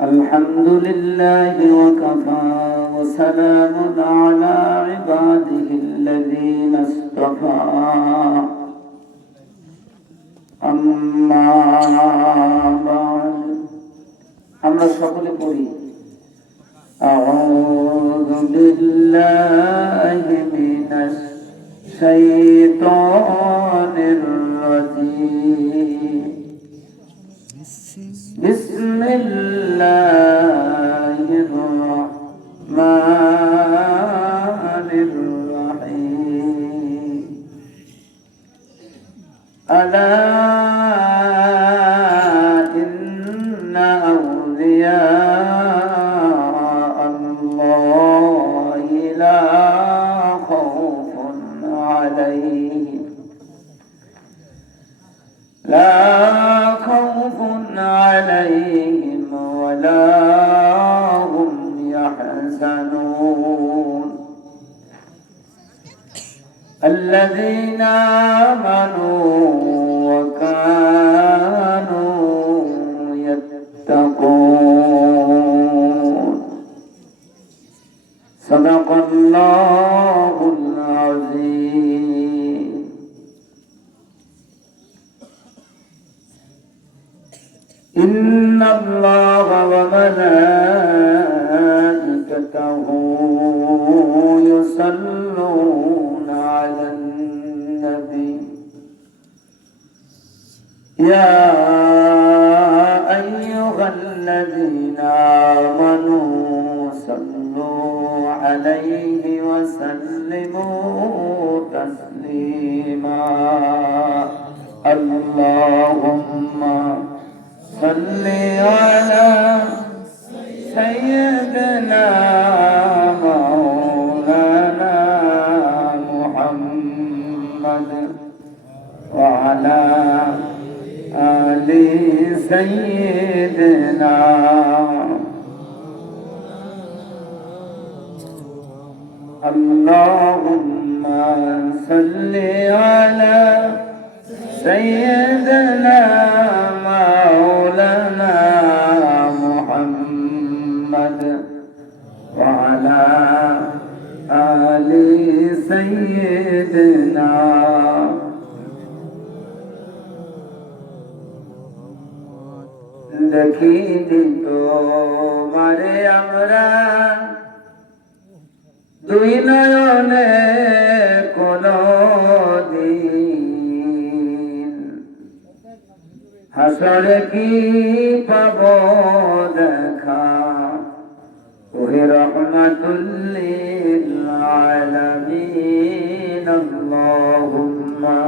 الحمد لله وكفى وسلام على عباده الذين اصطفى أما بعد আমরা সকলে পড়ি أعوذ بالله من الشيطان الرجيم بسم الله الرحمن الرحيم ألا إن أولياء الله لا خوف عليهم ولا هم يحزنون الذين آمنوا وكانوا يتقون صدق الله العظيم إن الله وملائكته يصلون على النبي يا أيها الذين آمنوا صلوا عليه وسلموا تسليما اللهم صل على سيدنا مولانا محمد وعلى آل سيدنا اللهم صل على سيدنا مولانا محمد وعلى آل سيدنا দেখিনি তোমারে আমরা দুই নয়নে কোনদিন হাসরে কি পাব দেখা ওহে রহমাতুল লিল আলামিন আল্লাহুম্মা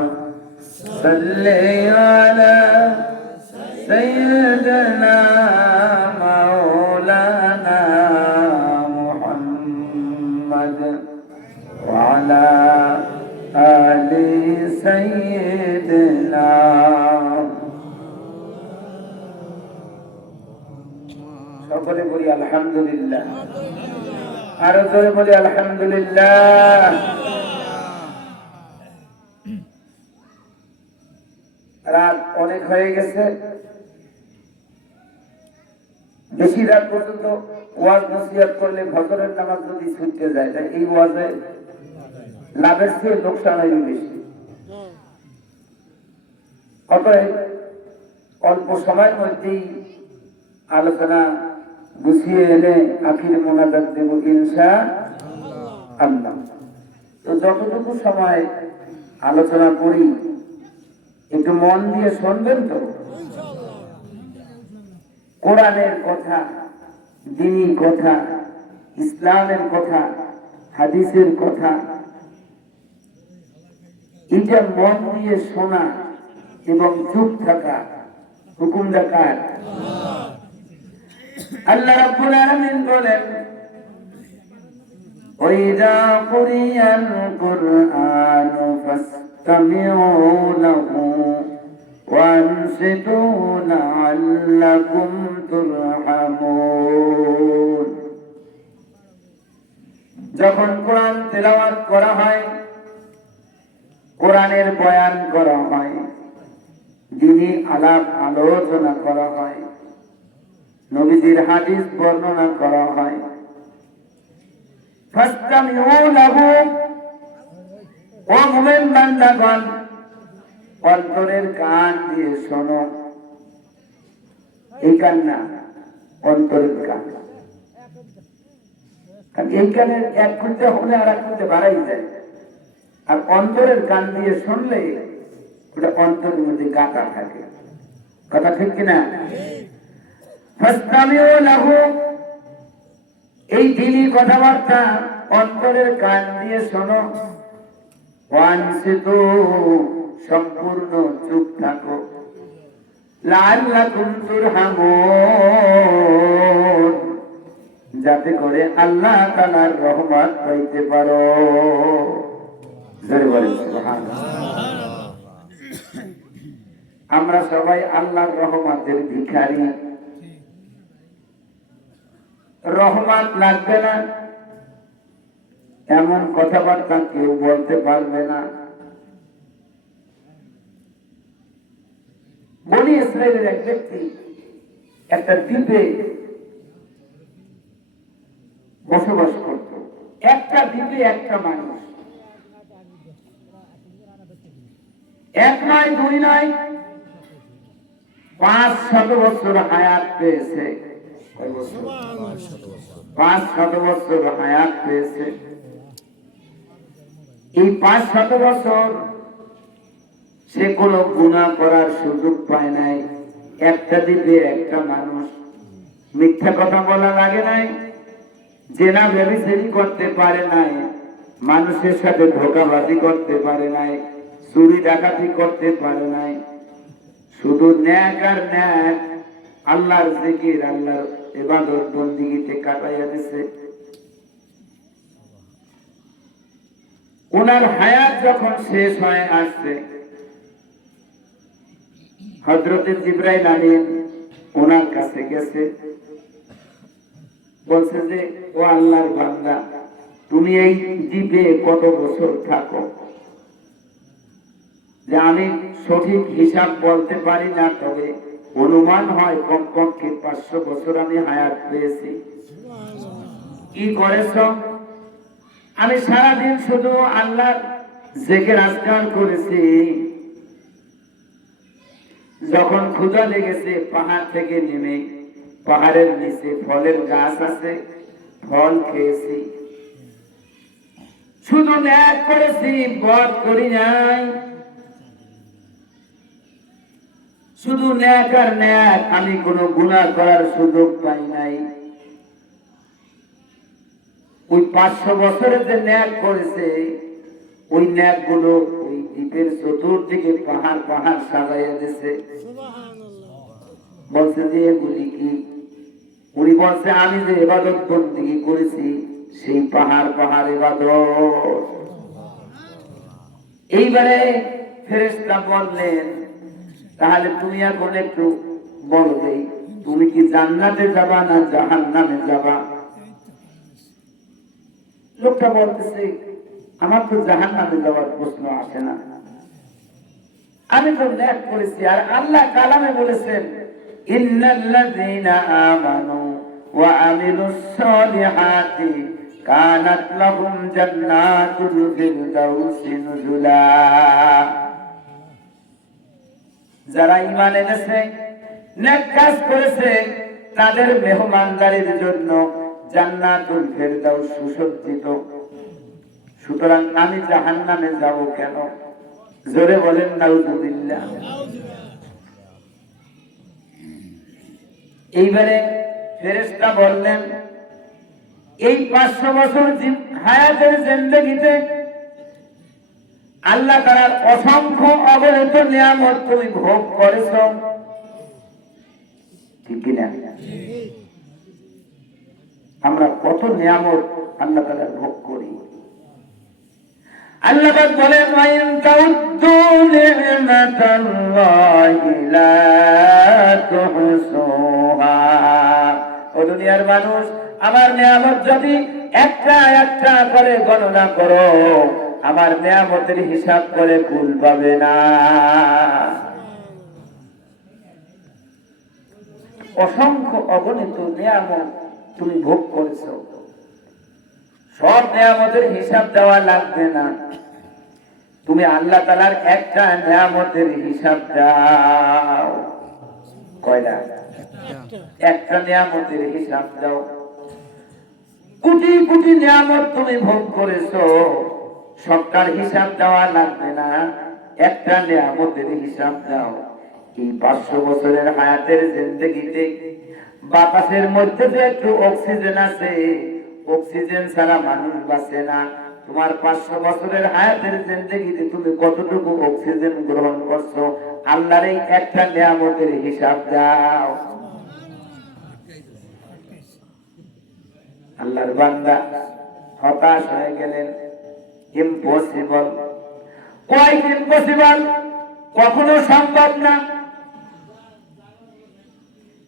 সাল্লি আলা সাইয়্যিদিনা মাওলানা মুহাম্মদ ওয়া আলা আলি সাইয়্যিদিনা সকলে বলি আলহামদুলিল্লাহ আরো জোরে বলি আলহামদুলিল্লাহ রাত অনেক হয়ে গেছে বেশি রাত পর্যন্ত ওয়াজ নসিহত করলে ফজরের নামাজ যদি ছুটতে যায় তাই এই ওয়াজে লাভের চেয়ে লোকসান হয় বেশি অতএব অল্প সময়ের মধ্যেই আলোচনা গুছিয়ে এনে আখির মোনাজাত দেব ইনশাআল্লাহ। তো যতটুকু সময় আলোচনা করি একটু মন দিয়ে শুনবেন তো। কোরআনের কথা, দ্বীনি কথা, ইসলামের কথা, হাদিসের কথা, এটা মন দিয়ে শোনা এবং চুপ থাকা হুকুমটা কার? আল্লাহ রাব্বুল আলামিন বলেন ওয়াইযা কুরিয়াল কুরআনু ফাসতামিউ লাহু ওয়ানসিতু লাআল্লাকুম তুরহামুন। যখন কোরআন তেলাওয়াত করা হয়, কোরআনের বয়ান করা হয়, দ্বীনি আলাপ আলোচনা করা হয়, নবীজির হাদিস বর্ণনা করা হয়, ফাসতামিউ লাহু, ও মুমিন বান্দাগণ অন্তরের কান দিয়ে শোনো। এই কান না, অন্তরের কান। কারণ এই কানের এক খুঁজতে হলে আর এক খুঁজতে বাড়াই যায়, আর অন্তরের কান দিয়ে শুনলে ওটা অন্তরের মধ্যে গাঁথা থাকে। কথা ঠিক কিনা? ফাসতামিউ লাহু, এই দিনই কথাবার্তা অন্তরের কান দিয়ে শোনো। ওয়ানসিতু, সম্পূর্ণ চুপ থাকো। লাআল্লাকুম তুরহামুন, যাতে করে আল্লাহ তাআলার রহমত পাইতে পারো। জোরে বলেন সুবহানাল্লাহ। আমরা সবাই আল্লাহর রহমতের ভিখারি। রহমত লাগবে না এমন কথাবার্তা কেউ বলতে পারবে না। বনি ইসরায়েলের এক ব্যক্তি একটা দ্বীপে বসবাস করত। একটা দ্বীপে একটা মানুষ, এক নয় দুই নয় 500 বছর হায়াত পেয়েছে। 500 বছর হায়াত পেয়েছে। এই 500 বছর সে কোনো গুনাহ করার সুযোগ পায় নাই। একটা দ্বীপে একটা মানুষ, মিথ্যা কথা বলা লাগে নাই, জেনা ব্যভিচারী করতে পারে নাই, মানুষের সাথে ধোঁকাবাজি করতে পারে নাই, চুরি ডাকাতি করতে পারে নাই। শুধু ন্যাক আর ন্যাক, আল্লাহর জিকির, আল্লাহর ইবাদত বন্দেগীতে কাটাইয়া দিছে। ওনার হায়াত যখন শেষ হয়ে আসছে, হযরত জিবরাইল আমিন ওনার কাছে গেছে, বলছে যে ও আল্লাহর বান্দা, তুমি এই দ্বীপে কত বছর থাকো? যে আমি সঠিক হিসাব বলতে পারি না, তবে অনুমান হয় কমপক্ষে 500 বছর আমি হায়াত পেয়েছি। কি করেছ? আমি সারাদিন শুধু আল্লাহর জিকির আজকার করেছি। যখন ক্ষুধা লেগেছে পাহাড় থেকে নেমে, পাহাড়ের নিচে ফলের গাছ আছে, ফল খেয়েছি। শুধু ন্যাক করেছি, বদ করি নাই। শুধু ন্যাক আর ন্যাক, আমি কোনো গুনাহ করার সুযোগ পাই নাই। ওই 500 বছরে যে ন্যাক করেছে, ওই ন্যাক গুলো ওই দ্বীপের চতুর্দিকে পাহাড় পাহাড় সাজাইয়া দিয়েছে। বলছে যে এগুলি কি? উনি বলছে আমি যে ইবাদত বন্দেগী করেছি, সেই পাহাড় পাহাড় ইবাদত। এইবারে ফেরেশতা বললেন, তাহলে তুমি এখন একটু বলো দেই, তুমি কি জান্নাতে যাবা না জাহান্নামে যাবা? লোকটা বলতেছে, আমার তো জাহান্নামে যাওয়ার প্রশ্ন আসে না, আমি তো ন্যাক করেছি। আর আল্লাহ কালামে বলেছেন, ইন্নাল্লাযীনা আমানু ওয়া আমিলুস সালিহাতি কানাত লাহুম জান্নাতুল ফিরদাউসি নুজুলা। যারা ঈমান এনেছে, নেক কাজ করেছে, তাদের মেহমানদারির জন্য জান্নাতুল ফিরদাউস সুসজ্জিত। সুতরাং আমি জাহান্নামে যাব কেন? জোরে বলেন নাউযুবিল্লাহ। এইবারে ফেরেশতা বললেন, এই 500 বছর হায়াতের জিন্দেগিতে আল্লাহ তাআলার অসংখ্য অগণিত নিয়ামত তুমি ভোগ করেছ, ঠিক কিনা? আমরা কত নিয়ামত আল্লাহ তাআলার ভোগ করি। আল্লাহ পাক বলেন, ওয়া ইন তাউদ্দু নি'মাতাল্লাহি লা তুহসুহা। ও দুনিয়ার মানুষ, আমার নিয়ামত যদি একটা একটা করে গণনা করো, আমার নিয়ামতের হিসাব করে ভুল পাবে না। অসংখ্য অগণিত নিয়ামত তুমি ভোগ করেছো। সব নিয়ামতের হিসাব দেওয়া লাগবে না, তুমি আল্লাহ তাআলার একটা নিয়ামতের হিসাব দাও। কয়টা? একটা নিয়ামতের হিসাব দাও। কোটি কোটি নিয়ামত তুমি ভোগ করেছো, সবটার হিসাব দেওয়া লাগবে না, একটা নিয়ামতের হিসাব দাও। এই 500 বছরের হায়াতের জিন্দেগিতে বাতাসের মধ্যে যে একটু অক্সিজেন আছে, অক্সিজেন ছাড়া মানুষ বাঁচে না। তোমার 500 বছরের হায়াতের জিন্দেগিতে তুমি কতটুকু অক্সিজেন গ্রহণ করছো, আল্লাহর এই একটা নিয়ামতের হিসাব দাও। আল্লাহর বান্দা হতাশ হয়ে গেলেন। ইম্পসিবল। কোয়াইট ইম্পসিবল, কখনো সম্ভব না।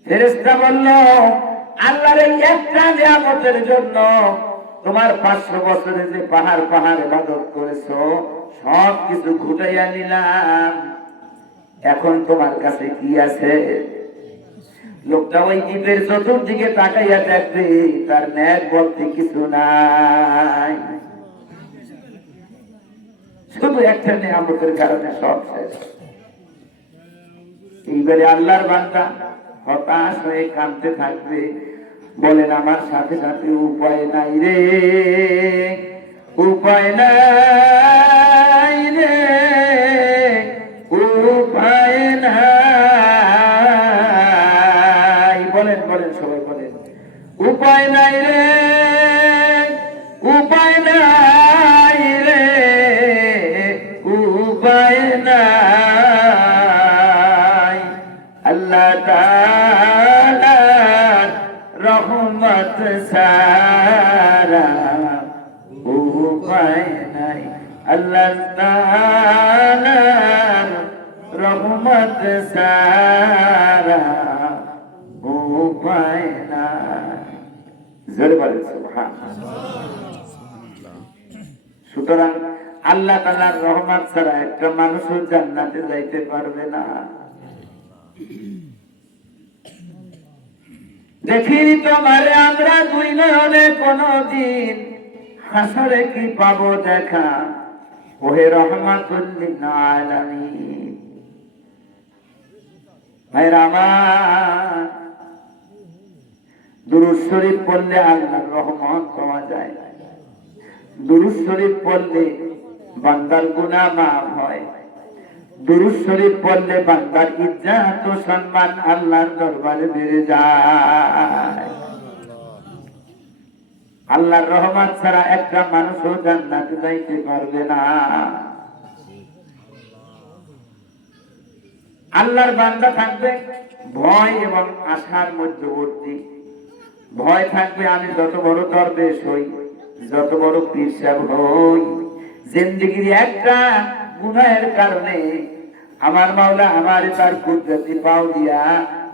ফেরেশতা বলল, আল্লাহর এই একটা নিয়ামতের জন্য তোমার 500 বছরে যে পাহাড় পাহাড় ইবাদত করেছো সব কিছু ঘুটাইয়া নিলাম, এখন তোমার কাছে কি আছে? লোকটা ওই দ্বীপের চতুর্দিকে তাকাইয়া দেখবে, তার ন্যাক বলতে কিছু নাই, শুধু একটা নিয়ামতের কারণে সব শেষ। এইবারে আল্লাহর বান্দা হতাশ হয়ে কাঁদতে থাকবে। বলেন আমার সাথে সাথে, উপায় নাই রে, উপায় নাই রে, উপায় নাই। বলেন বলেন সবাই বলেন, উপায় নাই রে, উপায় নাই রে, উপায় নাই। আল্লাহ তাআলার রহমত ছাড়া উপায় নাই, আল্লাহ তাআলার রহমত ছাড়া উপায় নাই। জোরে বলেন সুবহানাল্লাহ। সুতরাং আল্লাহ তাআলার রহমত ছাড়া একটা মানুষও জান্নাতে যাইতে পারবে না। দেখিনি তোমারে আমরা দুই নয়নে কোনদিন, হাসরে কি পাবো দেখা, ওহে রহমাতুল লিল আলামিন। ভাইরা আমার, দুরূদ শরীফ পড়লে আল্লাহর রহমত পাওয়া যায়। দুরূদ শরীফ পড়লে বান্দার গুনাহ মাফ হয়। দুরূদ শরীফ পড়লে বান্দার ইজ্জত ও সম্মান আল্লাহর দরবারে বেড়ে যায়। আল্লাহর রহমত ছাড়া একটা মানুষও জান্নাতে যাইতে পারবে না। আল্লাহর বান্দা থাকবে ভয় এবং আশার মধ্যবর্তী। ভয় থাকবে আমি যত বড় দরবেশ হই, যত বড় পীর সাহেব হই, জিন্দেগির একটা গুনাহের কারণে আমার মাওলা আমারে তার কুদরতি পাও দিয়া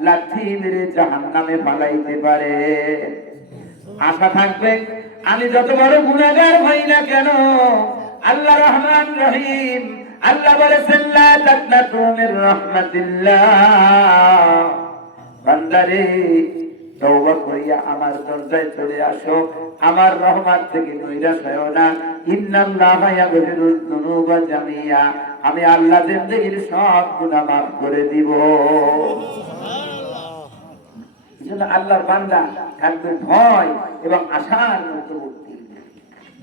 লাঠি মেরে জাহান্নামে ফালাইতে পারে। আশা থাকবে আমি যত বড় গুনাহগার হই না কেন, আল্লাহ রহমান রহিম, আল্লাহ বলেছেন লা তাকনাতু মির রাহমাতিল্লাহ। বান্দারে তওবা করিয়া আমার দরজায় চলে আসো, আমার রহমত থেকে নৈরাশ হয়ো না। ইন্নাল্লাহা ইয়াগফিরুয যুনুবা জামিয়া, আমি আল্লাহ জিন্দেগির সব গুনাহ মাফ করে দিব। এজন্য আল্লাহর বান্দা থাকবে ভয় এবং আশার মধ্যবর্তী।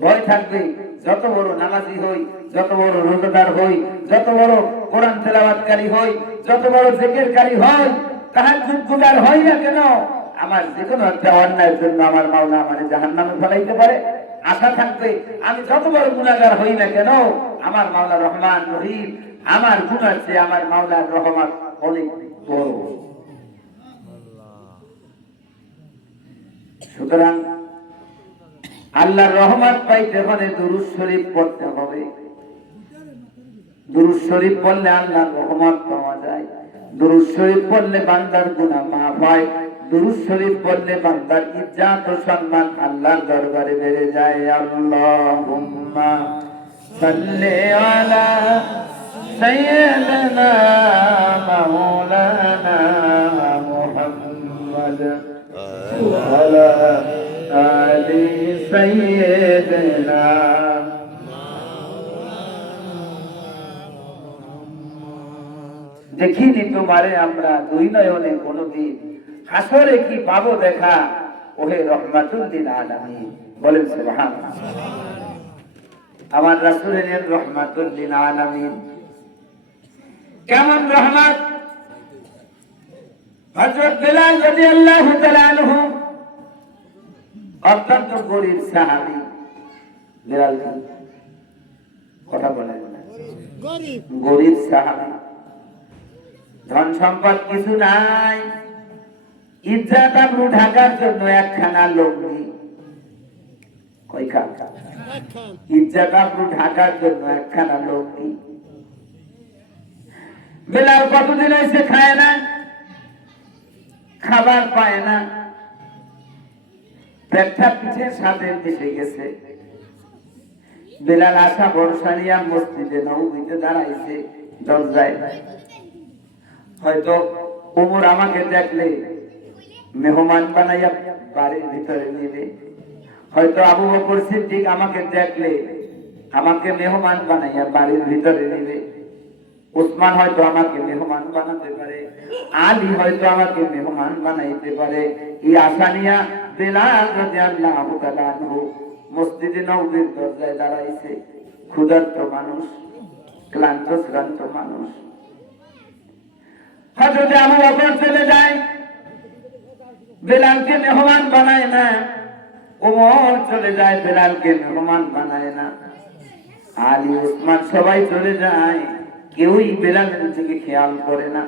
ভয় থাকবে যত বড় নামাজি হই, যত বড় রোজাদার হই, যত বড় কোরআন তেলাওয়াতকারী হই, যত বড় জিকিরকারী হই, তাহাজ্জুদ গুজার হই না কেন, আমার যে কোনো একটা অন্যায়ের জন্য আমার মাওলা আমারে জাহান্নামে ফেলাইতে পারে। আশা থাকবে আমি যত বড় গুনাহগার হই না কেন, আমার মাওলা রহমান রহিম, আমার গুনাহ চেয়ে আমার মাওলার রহমত অনেক বড়। সুতরাং আল্লাহর রহমত পাইতে হলে দুরূদ শরীফ পড়তে হবে। দুরূদ শরীফ পড়লে আল্লাহর রহমত পাওয়া যায়। দুরূদ শরীফ পড়লে বান্দার গুনাহ মাফ হয়। দুরূদ শরীফ পড়লে বান্দার ইজ্জত ও সম্মান আল্লাহর দরবারে বেড়ে যায়। আল্লাহুম্মা সাল্লি আলা সাইয়্যিদিনা মাওলানা মুহাম্মদ وعلى آل سيدنا দেখিনি তোমারে আমরা দুই নয়নে কোনদিন, হাসরে কি পাবো দেখা, ওহে রহমাতুল লিল আলামিন। বলেন সুবহানাল্লাহ। আমার রাসূলের রহমাতুল লিল আলামিন। কেমন রহমত! হযরত বিলাল রাদিয়াল্লাহু তাআলা আনহু অত্যন্ত গরীব সাহাবী। বিলাল কথা বলেন না, গরীব সাহাবী, ধন সম্পদ কিছু নাই, ইজ্জত আবরু ঢাকার জন্য একখানা লুঙ্গি, কয়খানা ইজ্জত আবরু ঢাকার জন্য একখানা লুঙ্গি। বিলাল কতদিন এসে খায় না, খাবার পায় না, পেটটা পিঠের সাথে মিশে গেছে। বিলাল আশা ভরসা নিয়ে মসজিদে নববীতে দাঁড়াইছে দরজায়। হয়তো ওমর আমাকে দেখলে মেহমান বানাইয়া বাড়ির ভিতরে নিবে, হয়তো আবু বকর সিদ্দিক আমাকে দেখলে আমাকে মেহমান বানাইয়া বাড়ির ভিতরে নিবে, উসমান হয়তো আমাকে মেহমান বানাতে পারে, আলী হয়তো আমাকে মেহমান বানাইতে পারে। এই আশা নিয়া বিলাল রাদিয়াল্লাহু তাআলা আনহু মসজিদে নববীর দরজায় দাঁড়াইছে। ক্ষুধার্ত মানুষ, ক্লান্ত শ্রান্ত মানুষ। হযরত আবু বকর চলে যায়, বিলালকে মেহমান বানায় না। ওমর চলে যায়, বিলালকে মেহমান বানায় না। আলী, উসমান সবাই চলে যায়, কেউই বিলালের দিকে খেয়াল করে না।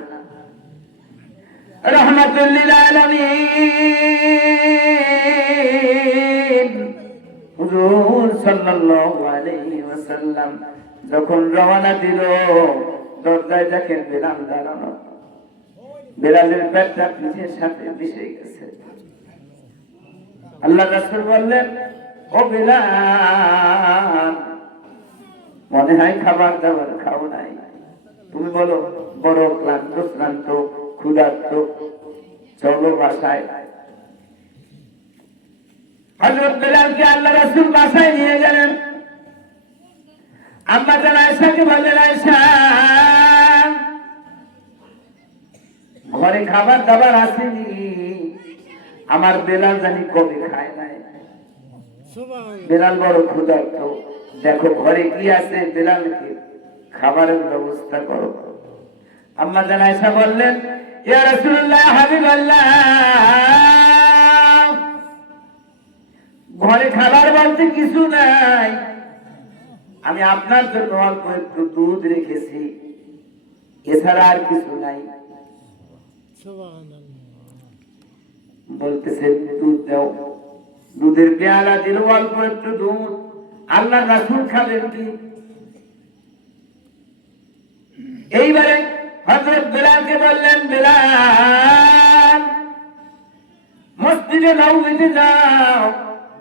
রহমাতুল লিল আলামিন হুজুর সাল্লাল্লাহু আলাইহি ওয়াসাল্লাম যখন রওনা দিল, দরজায় দেখেন বিলাল দাঁড়ানো। বিলালের পেটটা পিঠের সাথে মিশে গেছে। আল্লাহ রাসূল বললেন, ও বিলাল, মনে হয় খাবার দাবার খাও নাই, তুমি বলো বড় ক্লান্ত শ্রান্ত ক্ষুধার্ত, চলো বাসায়। হযরত বিলালকে আল্লাহ রাসূল বাসায় নিয়ে গেলেন। আম্মা জান আয়েশাকে বললেন, আয়েশা, ঘরে খাবার দাবার আসেনি, আমার বিলাল জানি কবে খায় নাই। বিলাল বড় ক্ষুধার্ত, দেখো ঘরে কি আছে, বিলালকে খাবারের ব্যবস্থা করো। আম্মা জান আয়েশা বললেন, ইয়া রাসূলুল্লাহ, হাবিবাল্লাহ, ঘরে খাবার বলতে কিছু নাই, আমি আপনার জন্য অল্প একটু দুধ রেখেছি, এছাড়া আর কিছু নাই। বলতেছেন দুধ দাও। দুধের পেয়ালা দিল, অল্প একটু দুধ। আল্লাহ রাসূল খাবেন কি? এইবারে হযরত বিলালকে বললেন, বিলাল, মসজিদে নববীতে যাও,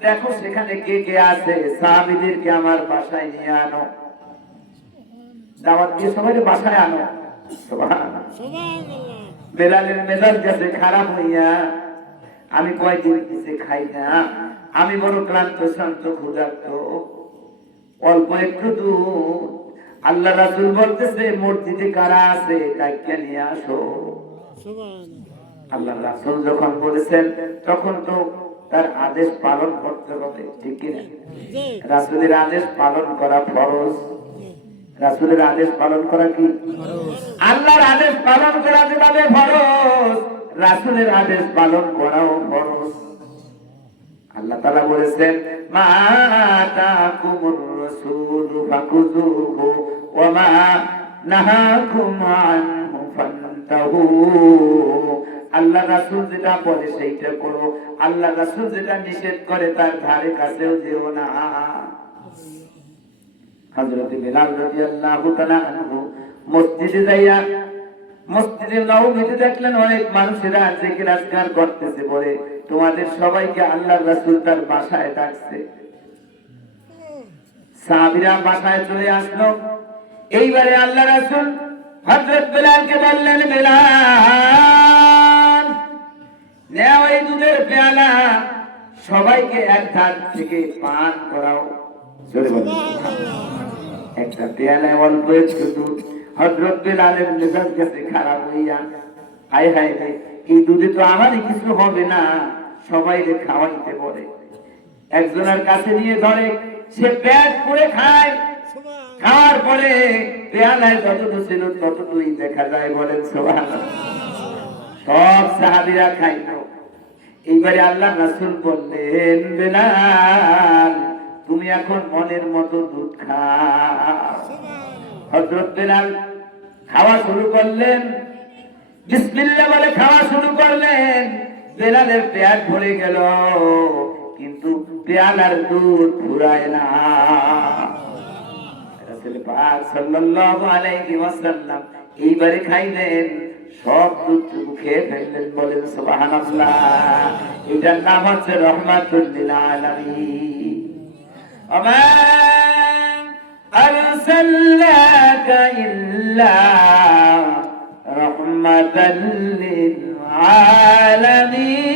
দেখো সেখানে কে কে আছে, সাহাবীদেরকে আমার বাসায় নিয়ে আনো, দাওয়াত দিয়ে সবাই বাসায় আনো। সুবহানাল্লাহ। বিলালের মেজাজ গেছে খারাপ হইয়া, আমি কয়দিন কিছু খাই না, আমি বড় ক্লান্ত শান্ত ক্ষুধার্ত, অল্প একটু দুধ। আল্লাহ রাসূল বলতেছে, মসজিদে কারা আছে ডাইকা নিয়ে আসো। আল্লাহ রাসূল যখন বলেছেন, তখন তো তার আদেশ পালন করতে হবে, ঠিক কিনা? রাসূলের আদেশ পালন করা ফরজ। রাসূলের আদেশ পালন করা কি ফরজ? আল্লাহর আদেশ পালন করা যেভাবে ফরজ, রাসূলের আদেশ পালন করাও ফরজ। আল্লাহ তাআলা বলেছেন, মা আতাকুমুর রাসূলু ফাকুযুহু ওয়া মা নাহাকুম আনহু ফান্তাহু। আল্লাহ রাসূল যেটা বলে সেইটা করো, আল্লাহ রাসূল যেটা নিষেধ করে তার ধারে কাছেও যেও না। হযরত বিলাল রাদিয়াল্লাহু তাআলা আনহু মসজিদে যাইয়া, মসজিদে নববীতে দেখলেন অনেক মানুষেরা জিকির আজকার করতেছে, বলে তোমাদের সবাইকে আল্লাহ রাসূল তার বাসায় ডাকছে। সাহাবীরা বাসায় চলে আসলো। এইবারে আল্লাহ রাসূল হযরত বিলালকে বললেন, বিলাল, নেও বেলা সবাইকে এক ধার থেকে পান করাও। জোরে বলুন একটা পেয়ালায় অল্প একটু দুধ। হযরত বেলালের মেজাজ গেছে খারাপ হইয়া, হায় হায় রে, এই দুধে তো আমারই কিছু হবে না, সবাইকে খাওয়াইতে বলে। একজনের কাছে নিয়ে ধরে, সে পেট করে খায়। খাওয়ার পরে পেয়ালায় যতটুকু ছিল ততটুকুই দেখা যায়, বলেন সুবহানাল্লাহ। সব সাহাবীরা খাইতো। এইবারে আল্লাহ রাসূল বললেন, বেলাল তুমি এখন মনের মতো দুধ খাও। হযরত বেলাল খাওয়া শুরু করলেন, বিসমিল্লাহ বলে খাওয়া শুরু করলেন। বেলালের পেট ভরে গেল, কিন্তু পেয়ালার দুধ ফুরায় না। রাসূল পাক সাল্লাল্লাহু আলাইহি ওয়াসাল্লাম এইবারে খাইলেন, সব দুধ খেয়ে ফেললেন, বলেন সুবহানাল্লাহ। এটার নাম হচ্ছে রাহমাতুল লিল আলামিন। ওমা আরসালনাকা ইল্লা রাহমাতাল লিল আলামিন।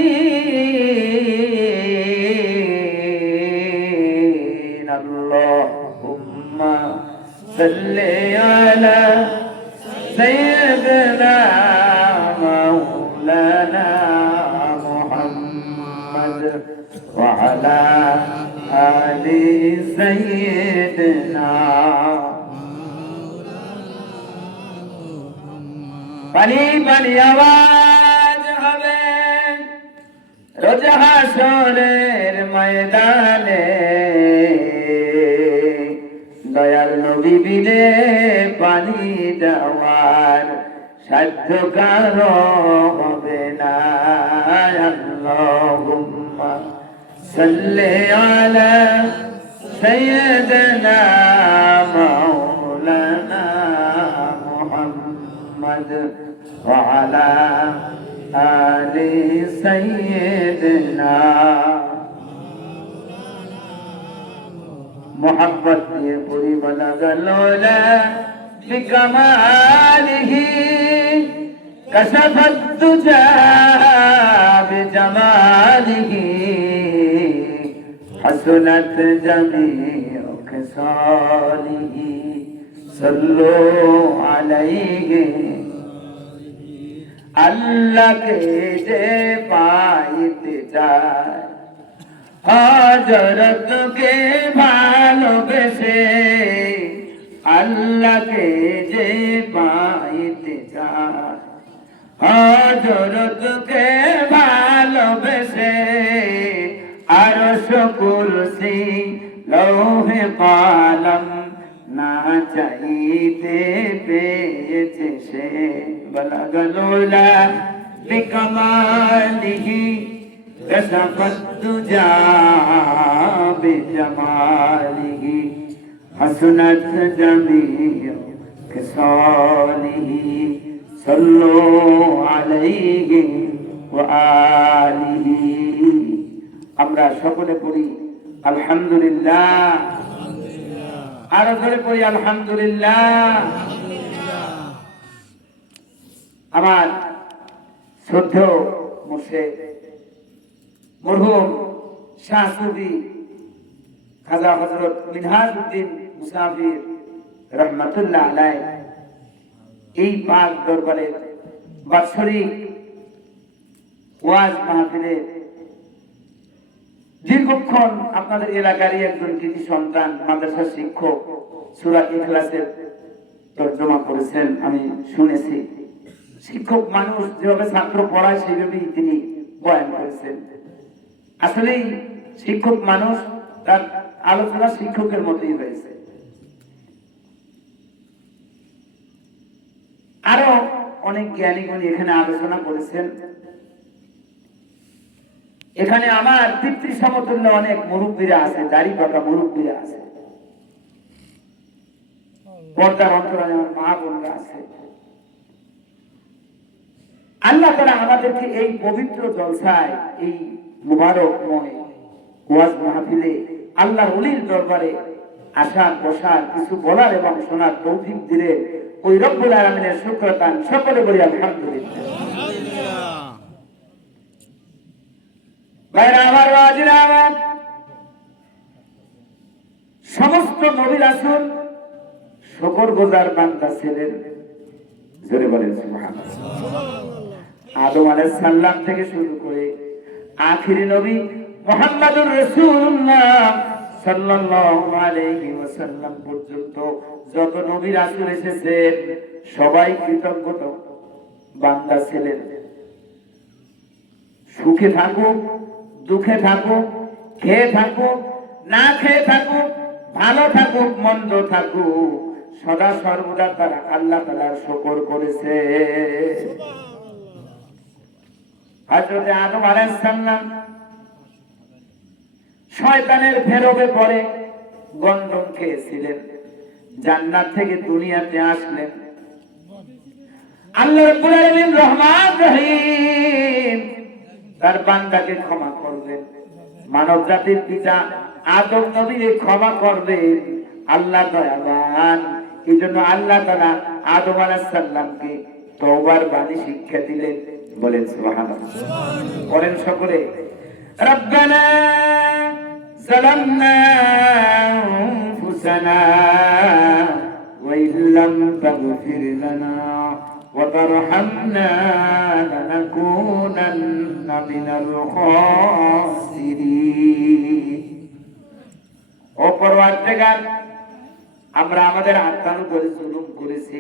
আল্লাহুম্মা সাল্লি আলা سيدنا مولانا محمد وعلى آل سيدنا। পানি পানি আওয়াজ হবে রোজ হাসরের ময়দানে, দয়াল নবী বিনে পানি দেওয়ার সাধ্য কারো হবে না। আল্লাহুম্মা সাল্লি আলা সাইয়্যিদিনা মাওলানা মুহাম্মদ ওয়া আলা আলি সাইয়্যিদিনা। मोहब्बत ये पूरी बना गलोला बिकमालिही कशफत तुजा बिजमालिही हसनत जमीउ खिसालिही सल्लु अलैहि। अल्लाह के जे पाइते जाए हजरत के ভালোবেসে, আল্লাহকে যে পাইতে চায় হযরতকে ভালোবেসে, আরশ কুরসি লৌহে কলম না চাইতে পেয়েছে সে। বলাগলোলা বিকমালিহি कशफत तुजा बिजमालिही हसनत जमीउ खिसालिही सल्लु अलैहि ওয়া আলিহি। আমরা সকলে পড়ি আলহামদুলিল্লাহ। আরো ধরে পড়ি আলহামদুলিল্লাহ। আমার শ্রদ্ধেয় মুর্শিদ মরহুম শাহ সুফি খাজা হযরত মিনহাজউদ্দিন মুসাফির রহমাতুল্লাহ আলাইহি এই পাক দরবারে বাৎসরিক ওয়াজ মাহফিলে দীর্ঘক্ষণ আপনাদের এলাকারই একজন কৃতি সন্তান মাদ্রাসা শিক্ষক সূরা ইখলাসের তরজমা করেছেন, আমি শুনেছি। শিক্ষক মানুষ যেভাবে ছাত্র পড়ায় সেইভাবেই তিনি বয়ান করেছেন। আসলেই শিক্ষক মানুষ, তার আলোচনা শিক্ষকের মতোই হয়েছে। আরো অনেক জ্ঞানীগুণী এখানে আলোচনা করেছেন। এখানে আমার পিতৃ সমতুল্য অনেক মুরব্বীরা আছে, দাড়ি পাকা মুরব্বীরা আছে, পর্দার অন্তরালে আমার মা বোনরা আছে। আল্লাহ তাআলা আমাদেরকে এই পবিত্র জলসায়, এই মুবারকময় ওয়াজ মাহফিলে আল্লাহর ওলির দরবারে আসার বসার, কিছু বলার এবং শোনার তৌফিক দিলে ওই রব্বুল আলামিনের শুকরান সকলে বলি আলহামদুলিল্লাহ। ভাইরা আমার, বাজিরা আমার, সমস্ত নবী রাসূল শুকরগুজার বান্দা ছিলেন। জোরে বলেন সুবহানাল্লাহ। আদম আলাইহিস সালাম থেকে শুরু করে আখিরি নবী মুহাম্মদুর রাসূলুল্লাহ সাল্লাল্লাহু আলাইহি ওয়াসাল্লাম পর্যন্ত যত নবী রাসূল এসেছেন সবাই কৃতজ্ঞ বান্দা ছিলেন। সুখে থাকুক, দুঃখে থাকুক, খেয়ে থাকুক, না খেয়ে থাকুক, ভালো থাকুক, মন্দ থাকুক, সদা সর্বদা তারা আল্লাহ তাআলার শুকর করেছে। হযরত আদম আলাইহিস সালাম শয়তানের ফেরবে পড়ে গন্ধম খেয়েছিলেন, জান্নাত থেকে দুনিয়াতে আসলেন। আল্লাহ রাব্বুল আলামিন রহমান রহিম তার বান্দাকে ক্ষমা করবেন, মানব জাতির পিতা আদম নবীকে ক্ষমা করবেন। আল্লাহ দয়াবান, এই জন্য আল্লাহ তাআলা আদম আলাইহিস সালামকে তওবার বাণী শিক্ষা দিলেন। বলেন সুবহানাল্লাহ। পড়েন সকলে, রব্বানা যালামনা আনফুসানা ওয়া ইল্লাম তাগফির লানা ওয়া তারহামনা লানাকুনান্না মিনাল খাসিরিন। ও পরওয়ারদিগার, আমরা আমাদের আত্মার উপরে জুলুম করেছি,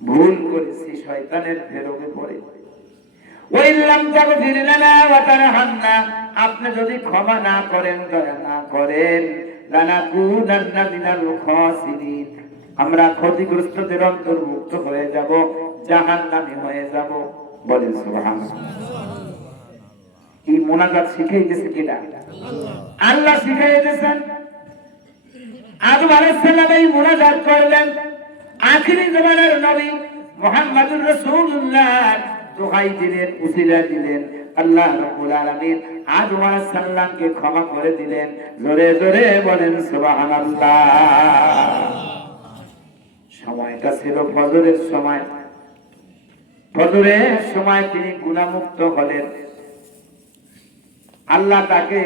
ভুল করেছি, শয়তানের ফেরবে পড়ে। ওয়া ইল্লাম তাগফির লানা ওয়া তারহামনা, আপনি যদি ক্ষমা না করেন, দয়া না করেন, লানাকুনান্না মিনাল খাসিরিন, আমরা ক্ষতিগ্রস্তদের অন্তর্ভুক্ত হয়ে যাব, জাহান্নামী হয়ে যাব। বলেন সুবহানাল্লাহ। এই মুনাজাত শিখাইতেছে কিনা? আল্লাহ শিখাইতেছেন। আদম আলাইহিস সালাম এই মুনাজাত করলেন। আখিরি জামানার নবী মুহাম্মদুর রাসূলুল্লাহ দোহাই দিলেন, উসিলা দিলেন। আল্লাহ রাব্বুল আলামিন আদম আলাইহিস সালামকে ক্ষমা করে দিলেন। জোরে জোরে বলেন সুবহানাল্লাহ। সময়টা ছিল ফজরের সময়। ফজরের সময় তিনি গুনাহমুক্ত হলেন। আল্লাহ তাকে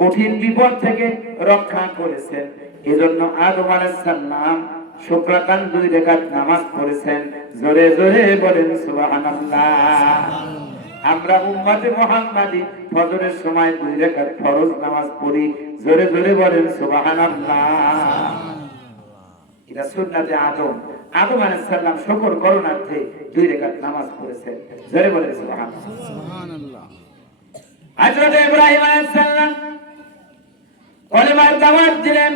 কঠিন বিপদ থেকে রক্ষা করেছেন। এজন্য আদম আলাইহিস সালাম শুকরাকান 2 রাকাত নামাজ পড়েছেন। জোরে জোরে বলেন সুবহানাল্লাহ। আমরা উম্মতে মুহাম্মাদি ফজরের সময় 2 রাকাত ফরজ নামাজ পড়ি। জোরে জোরে বলেন সুবহানাল্লাহ। এটা সুন্নাতে আদম। আদম আলাইহিস সালাম শুকর করুণার্থে 2 রাকাত নামাজ পড়েছেন। জোরে বলেন সুবহানাল্লাহ। হযরত ইব্রাহিম আলাইহিস সালাম কলেমার দাওয়াত দিলেন।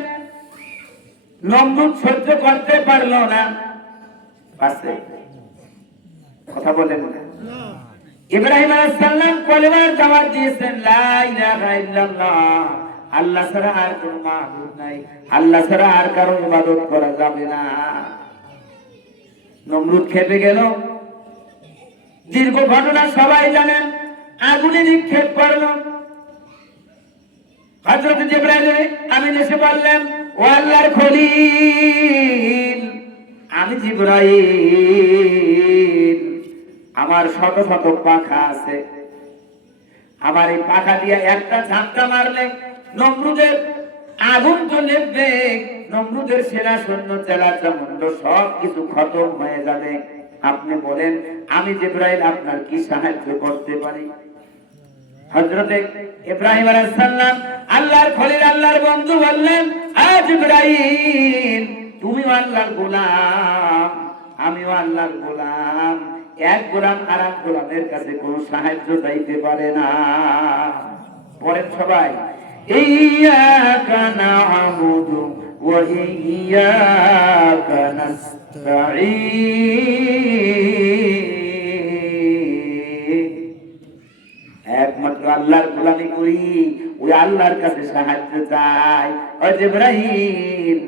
নমরুদ সহ্য করতে পারলো না। পাশে কথা বলেন না। ইব্রাহিম আলাইহিস সালাম কলেমার দাওয়াত দিয়েছেন, লা ইলাহা ইল্লাল্লাহ, আল্লাহ ছাড়া আর কোনো মাবুদ নাই, আল্লাহ ছাড়া আর কারো ইবাদত করা যাবে না। নমরুদ খেপে গেল। দীর্ঘ ঘটনা সবাই জানেন। আগুনে নিক্ষেপ করলো। হযরত জিবরাইল আমিন এসে বললেন, ও আল্লাহর খলিল, আমি জিবরাইল, আমার শত শত পাখা আছে। আমার এই পাখা দিয়ে একটা ঝাঁকা মারলে নমরুদের আগুন তো নেবে, নমরুদের সেনা সৈন্য চেলা চামুন্ড সব কিছু খতম হয়ে যাবে। আপনি বলেন আমি জিবরাইল আপনার কি সাহায্য করতে পারি? হযরতে ইব্রাহিম আলাইহিস সালাম আল্লাহর খলিল, আল্লাহর বন্ধু বললেন, জিবরাইল, তুমি আল্লাহর গোলাম, আমিও আল্লাহর গোলাম। এক গোলাম আরেক গোলামের কাছে কোনো সাহায্য চাইতে পারে না। পড়েন সবাই, ইয়্যাকা না'বুদু ওয়া ইয়্যাকা নাস্তাঈন। একমাত্র আল্লাহর গোলামি করি, ওই আল্লাহর কাছে সাহায্য চাই। ও জিবরাইল,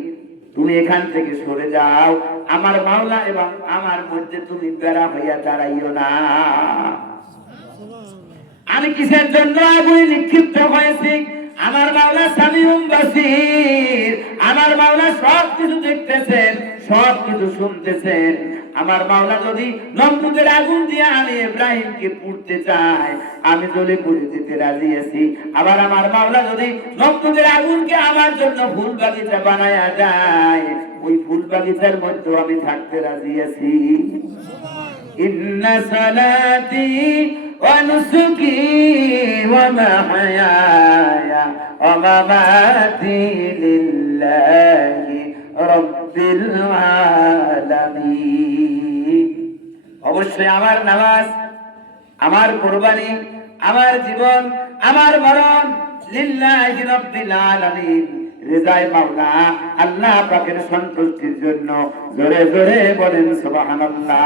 তুমি এখান থেকে সরে যাও, আমার মাওলা এবং আমার মধ্যে তুমি বেড়া হইয়া দাঁড়াইও না। আমি কিসের জন্য আগুনে নিক্ষিপ্ত হয়েছি? আমার মাওলা সামিউম বাসীর, আমার মাওলা সব কিছু দেখতেছেন, সব কিছু শুনতেছেন। আমার মাওলা যদি নমরুদের আগুন দিয়ে আমি ইব্রাহিমকে পুড়তে চাই, আমি জ্বলে পুড়ে যেতে রাজি আছি। আবার আমার মাওলা যদি নমরুদের আগুনকে আমার জন্য ফুল বাগিচা বানায়া যায়, ওই ফুল বাগিচার মধ্যে আমি থাকতে রাজি আছি। ইন্না সালাতি ওয়া নুসুকি ওয়া মাহইয়ায়া ওয়া মামাতি লিল্লাহি রাব্বিল আলামিন। অবশ্যই আমার নামাজ, আমার কুরবানি, আমার জীবন, আমার মরণ লিল্লাহি রাব্বিল আলামিন, রিজায়ে মাওলা আল্লাহ পাকের সন্তুষ্টির জন্য। জোরে জোরে বলেন সুবহানাল্লাহ।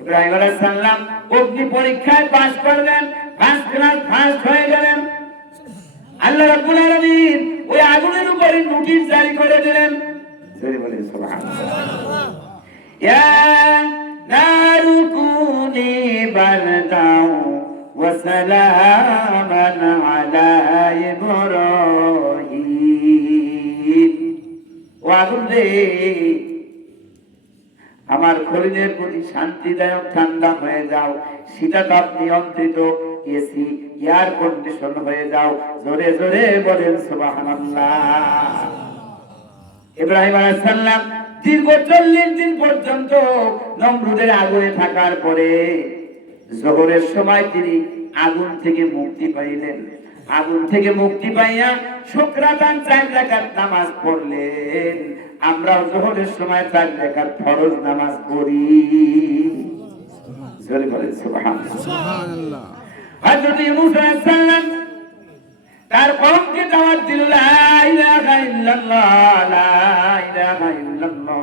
ইব্রাহিম আলাইহিস সালাম অগ্নি পরীক্ষায় পাস করলেন, ফার্স্ট ক্লাস ফার্স্ট হয়ে গেলেন। আল্লাহ রাব্বুল আলামিন ওই আগুনের উপরে নোটিশ জারি করে দিলেন। জোরে বলেন সুবহানাল্লাহ। ইয়া নারু কুনি বারদাও ওয়া সালামান আলা ইব্রাহিম। ও আগুন রে, আমার শরীরের প্রতি শান্তিদায়ক ঠান্ডা হয়ে যাও, শীতাতাপ নিয়ন্ত্রিত এসি এয়ার কন্ডিশন হয়ে যাও। জোরে জোরে বলেন সুবহানাল্লাহ। ইব্রাহিম আলাইহিস সালাম দীর্ঘ 40 দিন পর্যন্ত নমরুদের আগুনে থাকার পরে যোহরের সময় তিনি আগুন থেকে মুক্তি পাইলেন। আগুন থেকে মুক্তি পাইয়া শুকরাতান 4 রাকাত নামাজ পড়লেন। আমরা যোহরের সময় 4 রাকাত ফরজ নামাজ পড়ি। জোরে বলেন সুবহানাল্লাহ। হযরত ইউনূস আলাইহিস সালাম তার কওমকে দাওয়াত দিল, লা ইলাহা ইল্লাল্লাহ, লা ইলাহা ইল্লাল্লাহ,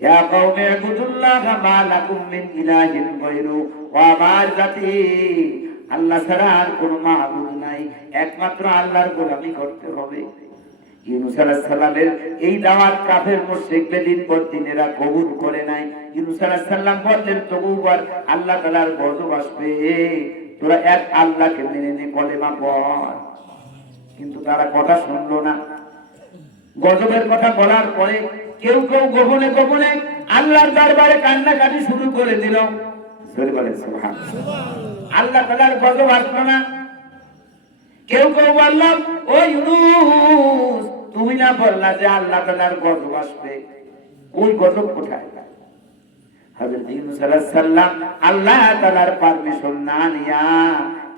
ইয়া কওমি ইবুদুল্লাহা মা লাকুম মিন ইলাহিন গায়রু। ওয়া আমার জাতি, আল্লাহ ছাড়া আর কোনো মাবুদ নাই, একমাত্র আল্লাহর গোলামি করতে হবে। ইউনূস আলাইহিস সালামের এই দাওয়াত কাফের মুশরিক বেদিন বদিনেরা কবুল করে নাই। ইউনূস আলাইহিস সালাম বললেন, তবুবার আল্লাহ তাআলার গজব আসবে, তোরা এক আল্লাহকে মেনে নে, কলেমা পড়। কিন্তু তারা কথা শুনলো না। গজবের কথা বলার পরে কেউ কেউ গোপনে গোপনে আল্লাহর দরবারে কান্নাকাটি শুরু করে দিল। জোরে বলেন সুবহানাল্লাহ। আল্লাহ তাআলার গজব আসলো না। কেউ কেউ বলল, ও ইউনূস, তুমি না বললা যে আল্লাহ তাআলার গজব আসবে, ওই গজব কোথায়? হযরত ইউনূস আলাইহিস সালাম আল্লাহ তাআলার পারমিশন না নিয়া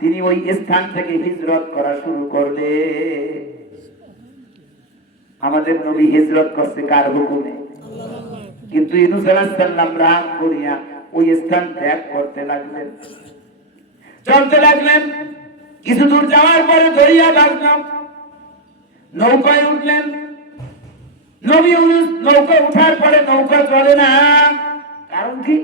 তিনি ওই স্থান থেকে হিজরত করা শুরু করলেন। আমাদের নবী হিজরত করছে কার হুকুমে? কিন্তু ইউনূস আলাইহিস সালাম রাগ করিয়া ওই স্থান ত্যাগ করতে লাগলেন, চলতে লাগলেন। কিছু দূর যাওয়ার পরে দরিয়া ভাঙলো, নৌকায় উঠলেন। নবী ইউনূস নৌকায় উঠার পরে নৌকা চলে না। কারণ কি?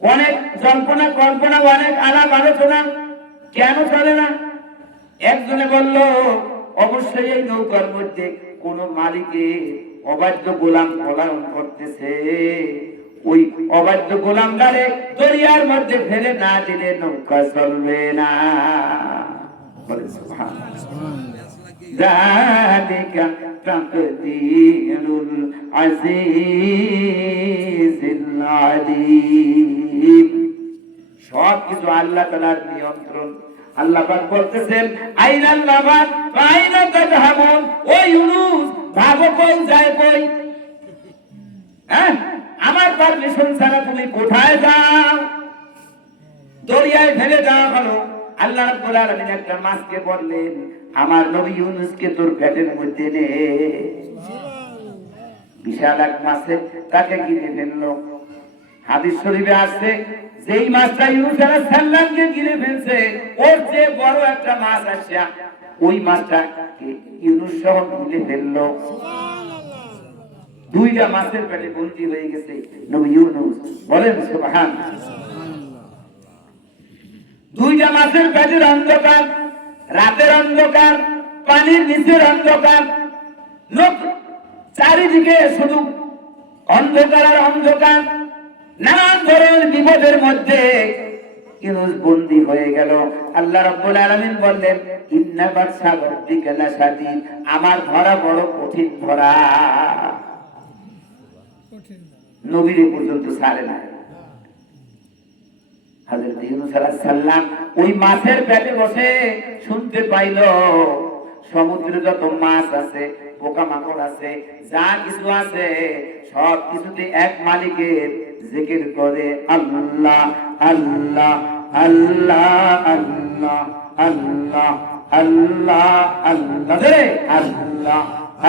অনেক জল্পনা কল্পনা, অনেক আলাপ আলোচনা, কেন চলে না? একজনে বলল, অবশ্যই এই নৌকার মধ্যে কোন মালিকের অবাধ্য গোলাম পলায়ন করতেছে, ওই অবাধ্য গোলামদারে দরিয়ার মধ্যে ফেলে না দিলে নৌকা চলবে না। বলে সুবহানাল্লাহ। যালিকা তাকদীরুল আজিজিল আলীম। সব কিছু আল্লাহ তাআলার নিয়ন্ত্রণ। আল্লাহ পাক বলতেছেন, আইনাল্লাহ আইনা তাযহাবুন, ও ইউনূস ভাগো, কই যায় কই? হ্যাঁ, আমার পারমিশন ছাড়া তুমি কোথায় যাও? দরিয়ায় ফেলে দেওয়া হলো। আল্লাহ রাব্বুল আলামিন একটা মাছকে বললেন, আমার নবী ইউনূসকে তোর পেটের মধ্যে নে। বিশাল এক মাছে তাকে গিলে ফেললো। হাদিস শরীফে আসছে, যেই মাছটা ইউনূস আলাইহিস সালামকে গিলে ফেলছে, ওর চেয়ে বড় একটা মাছ আসছে, ওই মাছটা ইউনূস সহ গিলে ফেললো। দুইটা মাছের পেটে বন্দী হয়ে গেছে নবী ইউনূস। বলেন সুবহানাল্লাহ। দুইটা মাছের পেটের অন্ধকার, রাতের অন্ধকার, পানির নিচের অন্ধকার, চারিদিকে শুধু অন্ধকার আর অন্ধকার। নানান ধরনের বিপদের মধ্যে ইউনূস বন্দী হয়ে গেল। আল্লাহ রাব্বুল আলামিন বললেন, ইন্না বাতশা রাব্বিকা লাশাদীদ, আমার ধরা বড় কঠিন ধরা। নবীর পর্যন্ত ছাড়ে না। হযরত ইউনূস আলাইহিস সালাম ওই মাছের পেটে বসে শুনতে পাইল সমুদ্রে যত মাছ আছে, পোকামাকড় আছে, যা কিছু আছে সব কিছুতে এক মালিকের জিকির করে, আল্লাহ আল্লাহ আল্লাহ আল্লাহ আল্লাহ আল্লাহ আল্লাহ রে আল্লাহ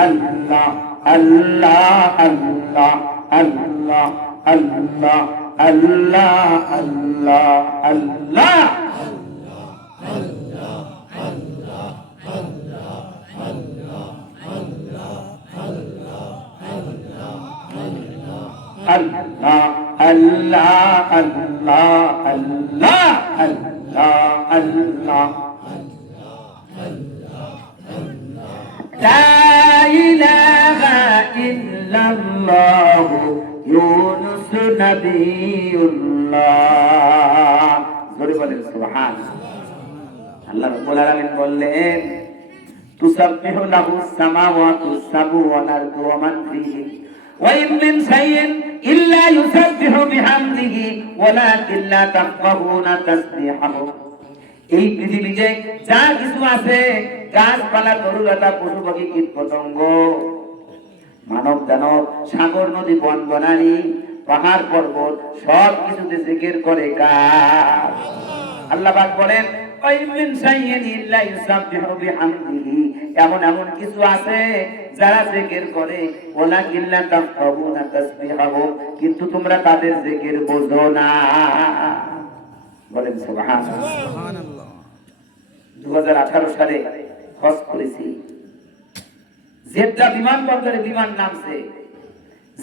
আল্লাহ আল্লাহ আল্লাহ আল্লাহ আল্লাহ আল্লাহ আল্লাহ আল্লাহ Allah, Allah, Allah, Allah, Allah, Allah. La ilaha illallah, Yunus Nabiullah. Zore bolen subhanallah. Allah Rabbul Alamin bollen, tusabbihu lahu as-samawati as-sab'u wal ardu wa man fihin. وَإِن مِّن شَيْءٍ إِلَّا يُسَبِّحُ بِحَمْدِهِ وَلَكِن لَّا تَفْقَهُونَ تَسْبِيحَهُ। এই পৃথিবীতে যা কিছু আছে, গাছপালা, তরুলতা, পশু পাখি, কীট পতঙ্গ, মানব দানব, সাগর নদী, বন বনানী, পাহাড় পর্বত, সব কিছুতে জিকির করে কার? আল্লাহ পাক বলেন এমন এমন কিছু আছে যারা জিকির করে, কিন্তু তোমরা তাদের জিকির বোঝো না। বলেন সুবহানাল্লাহ। 2018 সালে হজ করেছি। জেদ্দা বিমানবন্দরে বিমান নামছে,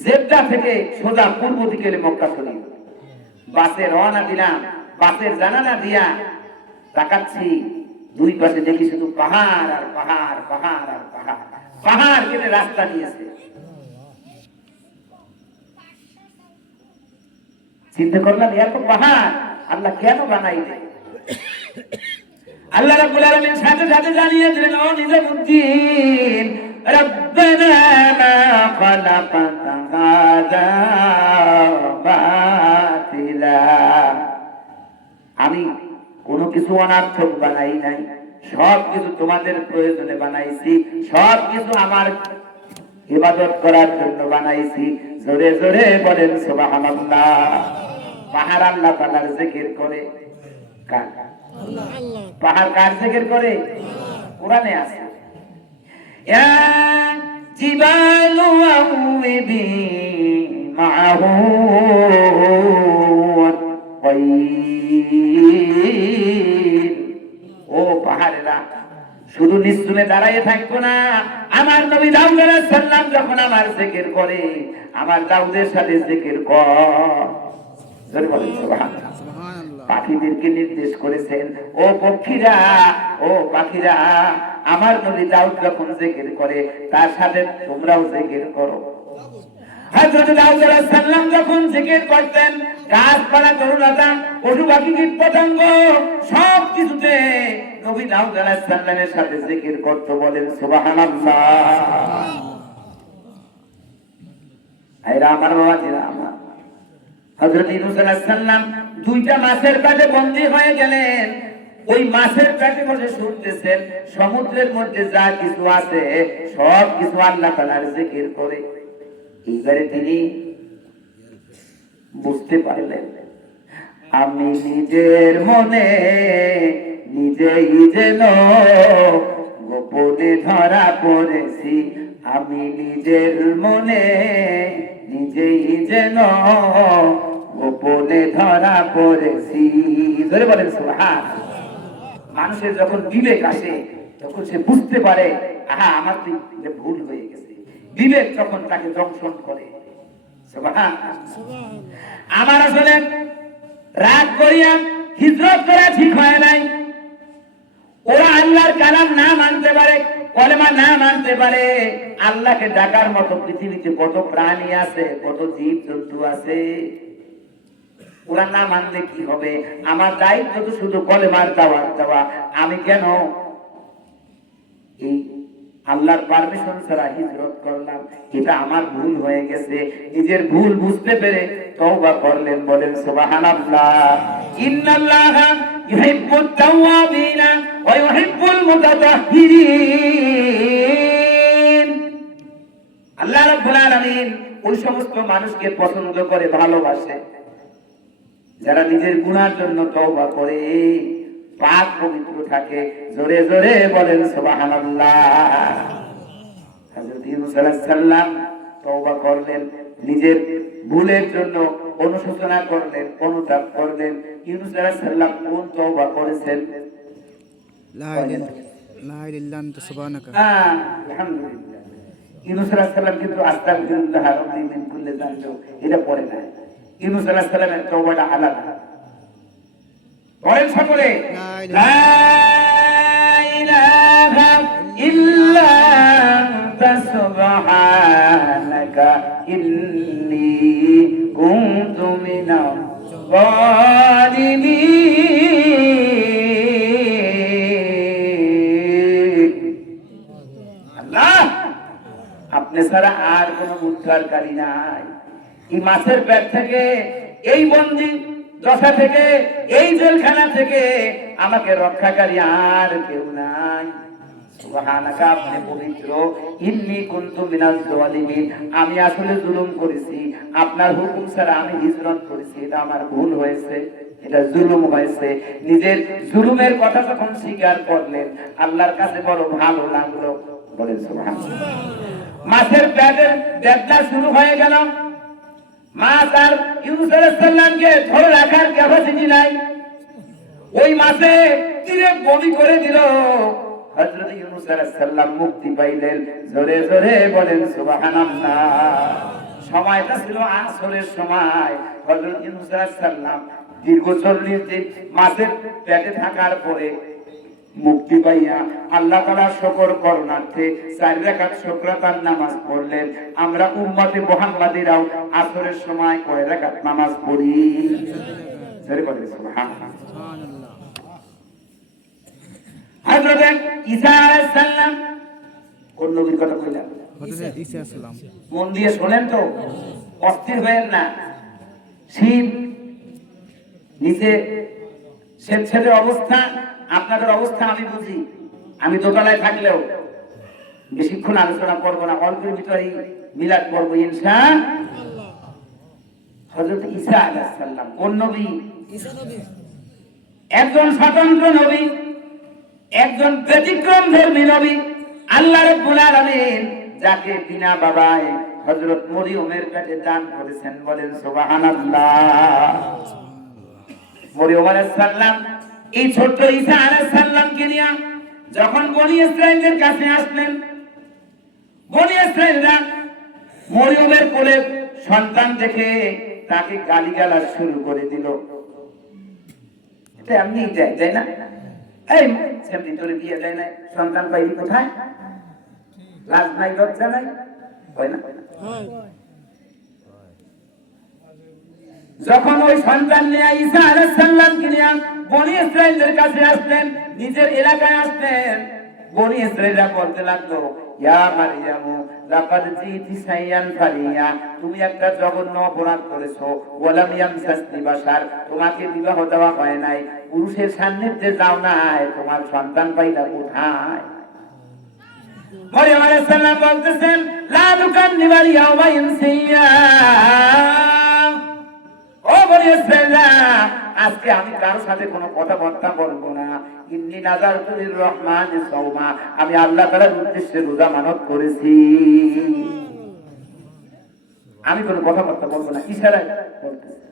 জেদ্দা থেকে সোজা পূর্ব দিকে মক্কা শরীফ। বাসে রওনা দিলাম, বাসের জানালা দিয়া তাকাচ্ছি, দুই পাশে দেখি শুধু পাহাড় আর পাহাড়, পাহাড় আর পাহাড়, পাহাড় কেটে রাস্তা দিয়েছে। চিন্তা করলাম এত পাহাড় আল্লাহ কেন বানাইবে? আল্লাহ রাব্বুল আলামিন সাথে সাথে জানিয়ে দিলেন, ও নিজামুদ্দিন, রব্বানা মা খালাকতা হাযা বাতিলা। আমি কোনো কিছু অনার্থক বানাই নাই, সব কিছু তোমাদের প্রয়োজনে বানাইছি, সব কিছু আমার ইবাদত করার জন্য বানাইছি। জোরে জোরে বলেন সুবহানাল্লাহ। পাহাড় আল্লাহ তাআলার জিকির করে, কার? পাহাড় কার জিকির করে? কোরআনে আছে, ইয়া জিবালু আউবি মাআহু ও পাহাড়েরা শুধু নিশ্চুমে দাঁড়াইয়ে থাকবো না। আমার নবী দাউদ আলাইহিস সালাম যখন আমার জিকির করে, আমার দাউদের সাথে জিকির কর। পাখিদেরকে নির্দেশ করেছেন, ও পক্ষীরা, ও পাখিরা, আমার নবী দাউদ যখন জিকির করে তার সাথে তোমরাও জিকির করো। হযরত দাউদ আলাইহিস সালাম যখন জিকির করতেন, গাছপালা, তরুলতা, পশু পাখি, কীট পতঙ্গ সব কিছুতে নবী দাউদ আলাইহিস সালামের সাথে জিকির করত। বলেন সুবহানাল্লাহ। আইরা আমার বাবাজিরা আমার, হযরত ইউনূস আলাইহিস সালাম দুইটা মাছের পেটে বন্দী হয়ে গেলেন। ওই মাছের পেটে বসে শুনতেছেন সমুদ্রের মধ্যে যা কিছু আছে সব কিছু আল্লাহ তাআলার জিকির করে। এইবারে তিনি বুঝতে পারলেন, আমি নিজের মনে নিজেই যেন গোপনে ধরা পড়েছি, আমি নিজের মনে নিজেই যেন গোপনে ধরা পড়েছি। ধরে বলেন সুবহানাল্লাহ। মানুষের যখন বিবেক আসে তখন সে বুঝতে পারে, আহা আমার তো ভুল হয়ে গেছে। বিবেক যখন তাকে দংশন করে, আমার আসলে রাগ করিয়া হিজরত করা ঠিক হয় নাই। ওরা আল্লাহর কালাম না মানতে পারে, কলেমা না মানতে পারে। আল্লাহকে ডাকার মতো পৃথিবীতে কত প্রাণী আছে, কত জীব জন্তু আছে। ওরা না মানলে কি হবে? আমার দায়িত্ব তো শুধু কলেমার দাওয়াত দেওয়া। আমি কেন এই আল্লাহর পারমিশন ছাড়া হিজরত করলাম, এটা আমার ভুল হয়ে গেছে। নিজের ভুল বুঝতে পেরে তওবা করলেন। বলেন সুবহানাল্লাহ। ইন্নাল্লাহা ইউহিব্বুত তাওয়াবিনা ওয়া ইউহিব্বুল মুতাতাহহিরিন। আল্লাহ রাব্বুল আলামিন ওই সমস্ত মানুষকে পছন্দ করে, ভালোবাসে যারা নিজের গুনার জন্য তওবা করে পাক পবিত্র থাকে। জোরে জোরে বলেন সুবহানাল্লাহ। হযরত ইউনূস আলাইহিস সালাম তওবা করলেন, নিজের ভুলের জন্য অনুশোচনা করলেন, অনুতাপ করলেন। ইউনূস আলাইহিস সালাম কোন তওবা করেছেন? লা ইলাহা ইল্লা আনতা সুবহানাকা। আলহামদুলিল্লাহ। ইউনূস আলাইহিস সালাম কিন্তু আস্তাগফিরুল্লাহ রাব্বি মিন কুল্লি যানব এটা পড়ে না। ইউনূস আলাইহিস সালামের তওবাটা আলাদা। বলেন সকলে, লা ইলাহা ইল্লা আনতা সুবহানাকা ইন্নী কুনতু মিনাজ জালিমিন। আল্লাহ, আপনি ছাড়া আর কোনো উদ্ধারকারী নাই। এই মাছের পেট থেকে, এই বন্দী দশা থেকে, এই জেলখানা থেকে আমাকে রক্ষাকারী আর কেউ নাই। সুবহানাকা, আপনি পবিত্র। ইন্নী কুনতু মিনাজ জালিমিন, আমি আসলে জুলুম করেছি, আপনার হুকুম ছাড়া আমি হিজরত করেছি, এটা আমার ভুল হয়েছে, এটা জুলুম হয়েছে। নিজের জুলুমের কথা যখন স্বীকার করলেন, আল্লাহর কাছে বড় ভালো লাগলো। বলেন সুবহানাল্লাহ। মাছের পেটের বেদনা শুরু হয়ে গেল। মাছ আর ইউনূস আলাইহিস সালামকে ধরে রাখার ক্যাপাসিটি নাই। ওই মাছে তীরে বমি করে দিল। হযরত ইউনূস আলাইহিস সালাম মুক্তি পাইলেন। জোরে জোরে বলেন সুবহানাল্লাহ। সময়টা ছিল আসরের সময়। হযরত ইউনূস আলাইহিস সালাম দীর্ঘ 40 দিন মাছের পেটে থাকার পরে মুক্তি পাইয়া আল্লাহ তাআলার শুকর করুণার্থে 4 রাকাত শুকরাতার নামাজ পড়লেন। আমরা উম্মতে মুহাম্মাদীরাও আসরের সময় কয় রাকাত নামাজ পড়ি? জোরে বলেন সুবহানাল্লাহ। হযরত ঈসা আলাইহিস সালাম, কোন নবীর কথা কইলাম? হযরত ঈসা আলাইহিস সালাম। মন দিয়ে শুনেন তো, অস্থির হয়েন না। শীত নিচে সেচের অবস্থা, আপনাদের অবস্থা আমি বুঝি। আমি দোতলায় থাকলেও বেশিক্ষণ আলোচনা করবো না, অল্পের ভিতরেই মিলাদ করবো ইনশাআল্লাহ। হযরত ঈসা আলাইহিস সালাম কোন নবী? ঈসা নবী। একজন স্বতন্ত্র নবী, একজন ব্যতিক্রমধর্মী নবী। আল্লাহ রাব্বুল আলামিন যাকে বিনা বাবায় হযরত মরিয়মের পেটে দান করেছেন। বলেন সুবহানাল্লাহ। মরিয়ম আলাইহিস সালাম এই ছোট্ট ঈসা আলাইহিস সালামকে নিয়ে যখন বনি ইসরাইলের কাছে আসলেন, বনি ইসরাইলরা মরিয়মের কোলে সন্তান দেখে তাকে গালিগালাজ শুরু করে দিল। এটা এমনি যায়, তাই না? এই সেমনি তোরে বিয়ে দেয় না, সন্তান পাইলি কোথায়? লাজ নাই, লজ্জা নাই, হয় না? যখন ওই সন্তান নিয়ে ঈসা আলাইহিস সালামকে নিয়ে বনি ইসরাইলের কাছে আসলেন, নিজের এলাকায় আসলেন, বনি ইসরাইলরা বলতে লাগলো, ইয়া মারইয়ামু লাকাদ জিতি শাইয়ান ফারিয়া, তুমি একটা জঘন্য অপরাধ করেছো। ওয়ালাম ইয়ামসাসনি বাশার, তোমাকে বিবাহ দেওয়া হয় নাই, পুরুষের সান্নিধ্যে যাও নাই, তোমার সন্তান পাইলা কোথায়? মরিয়ম আলাইহিস সালাম বলতেছেন, লা তুকান্নিবাল ইয়াওমা ইনসিয়া। ও বনি ইসরাইলরা, আজকে আমি কারোর সাথে কোনো কথাবার্তা বলবো না। ইন্নী নাযারতু লির-রহমানি সাওমা, আমি আল্লাহ তাআলার উদ্দেশ্যে রোজা মানত করেছি, আমি কোনো কথাবার্তা বলবো না। ইশারায় বলতেছে।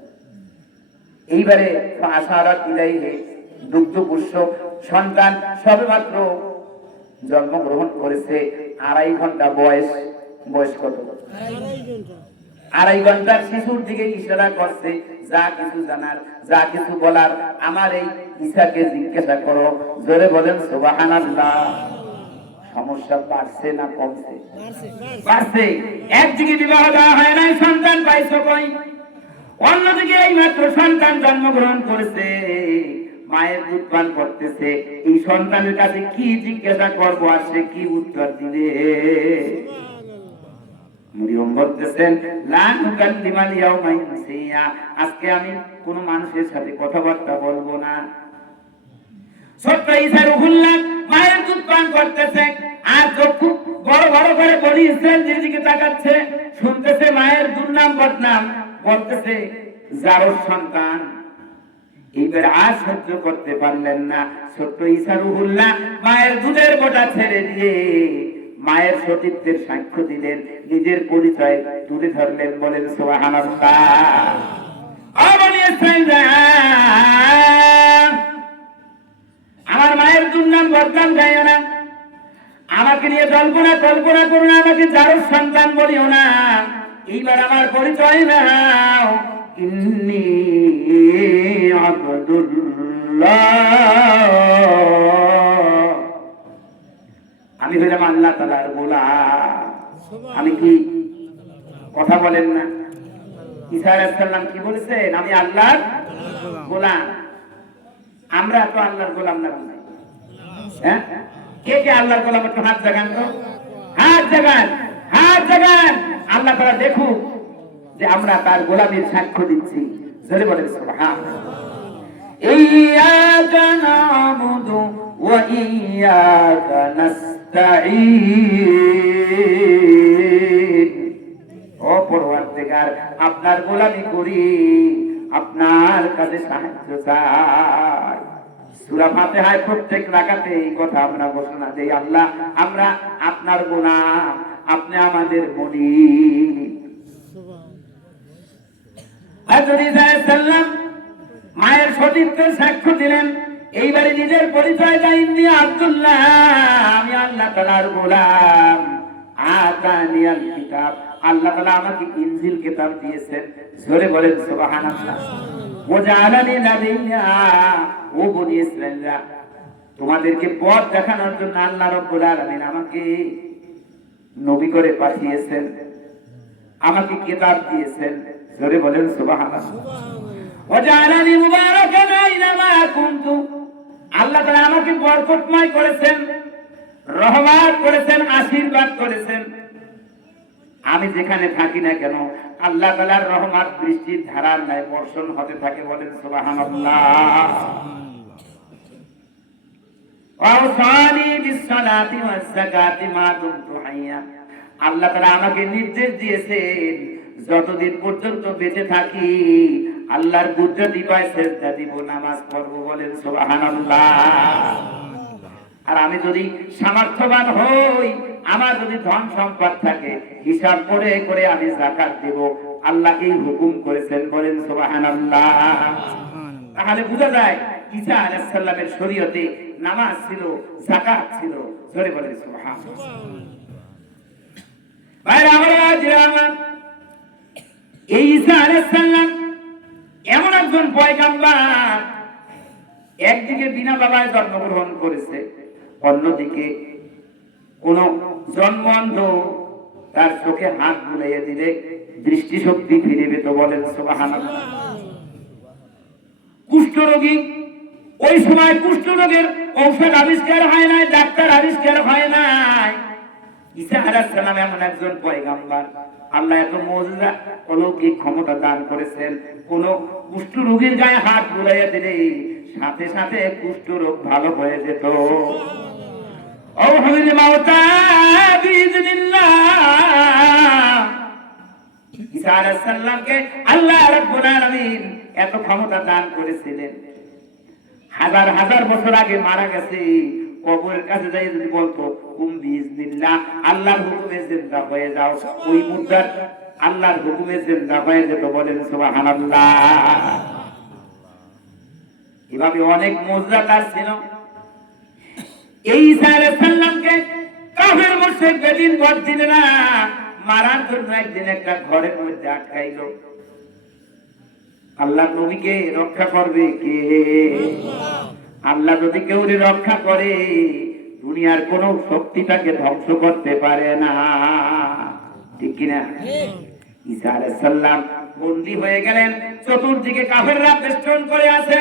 এইবারে ফাশারাত ইলাইহি, দুগ্ধপুষ্য সন্তান সবেমাত্র জন্মগ্রহণ করেছে, 2.5 ঘন্টা বয়স। বয়স কত? 2.5 ঘন্টার শিশুর দিকে ইশারা করছে, যা কিছু জানার, যা কিছু বলার আমার এই ঈসাকে জিজ্ঞাসা করো। জোরে বলেন সুবহানাল্লাহ। সমস্যা বাড়ছে না কমছে? বাড়ছে। একদিকে বিবাহ দেওয়া হয় নাই, সন্তান পাইছো কই? অন্যদিকে এই মাত্র সন্তান জন্মগ্রহণ করেছে, মায়ের দুধ পান করতেছে, এই সন্তানের কাছে কি জিজ্ঞাসা করবো আর সে কি উত্তর দিবে? মরিয়ম বলতেছেন, লা নুকাল্লিমাল ইয়াওমা ইনসিয়া, আজকে আমি কোন মানুষের সাথে কথাবার্তা বলবো না। ছোট্ট ঈসা রূহুল্লাহ মায়ের দুধ পান করতেছে, আর চক্ষু বড় বড় করে বনি ইসরাইলের দিকে তাকাচ্ছে, শুনতেছে মায়ের দুর্নাম বদনাম, বলতেছে যারোর সন্তান। এইবার আর সহ্য করতে পারলেন না, ছোট্ট ঈসা রূহুল্লাহ মায়ের দুধের বোঁটা ছেড়ে দিয়ে মায়ের সতীত্বের সাক্ষ্য দিলেন, নিজের পরিচয় তুলে ধরলেন। বলেন সুবহানাল্লাহ। বনি ইসরাইলরা, আমার মায়ের দুর্নাম বদনাম গাইও না, আমাকে নিয়ে কল্পনা কল্পনা করো না, আমাকে যারোর সন্তান বলিও না। এইবার আমার পরিচয় নাও, ইন্নী আব্দুল্লাহ, আমি হইলাম আল্লাহ তাআলার গোলাম। আমি কি কথা বলেন না? ঈসা আলাইহিস সালাম কি বলেছেন? আমি আল্লাহর গোলাম। আমরা তো আল্লাহর গোলাম না? হ্যাঁ, কে কে আল্লাহর গোলাম? একটু হাত জাগান তো, হাত জাগান, হাত জাগান। আল্লাহ তাআলা দেখুন যে আমরা তার গোলামীর সাক্ষ্য দিচ্ছি। জোরে বলেন সুবহানাল্লাহ। ইয়্যাকা না'বুদু ওয়া ইয়্যাকা নাস্তাঈন। ও পরওয়ারদিগার, আপনার গোলামি করি, আপনার কাছে সাহায্য চাই। সূরা ফাতিহায় প্রত্যেক রাকাতে এই কথা আমরা ঘোষণা দেই, আল্লাহ আমরা আপনার গোলাম, আপনি আমাদের মুনিব। হযরত ঈসা আলাইহিস সালাম মায়ের সতীত্বের সাক্ষ্য দিলেন। এইবারে নিজের পরিচয় দেন, আব্দুল্লাহ, আমি আল্লাহ তাআলার গোলাম। আতানিয়াল কিতাব, আল্লাহ তাআলা আমাকে ইনজিল কিতাব দিয়েছেন। জোরে বলেন সুবহানাল্লাহ। ওয়াজআলানি নাবিয়্যা, ও বনি ইসরাঈলরা, তোমাদেরকে পথ দেখানোর জন্য আল্লাহ রাব্বুল আলামিন আমাকে নবী করে পাঠিয়েছেন, আমাকে কিতাব দিয়েছেন। জোরে বলেন সুবহানাল্লাহ। ওয়াজআলানি মুবারাকান আইনামা কুনতু, আল্লাহ তাআলা আমাকে বরকতময় করেছেন, রহমত করেছেন, আশীর্বাদ করেছেন। আমি যেখানে থাকি না কেন আল্লাহ তাআলার রহমত বৃষ্টির ধারার ন্যায় বর্ষণ হতে থাকে। বলেন সুবহানাল্লাহ। ওয়াসানি বিসসালাতি ওয়াজ যাকাতি মা দুমতু হাইয়া, আল্লাহ তাআলা আমাকে নির্দেশ দিয়েছেন যতদিন পর্যন্ত বেঁচে থাকি আল্লাহর গুজরাতি পায় সেজদা দিব, নামাজ পড়ব। বলেন সুবহানাল্লাহ। আর আমি যদি সামর্থ্যবান হই, আমার যদি ধন সম্পদ থাকে, হিসাব করে করে আমি যাকাত দেব। আল্লাহ এই হুকুম করেছেন। বলেন সুবহানাল্লাহ। তাহলে বোঝা যায় ঈসা আলাইহিস সালামের শরীয়তে নামাজ ছিল, যাকাত ছিল। জোরে বলেন সুবহানাল্লাহ। ভাইরা আমার, এই ঈসা আলাইহিস সালাম এমন একজন পয়গম্বর, একদিকে বিনা বাবায় জন্মগ্রহণ করেছে, অন্যদিকে কোন জন্মন্ধ তার চোখে হাত বুলাইয়া দিলে দৃষ্টিশক্তি ফিরে পেত। বলেন সুবহানাল্লাহ। কুষ্ঠরোগী, ওই সময় কুষ্ঠরোগের ঔষধ আবিষ্কার হয় নাই, ডাক্তার আবিষ্কার হয় নাই। ঈসা আলাইহিস সালাম এমন একজন পয়গম্বর, আল্লাহ এত মুজিজা অলৌকিক ক্ষমতা দান করেছেন। কোন কুষ্ঠরোগীর গায়ে হাত বুলাইয়া দিলে সাথে সাথে কুষ্ঠরোগ ভালো হয়ে যেত। ঈসা আলাইহিস সালামকে আল্লাহ রাব্বুল আলামিন এত ক্ষমতা দান করেছিলেন, হাজার হাজার বছর আগে মারা গেছে, কবরের কাছে যাই যদি বলতো কুম বিইজনিল্লাহ, আল্লাহর হুকুমে জিন্দা হয়ে যাও, ওই মুদ্রা আল্লাহর হুকুমে জিন্দা হয়ে যেত। বলেন সুবহানাল্লাহ। এভাবে অনেক মুজিজা তার ছিল। এই ঈসা আলাইহিস সালামকে কাফের মুশরিক বেদিন ভোট দিল না, মারার জন্য একদিন একটা ঘরের মধ্যে আটকাইলো। আল্লাহ নবীকে রক্ষা করবে কে? আল্লাহ যদি কেউ রক্ষা করে, দুনিয়ার কোন শক্তি তাকে ধ্বংস করতে পারে না, ঠিক কিনা? ঈসা আলাইহিস সালাম বন্দী হয়ে গেলেন, চতুর্দিকে কাফেররা বেষ্টন করে আছে।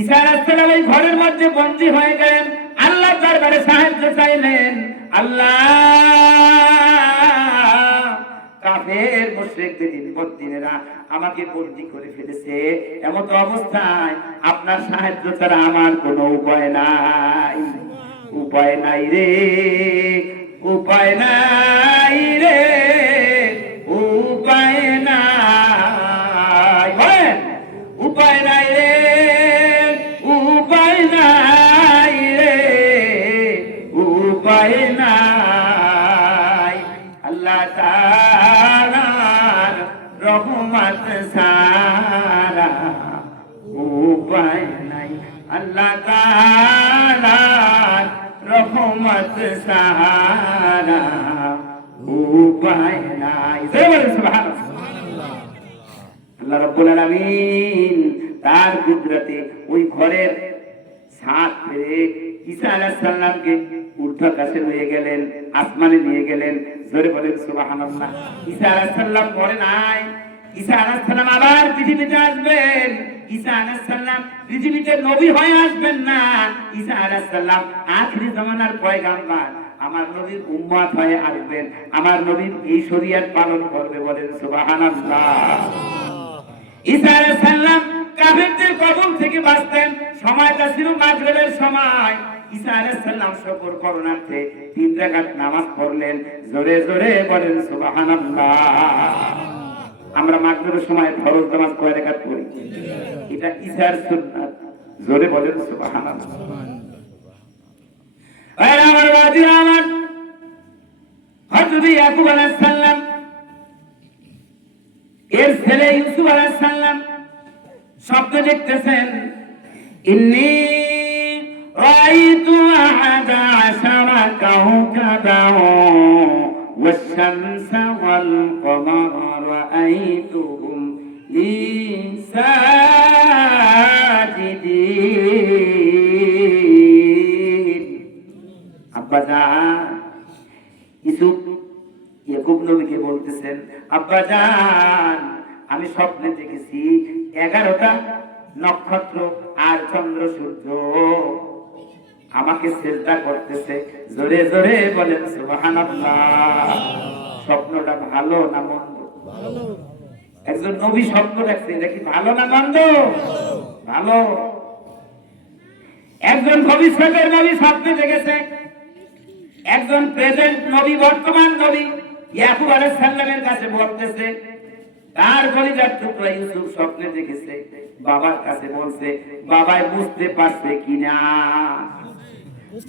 ঈসা আলাইহিস সালাম এই ঘরের মধ্যে বন্দী হয়ে গেলেন, আল্লাহর দরবারে সাহায্য চাইলেন। আল্লাহ, কাফের মুশরিকদের দিনবদ্দিনেরা আমাকে বন্দী করে ফেলেছে, এমন অবস্থায় আপনার সাহায্য ছাড়া আমার কোনো উপায় নাই। উপায় নাই রে, উপায় নাই রে, উপায় নাই, বলেন উপায় নাই রে, উপায় নাই রে, উপায় নাই। আল্লাহ তাআলার রহমত ছাড়া উপায় নাই। আল্লাহ তাআলার রহমত ছাড়া উপায় নাই। সুবহানাল্লাহ। আল্লাহ রাব্বুল আলামিন তার কুদরতে ওই ঘরের ছাদ ফেলে ঈসা আলাইহিস সালামকে ঊর্ধ্বাকাশে নিয়ে গেলেন, আসমানে নিয়ে গেলেন। জোরে বলেন সুবহানাল্লাহ। ঈসা আলাইহিস সালাম ঘরে নাই। ঈসা আলাইহিস সালাম আবার পৃথিবীতে আসবেন। ঈসা আলাইহিস সালাম পৃথিবীতে নবী হয়ে আসবেন না। ঈসা আলাইহিস সালাম আখিরি জামানার পয়গাম্বর, আমার নবীর উম্মত হয়ে আসবেন, আমার নবীর এই শরীয়ত পালন করবে। বলেন সুবহানাল্লাহ। ঈসা আলাইহিস সালাম কাফেরদের কবল থেকে বাঁচতেন। সময়টা ছিল মাগরিবের সময়। ঈসা আলাইহিস সালাম শুকর করুণার্থে 3 রাকাত নামাজ পড়লেন। জোরে জোরে বলেন সুবহানাল্লাহ। আমরা মাগরিবের সময় ফরজ নামাজ কয় রাকাত পড়ি? এটা ঈসার সুন্নাত। জোরে বলেন সুবহানাল্লাহ। আর আমার বাজিরা আমার হযরত ইয়াকুব আলাইহিস সালাম এর ছেলে ইউসুফ আলাইহিস সালাম স্বপ্ন দেখতেছেন, ইন্নী রাআইতু আহাদা আশারা কাওকাবাও ওয়াশ-শামসা ওয়াল-কমারা রাআইতুহুম লি সাজিদিন। আব্বাজান, ইউসুফ ইয়াকুব নবীকে বলতেছেন, আব্বাজান আমি স্বপ্নে দেখেছি 11টা নক্ষত্র আর চন্দ্র সূর্য আমাকে সিজদা করতেছে। জোরে জোরে বলেন সুবহানাল্লাহ। স্বপ্নটা ভালো না মন্দ? ভালো। একজন নবী স্বপ্ন দেখছে, এটা কি ভালো না মন্দ? ভালো। একজন ভবিষ্যতের নবী স্বপ্নে দেখেছে, একজন প্রেজেন্ট নবী, বর্তমান নবী ইয়াকুব আলাইহিস সালামের কাছে বলতেছে, তার কলিজার টুকরা ইউসুফ স্বপ্নে দেখেছে, বাবার কাছে বলছে, বাবাই বুঝতে পারছে কিনা?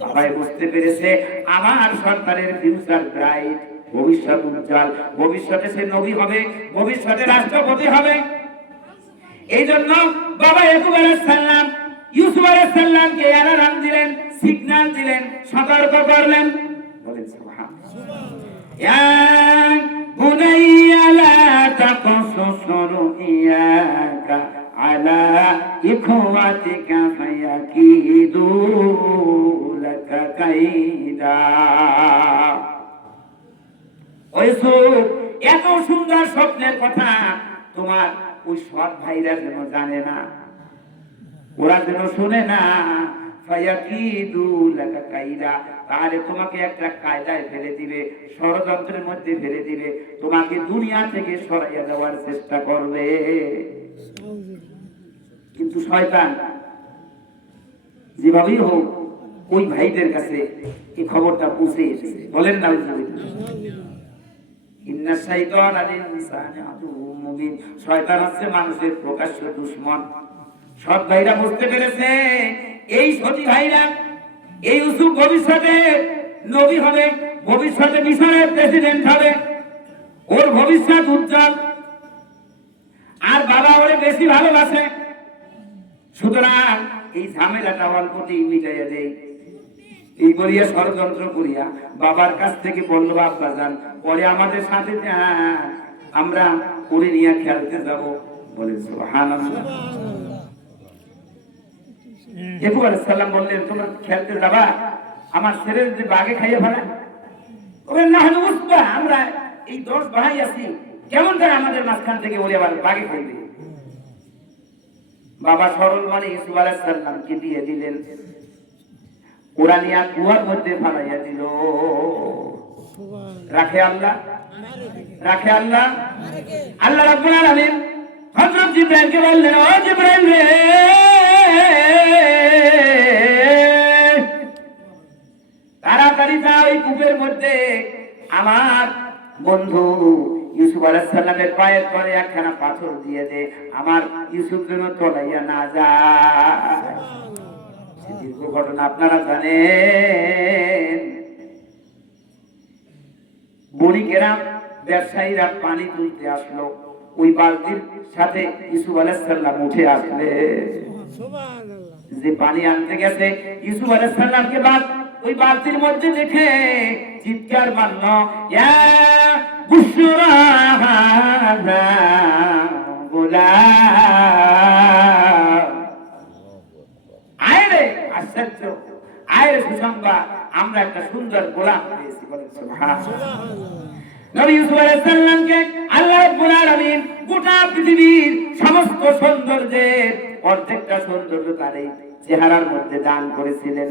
বাবাই বুঝতে পেরেছে আমার সন্তানের ফিউচার ব্রাইট, ভবিষ্যৎ উজ্জ্বল, ভবিষ্যতে সে নবী হবে, ভবিষ্যতে রাষ্ট্রপতি হবে। এই জন্য বাবা ইয়াকুব আলাইহিস সালাম ইউসুফ আলাইহিস সালামকে অ্যালার্ম দিলেন, সিগন্যাল দিলেন, সতর্ক করলেন। বলেন সুবহানাল্লাহ। ইয়া বুনাইয়া লা তাকসুস রুইয়াকা আলা ইখওয়াতিকা ফায়াকিদু লাকা কাইদা। ইউসুফ, এত সুন্দর স্বপ্নের কথা তোমার ওই সৎ ভাইরা যেন জানে না, ওরা যেন শুনে না। ফায়াকিদু লাকা কাইদা, তাহলে তোমাকে একটা কায়দায় ফেলে দিবে, ষড়যন্ত্রের মধ্যে ফেলে দিবে, তোমাকে দুনিয়া থেকে সরাইয়া দেওয়ার চেষ্টা করবে। কিন্তু শয়তান যেভাবেই হোক ওই ভাইদের কাছে এই খবরটা পৌঁছে এসেছে। বলেন না, ইন্না শাইতানা লিল ইনসানি আদুউম মুবিন। শয়তান হচ্ছে মানুষের প্রকাশ্য দুশমন। সৎ ভাইরা বুঝতে পেরেছে এই সতী ভাইরা, এই ইউসুফ ভবিষ্যতে নবী হবে, ভবিষ্যতে মিশরের প্রেসিডেন্ট হবে, ওর ভবিষ্যৎ উজ্জ্বল, আর বাবা ওরে বেশি ভালোবাসে। সুতরাং এই ঝামেলাটা অল্পতেই মিটাইয়া দেয়। এই বলিয়া ষড়যন্ত্র করিয়া বাবার কাছ থেকে বলল, আব্বা যান পরে আমাদের সাথে আমরা ওরে নিয়ে খেলতে যাব। বলে সুবহানাল্লাহ। ইয়াকুব আলাইহিস সালাম বললেন, তোমরা খেলতে যাবা? আমার ছেলে যদি বাঘে খাইয়ে ফেলে? বলেন না, আমরা এই 10 ভাই আছি, কেমন করে আমাদের মাঝখান থেকে ওরে আবার বাঘে খাইবে? বাবা সরল মানে ইউসুফ আলাইহিস সালামকে দিয়ে দিলেন, কোরআনিয়া কুয়ার মধ্যে ফালাইয়া দিল। রাখে আল্লাহ, রাখে আল্লাহ। আল্লাহ রাব্বুল আলামিন হযরত জিবরাইলকে বললেন, ও জিবরাইল রে, তাড়াতাড়ি যা ওই কূপের মধ্যে আমার বন্ধু ইউসুফ আলাইহিস সালামের পায়ের তলে একখানা পাথর দিয়ে দে, আমার ইউসুফ যেন তলাইয়া না যায়। দীর্ঘ ঘটনা আপনারা জানেন। বণিকেরা, ব্যবসায়ীরা পানি তুলতে আসলো, ওই বালতির সাথে ইউসুফ আলাইহিস সালাম উঠে আসলে, যে পানি আনতে গেছে ইউসুফ আলাইহিস সালামকে ওই বালতির মধ্যে দেখে চিৎকার মারল, ইয়া বুশরা হাযা গোলাম, আয়রে আশ্চর্য, আয়রে সুসংবাদ, আমরা একটা সুন্দর গোলাম পেয়েছি। বলেন সুবহানাল্লাহ। নবী ইউসুফ আলাইহিস সালামকে আল্লাহ রাব্বুল আলামিন গোটা পৃথিবীর সমস্ত সৌন্দর্যের অর্ধেকটা সৌন্দর্য তার এই চেহারার মধ্যে দান করেছিলেন।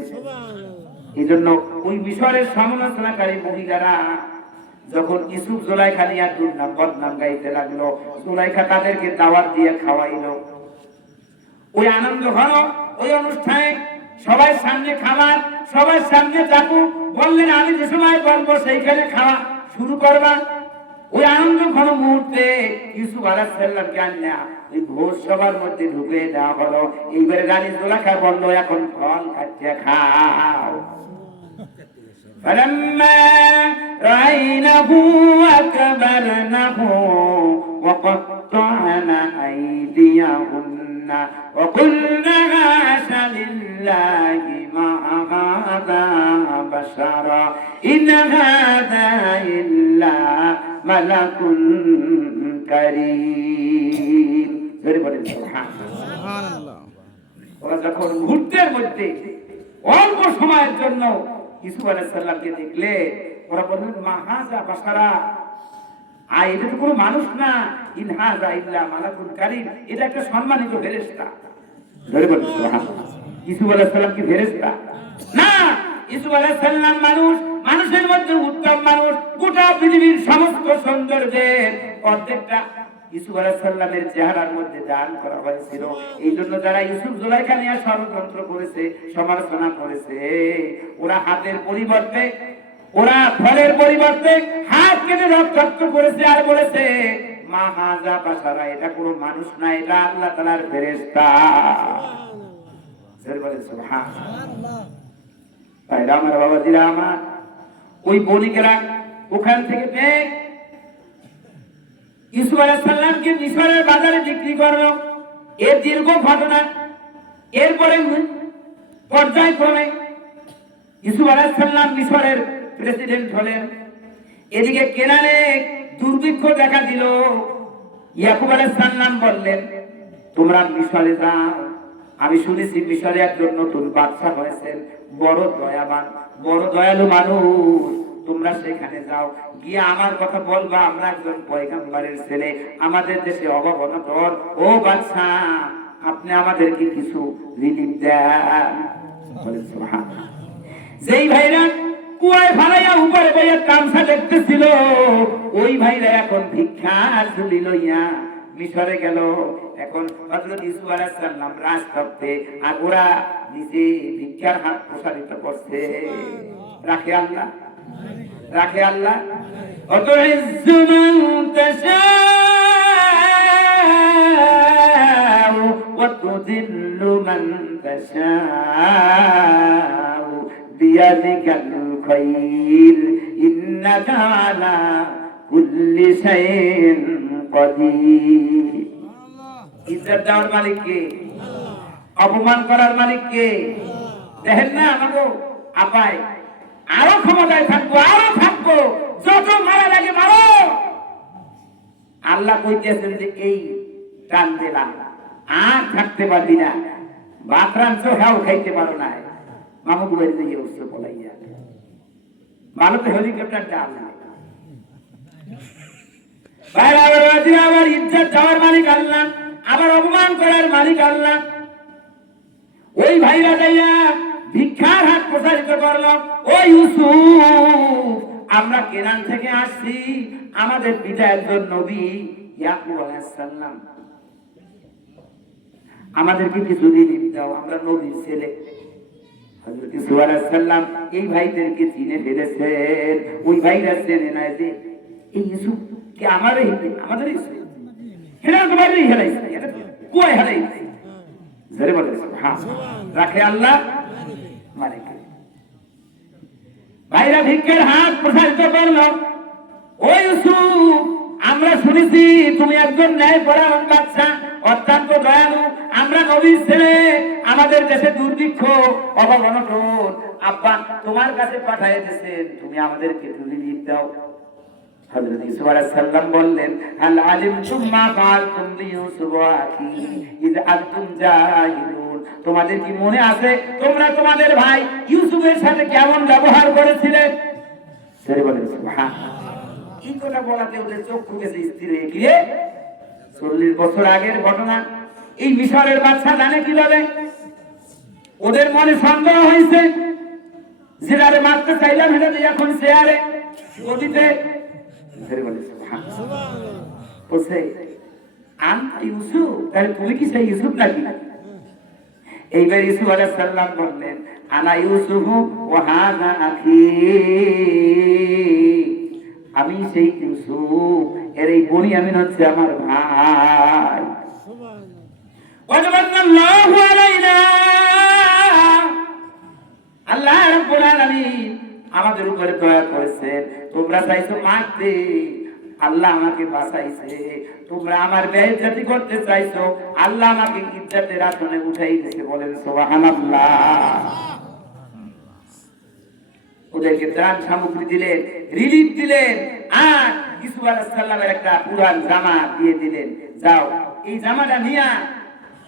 এই জন্য ওই মিশরের সমালোচনাকারী মহিলারা যখন ইউসুফ জুলাইখা নিয়ে দুর্নাম বদনাম গাইতে লাগলো, জুলাইখা তাদেরকে দাওয়াত দিয়ে খাওয়াইলো। ওই আনন্দ ঘন ওই অনুষ্ঠানে সবাই সামনে খাবার, সবার সামনে চাকু, বললেন আমি যে সময় বলবো সেইখানে খাওয়া শুরু করবা। ওই আনন্দ ঘন মুহূর্তে ইউসুফ আলাইহিস সালামকে আনিয়া ওই ভোজ সবার মধ্যে ঢুকে দেওয়া হলো। এইবারে রানী জুলাইখা বলল, এখন ফল খাচ্ছে খাও। فلما رأينه أكبرنه وقطعن أيديهن وقلن حاش لله ما هذا بشرا إن هذا إلا ملك كريم। সুবহানাল্লাহ। ওরা যখন মুহূর্তের মধ্যে অল্প সময়ের জন্য ইউসুফ আলাইহিস সালামকে দেখলে ওরা বললেন, মা হাযা বাশারা, এটা তো কোনো মানুষ না, ইন হাযা ইল্লা মালাকুন কারীম, এটা একটা সম্মানিত ফেরেশতা। ধরে বলুন সুবহানাল্লাহ। ইউসুফ আলাইহিস সালাম কি ফেরেশতা? না, ইউসুফ আলাইহিস সালাম মানুষ, মানুষের মধ্যে উত্তম মানুষ। গোটা পৃথিবীর সমস্ত সৌন্দর্যের অর্ধেকটা ইউসুফ আলাইহিস সালামের চেহারার মধ্যে দান করা হয়েছিল। এই জন্য যারা ইউসুফ জুলাইখা নিয়ে ষড়যন্ত্র করেছে, সমালোচনা করেছে, ওরা হাতের পরিবর্তে, ওরা ফলের পরিবর্তে হাত কেটে রক্তাক্ত করেছে আর বলেছে, মা হাযা বাশারা, এটা কোনো মানুষ না, এটা আল্লাহ তাআলার ফেরেশতা। সুবহানাল্লাহ। ভাইরা আমার, বাবাজিরা আমার, ওই বণিকেরা ওখান থেকে পেয়ে ইউসুফ আলাইহিস সালামকে মিশরের বাজারে বিক্রি করলো। এর দীর্ঘ ঘটনা। এরপরে পর্যায়ক্রমে ইউসুফ আলাইহিস সালাম মিশরের প্রেসিডেন্ট হলেন। এদিকে কেনানে দুর্ভিক্ষ দেখা দিল। ইয়াকুব আলাইহিস সালাম বললেন, তোমরা মিশরে যাও, আমি শুনেছি মিশরে একজন নতুন বাদশা হয়েছেন, বড় দয়াবান, বড় দয়ালু মানুষ, তোমরা সেখানে যাও, গিয়ে আমার কথা বলবা, আমরা একজন পয়গম্বরের ছেলে, আমাদের দেশে অভাব অনটন, ও বাদশা আপনি আমাদেরকে কিছু রিলিফ দেন। সুবহানাল্লাহ। যেই ভাইরা কুয়ায় ফালাইয়া উপরে বইয়া তামসা দেখতেছিল, ওই ভাইরা এখন ভিক্ষার ঝুলি লইয়া মিশরে গেল। এখন হযরত ইউসুফ আলাইহিস সালাম রাজতত্ত্বে, আর ওরা নিচে ভিক্ষার হাত প্রসারিত করছে। রাখে আল্লাহ, রাখে আল্লাহ। অতুইজ্জু মান তাশাউ ওয়া তুযিল্লু মান তাশাউ বিয়াদিকাল খায়র ইন্নাকা আলা কুল্লি শাইইন কাদির। ইজ্জত দেওয়ার মালিক কে? অপমান করার মালিক কে? দেখেন না আমাকে আপায়, আরো ক্ষমতায় থাকবো, আরো থাকবো, যত মারা লাগে মারো। আল্লাহ কইতেছেন যে এই টান দিলাম, আর থাকতে পারবি না, বাতরান চোখাও খাইতে পারো না, মামুক বাড়িতে গিয়ে উঠছে বলাইয়া, ভালো তো হেলিকপ্টার ডাল না। আমার ইজ্জত যাওয়ার মালিক আল্লাহ। আবার অপমান করার মালিক আল্লাহ। ওই ভাইরা যাইয়া ভিক্ষার হাত প্রসারিত করলো, ও ইউসুফ, আমরা কেনান থেকে আসছি, আমাদের পিতা একজন নবী ইয়াকুব আলাইহিস সালাম, আমাদেরকে কিছু রিজিক দাও, আমরা নবীর ছেলে। হযরত ইউসুফ আলাইহিস সালাম এই ভাইদেরকে চিনে ফেলেছেন। ওই ভাইরা চেনে না যে এই ইউসুফ কে আমাদের ইউসুফ, হেরা তোমাদের হেরাইছে, এটা কই হেরাইছে, জোরে বলে রাখে আল্লাহ মালিক। ভাইরা ভিক্ষার হাত প্রসারিত করলো, ও ইউসুফ, আমরা শুনেছি তুমি একজন ন্যায়পরায়ণ বাদশা, অত্যন্ত দয়ালু, আমরা নবীর ছেলে, আমাদের দেশে দুর্ভিক্ষ অভাব অনটন, আব্বা তোমার কাছে পাঠিয়ে দিয়েছেন, তুমি আমাদেরকে একটু রিলিফ দাও। হযরত ইউসুফ আলাইহিস সালাম বললেন, হাল আলিমতুম মা ফাআলতুম বিইউসুফ ওয়া আখি ইয আনতুম জাহিলুন, তোমাদের কি মনে আছে তোমরা তোমাদের ভাই ইউসুফের সাথে কেমন ব্যবহার করেছিলে? সে বলেন সুবহানাল্লাহ। এই কথা বলাতে ওদের চক্ষু গেছে স্থির হয়ে গিয়ে। 40 বছর আগের ঘটনা। এই মিশরের বাদশা জানে কিভাবে? ওদের মনে সন্দেহ হয়েছে, যারে মারতে চাইলাম এটা দিয়ে এখন চেয়ারে গদিতে। বলছে আনতা ইউসুফ, তাহলে তুমি কি সেই ইউসুফ নাকি? এইবার ইউসুফ আলাইহিস সালাম বললেন, আনা ইউসুফ ওয়া হাযা আখি, আমি সেই ইউসুফ, এর এই বুনিয়ামিন হচ্ছে আমার ভাই। ওয়াজাবাল্লাহু আলাইনা, আল্লাহ রাব্বুল আলামিন আমাদের উপরে দয়া করেছেন। তোমরা চাইছো মারতে, আল্লাহ আমাকে বাঁচাইছে। তোমরা আমার বেইজ্জতি করতে চাইছো, আল্লাহ আমাকে ইজ্জতের আসনে উঠাই দিয়েছে। বলেন সুবহানাল্লাহ। ওদেরকে ত্রাণ সামগ্রী দিলেন, রিলিফ দিলেন, আর ইউসুফ আলাইহিস সালামের একটা পুরান জামা দিয়ে দিলেন, যাও এই জামাটা নিয়া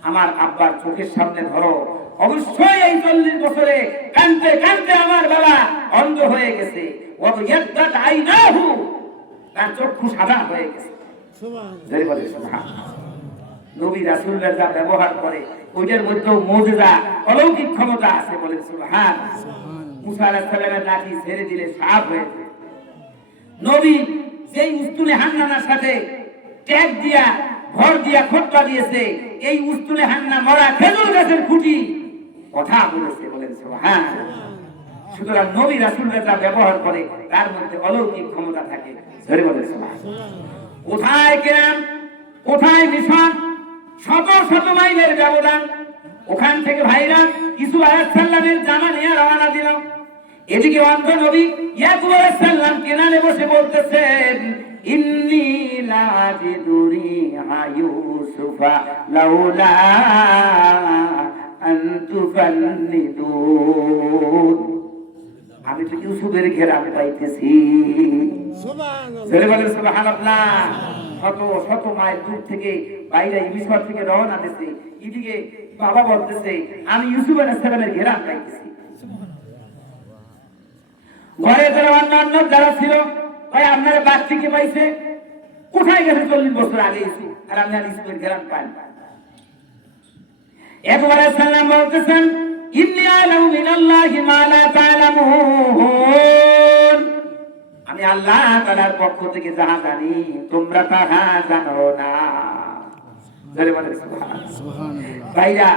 আমার আব্বার চোখের সামনে ধরো। অবশ্যই এই 40 বছরে কাঁদতে কাঁদতে আমার বাবা অন্ধ হয়ে গেছে, ওয়াবিয়াদ্দাত আইনাহু, তার চক্ষু সাদা হয়ে গেছে। সুবহানাল্লাহ। নবী রাসূলরা যা ব্যবহার করে ওইটার মধ্যে মুজিজা, অলৌকিক ক্ষমতা আছে। বলেন সুবহানাল্লাহ। মুসা আলাইহিস সালামের লাঠি ছেড়ে দিলে সাপ হয়ে যায়। নবী যেই উস্তুনে হান্নানার সাথে ট্যাগ দিয়া ভর দিয়া খোঁটা দিয়েছে, এই উস্তুনে হান্না মরা খেজুর গাছের খুঁটি কথা বলেছে। বলেন সুবহানাল্লাহ। সুতরাং নবী রাসূলরা যা ব্যবহার করে তার মধ্যে অলৌকিক ক্ষমতা থাকে। ধরে বলেন সুবহানাল্লাহ। কোথায় কেরাম, কোথায় মিশন, শত শত মাইলের ব্যবধান। ওখান থেকে ভাইরা ইউসুফ আলাইহিস সালামের জামা নিয়ে রওনা দিল। এদিকে অন্ধ নবী ইয়াকুব আলাইহিস সালাম কেনানে বসে বলতেছেন, ইন্নী লা আজিদুরি ইউসুফা লাউলা আন তুফান্নিদুন, আমি তো ইউসুফের ঘেরাম পাইতেছি। সুবহানাল্লাহ। সুবহানাল্লাহ। শত শত মাইল দূর থেকে বাইরে মিশর থেকে রওনা দিয়েছে, এদিকে বাবা বলতেছে আমি ইউসুফ আলাইহিস সালামের ঘেরাম পাইতেছি। ঘরে যারা অন্য যারা ছিল, ভাই আপনারা বাচ্চাকে পাইছে, কোথায় গেছে 40 বছর আগে ইউসুফ, আর আপনি ইউসুফের ঘেরাম পান? ইয়াকুব আলাইহিস সালাম বলতেছেন, ইন্নী আ'লামু মিনাল্লাহি মা লা তা'লামুন, আমি আল্লাহ তাআলার পক্ষ থেকে যাহা জানি তোমরা তাহা জানো না। জোরে বলেন সুবহানাল্লাহ। ভাইরা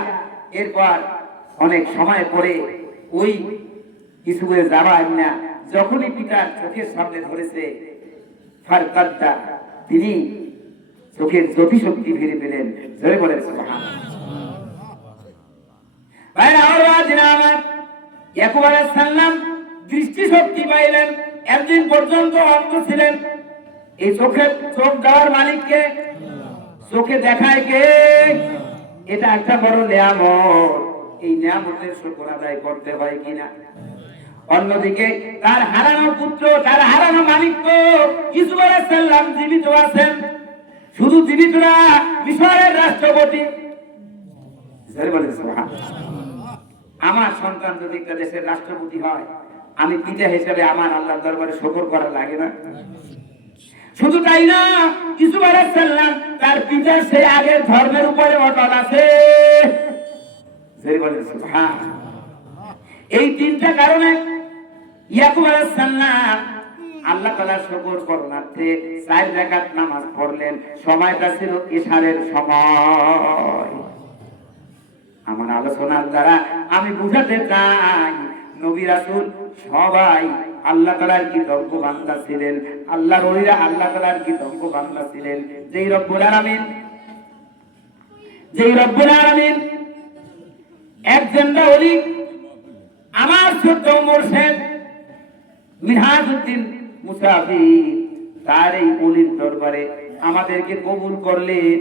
এরপর অনেক সময় পরে ওই ইউসুফের জামা না যখনই পিতার চোখের সামনে ধরেছে, ফারকাদ্দা, তিনি চোখের জ্যোতি শক্তি ফিরে পেলেন। জোরে বলেন সুবহানাল্লাহ। ভাইরা আওয়াজ না আমার, ইয়াকুব আলাইহিস সালাম দৃষ্টি শক্তি পাইলেন। একদিন পর্যন্ত অন্ধ ছিলেন। এই চোখের চোখ দেওয়ার মালিককে, চোখে দেখায় কে? এটা একটা বড় নিয়ামত। এই নিয়ামতের শুকর আদায় করতে হয় কিনা? অন্যদিকে তার হারানো পুত্র, তার হারানো মালিক ইউসুফ আলাইহিস সালাম জীবিত আছেন। শুধু জীবিত না, মিশরের রাষ্ট্রপতি। আমার সন্তান যদি একটা দেশের রাষ্ট্রপতি হয়, আমি পিতা হিসেবে আমার আল্লাহর দরবারে শুকর করা লাগে না? শুধু তাই না, ইউসুফ আলাইহিস সালাম তার পিতার সেই আগের ধর্মের উপরে অটল আছে। সেই বলে সুবহানাল্লাহ। এই তিনটা কারণে ইয়াকুব আলাইহিস সালাম আল্লাহ তাআলার শুকর করতে 4 রাকাত নামাজ পড়লেন। সময়টা ছিল ইশারের সময়। আমার আলোচনার দ্বারা আমি বুঝাতে চাই, নবী রাসূল সবাই আল্লাহ তাআলার কৃতজ্ঞ বান্দা ছিলেন। আল্লাহর ওলিরা আল্লাহ তাআলার কৃতজ্ঞ বান্দা ছিলেন। যেই রব্বুল আলামিন একজন ওলি, আমার ছোট্ট মুর্শিদ মিনহাজউদ্দিন মুসাফির, তার এই ওলির দরবারে আমাদেরকে কবুল করলেন।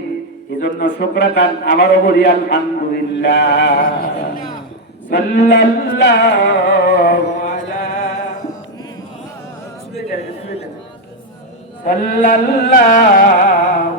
এজন্য শুকরাতান আবারও বলি আলহামদুলিল্লাহ। সাল্লাল্লাহু আলা সাল্লাল্লাহু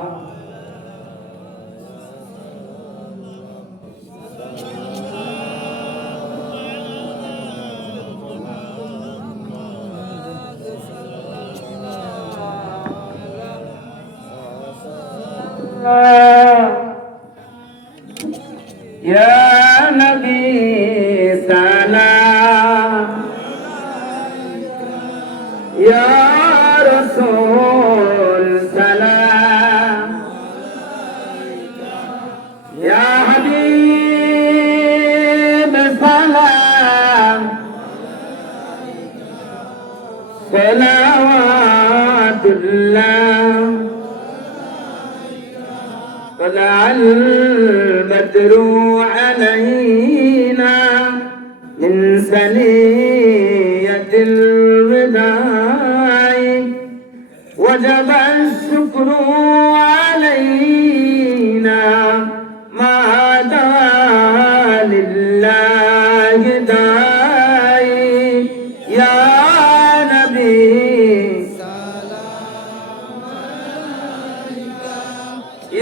يا نبي سلام يا رسول سلام يا حبيب سلام صلوات الله طلع البدر علينا من ثنية الوداع وجب الشكر علينا ما دعا لله داعي يا نبي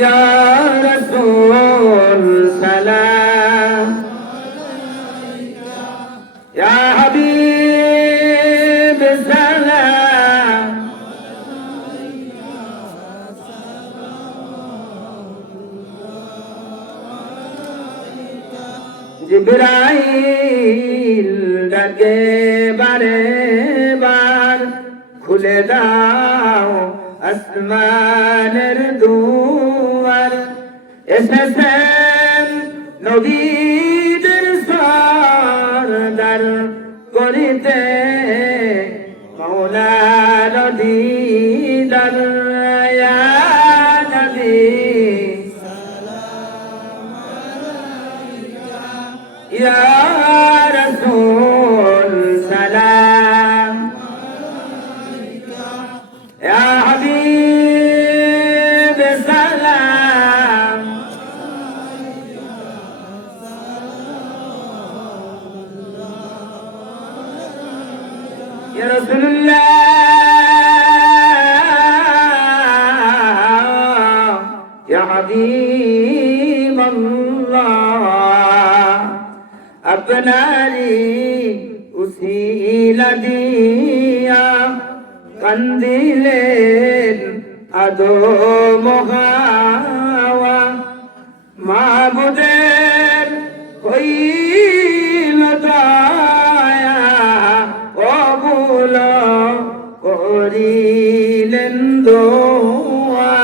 يا رسول سلام يا حبيب سلام জিবরাইল ডাকে বারে বার, খুলে দাও আসমানের দুয়ার। এসেছেন নবীদের সরদার করিতে মওলার দিদার। ইয়া নবী ইয়া রাসূল সালাম ইয়া হাবিব সালাম ইয়া রাসূলুল্লাহ ইয়া হাবিবাল্লাহ। আপনারি উসিলা দিয়া কান্দিলেন আদম হাওয়া, মাবুদের হইল দয়া কবুল করিলেন দোয়া।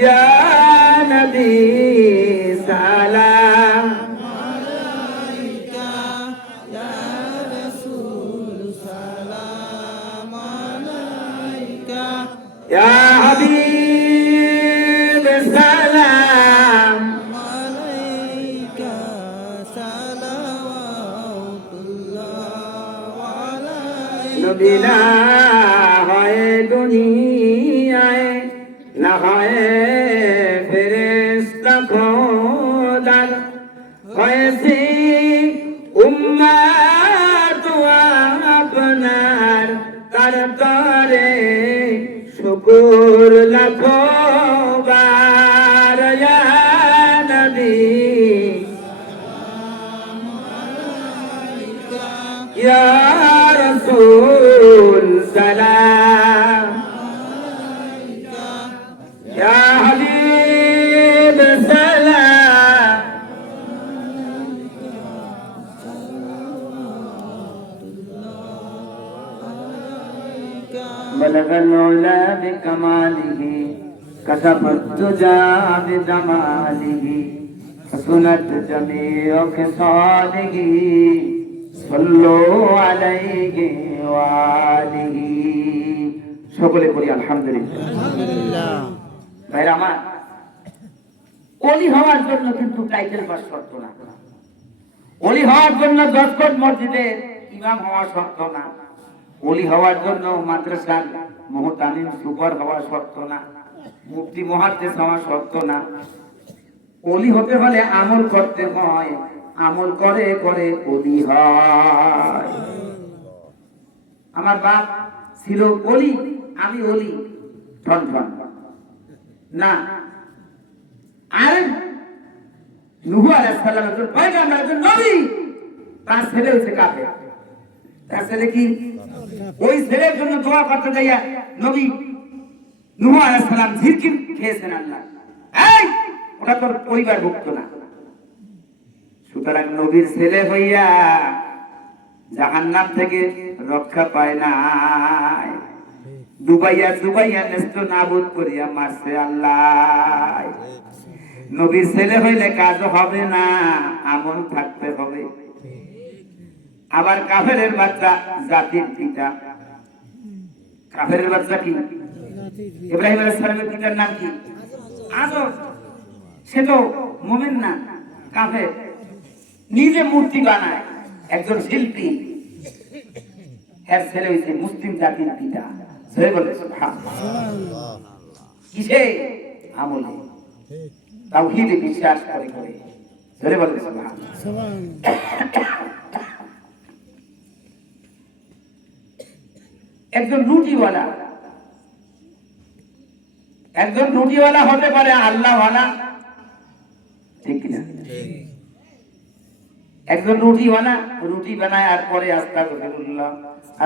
ইয়া নবী সালাম يا حبيب سلام عليك صلوات الله عليك। নবী না হয় দুনিয়ায়, না হয় ফেরেশতা খোদার, হয়েছি উম্মত আপনার। তার তরে শুকুর লাখো বার। ইয়া নবী ইয়া রাসূল সালাম بلغ العلا بكماله كشف الدجى بجماله حسنت جميع خصاله صلوا عليه وآله সকলে করি আলহামদুলিল্লাহ। আলহামদুলিল্লাহ। ভাইরা আমার, ওলি হওয়ার জন্য কিন্তু টাইটেল পাস শর্ত না। ওলি হওয়ার জন্য 10 কোট মসজিদের ইমাম হওয়া শর্ত না। ওলি হওয়ার জন্য মাদ্রাসার মুহতামিম সুপার হওয়া শর্ত না। মুফতি মুহাদ্দিস হওয়া শর্ত না। ওলি হতে হলে আমল করতে হয়, আমল করে করে ওলি হয়। আমার বাপ ছিল ওলি, আমি ওলি, ঠন ঠন না। আর নূহ আলাইহিস সালাম একজন পয়গম্বর, একজন নবী, তার ছেলে হচ্ছে কাফের। তার ছেলে কি? ওই ছেলের জন্য দোয়া করতে যাইয়া নবী নূহ আলাইহিস সালাম ঝিরকিন খেয়েছেন আল্লাহ। এই ওটা তোর পরিবারভুক্ত না। সুতরাং নবীর ছেলে হইয়া জাহান্নাম থেকে রক্ষা পায় নাই। ডুবাইয়া ডুবাইয়া নেস্ত নাবুদ করিয়া মারছে আল্লাহ। নবীর ছেলে হইলে কাজ হবে না, আমল থাকতে হবে। আবার কাফেরের বাচ্চা জাতির পিতা। কাফেরের বাচ্চা কি? ইব্রাহিম আলাইহিস সালামের পিতার নাম কি? আজর। সে তো মুমিন না, কাফের। নিজে মূর্তি বানায়, একজন শিল্পী। এর ছেলে হইছে মুসলিম জাতির পিতা। সে বলে সুবহানাল্লাহ। কিসে? আমলে, তাওহীদে বিশ্বাস করে করে। সে বলে সুবহানাল্লাহ। একজন রুটিওয়ালা, একজন রুটিওয়ালা হতে পারে আল্লাহওয়ালা, ঠিক কিনা? একজন রুটিওয়ালা রুটি বানায় আর পরে আস্তাগফিরুল্লাহ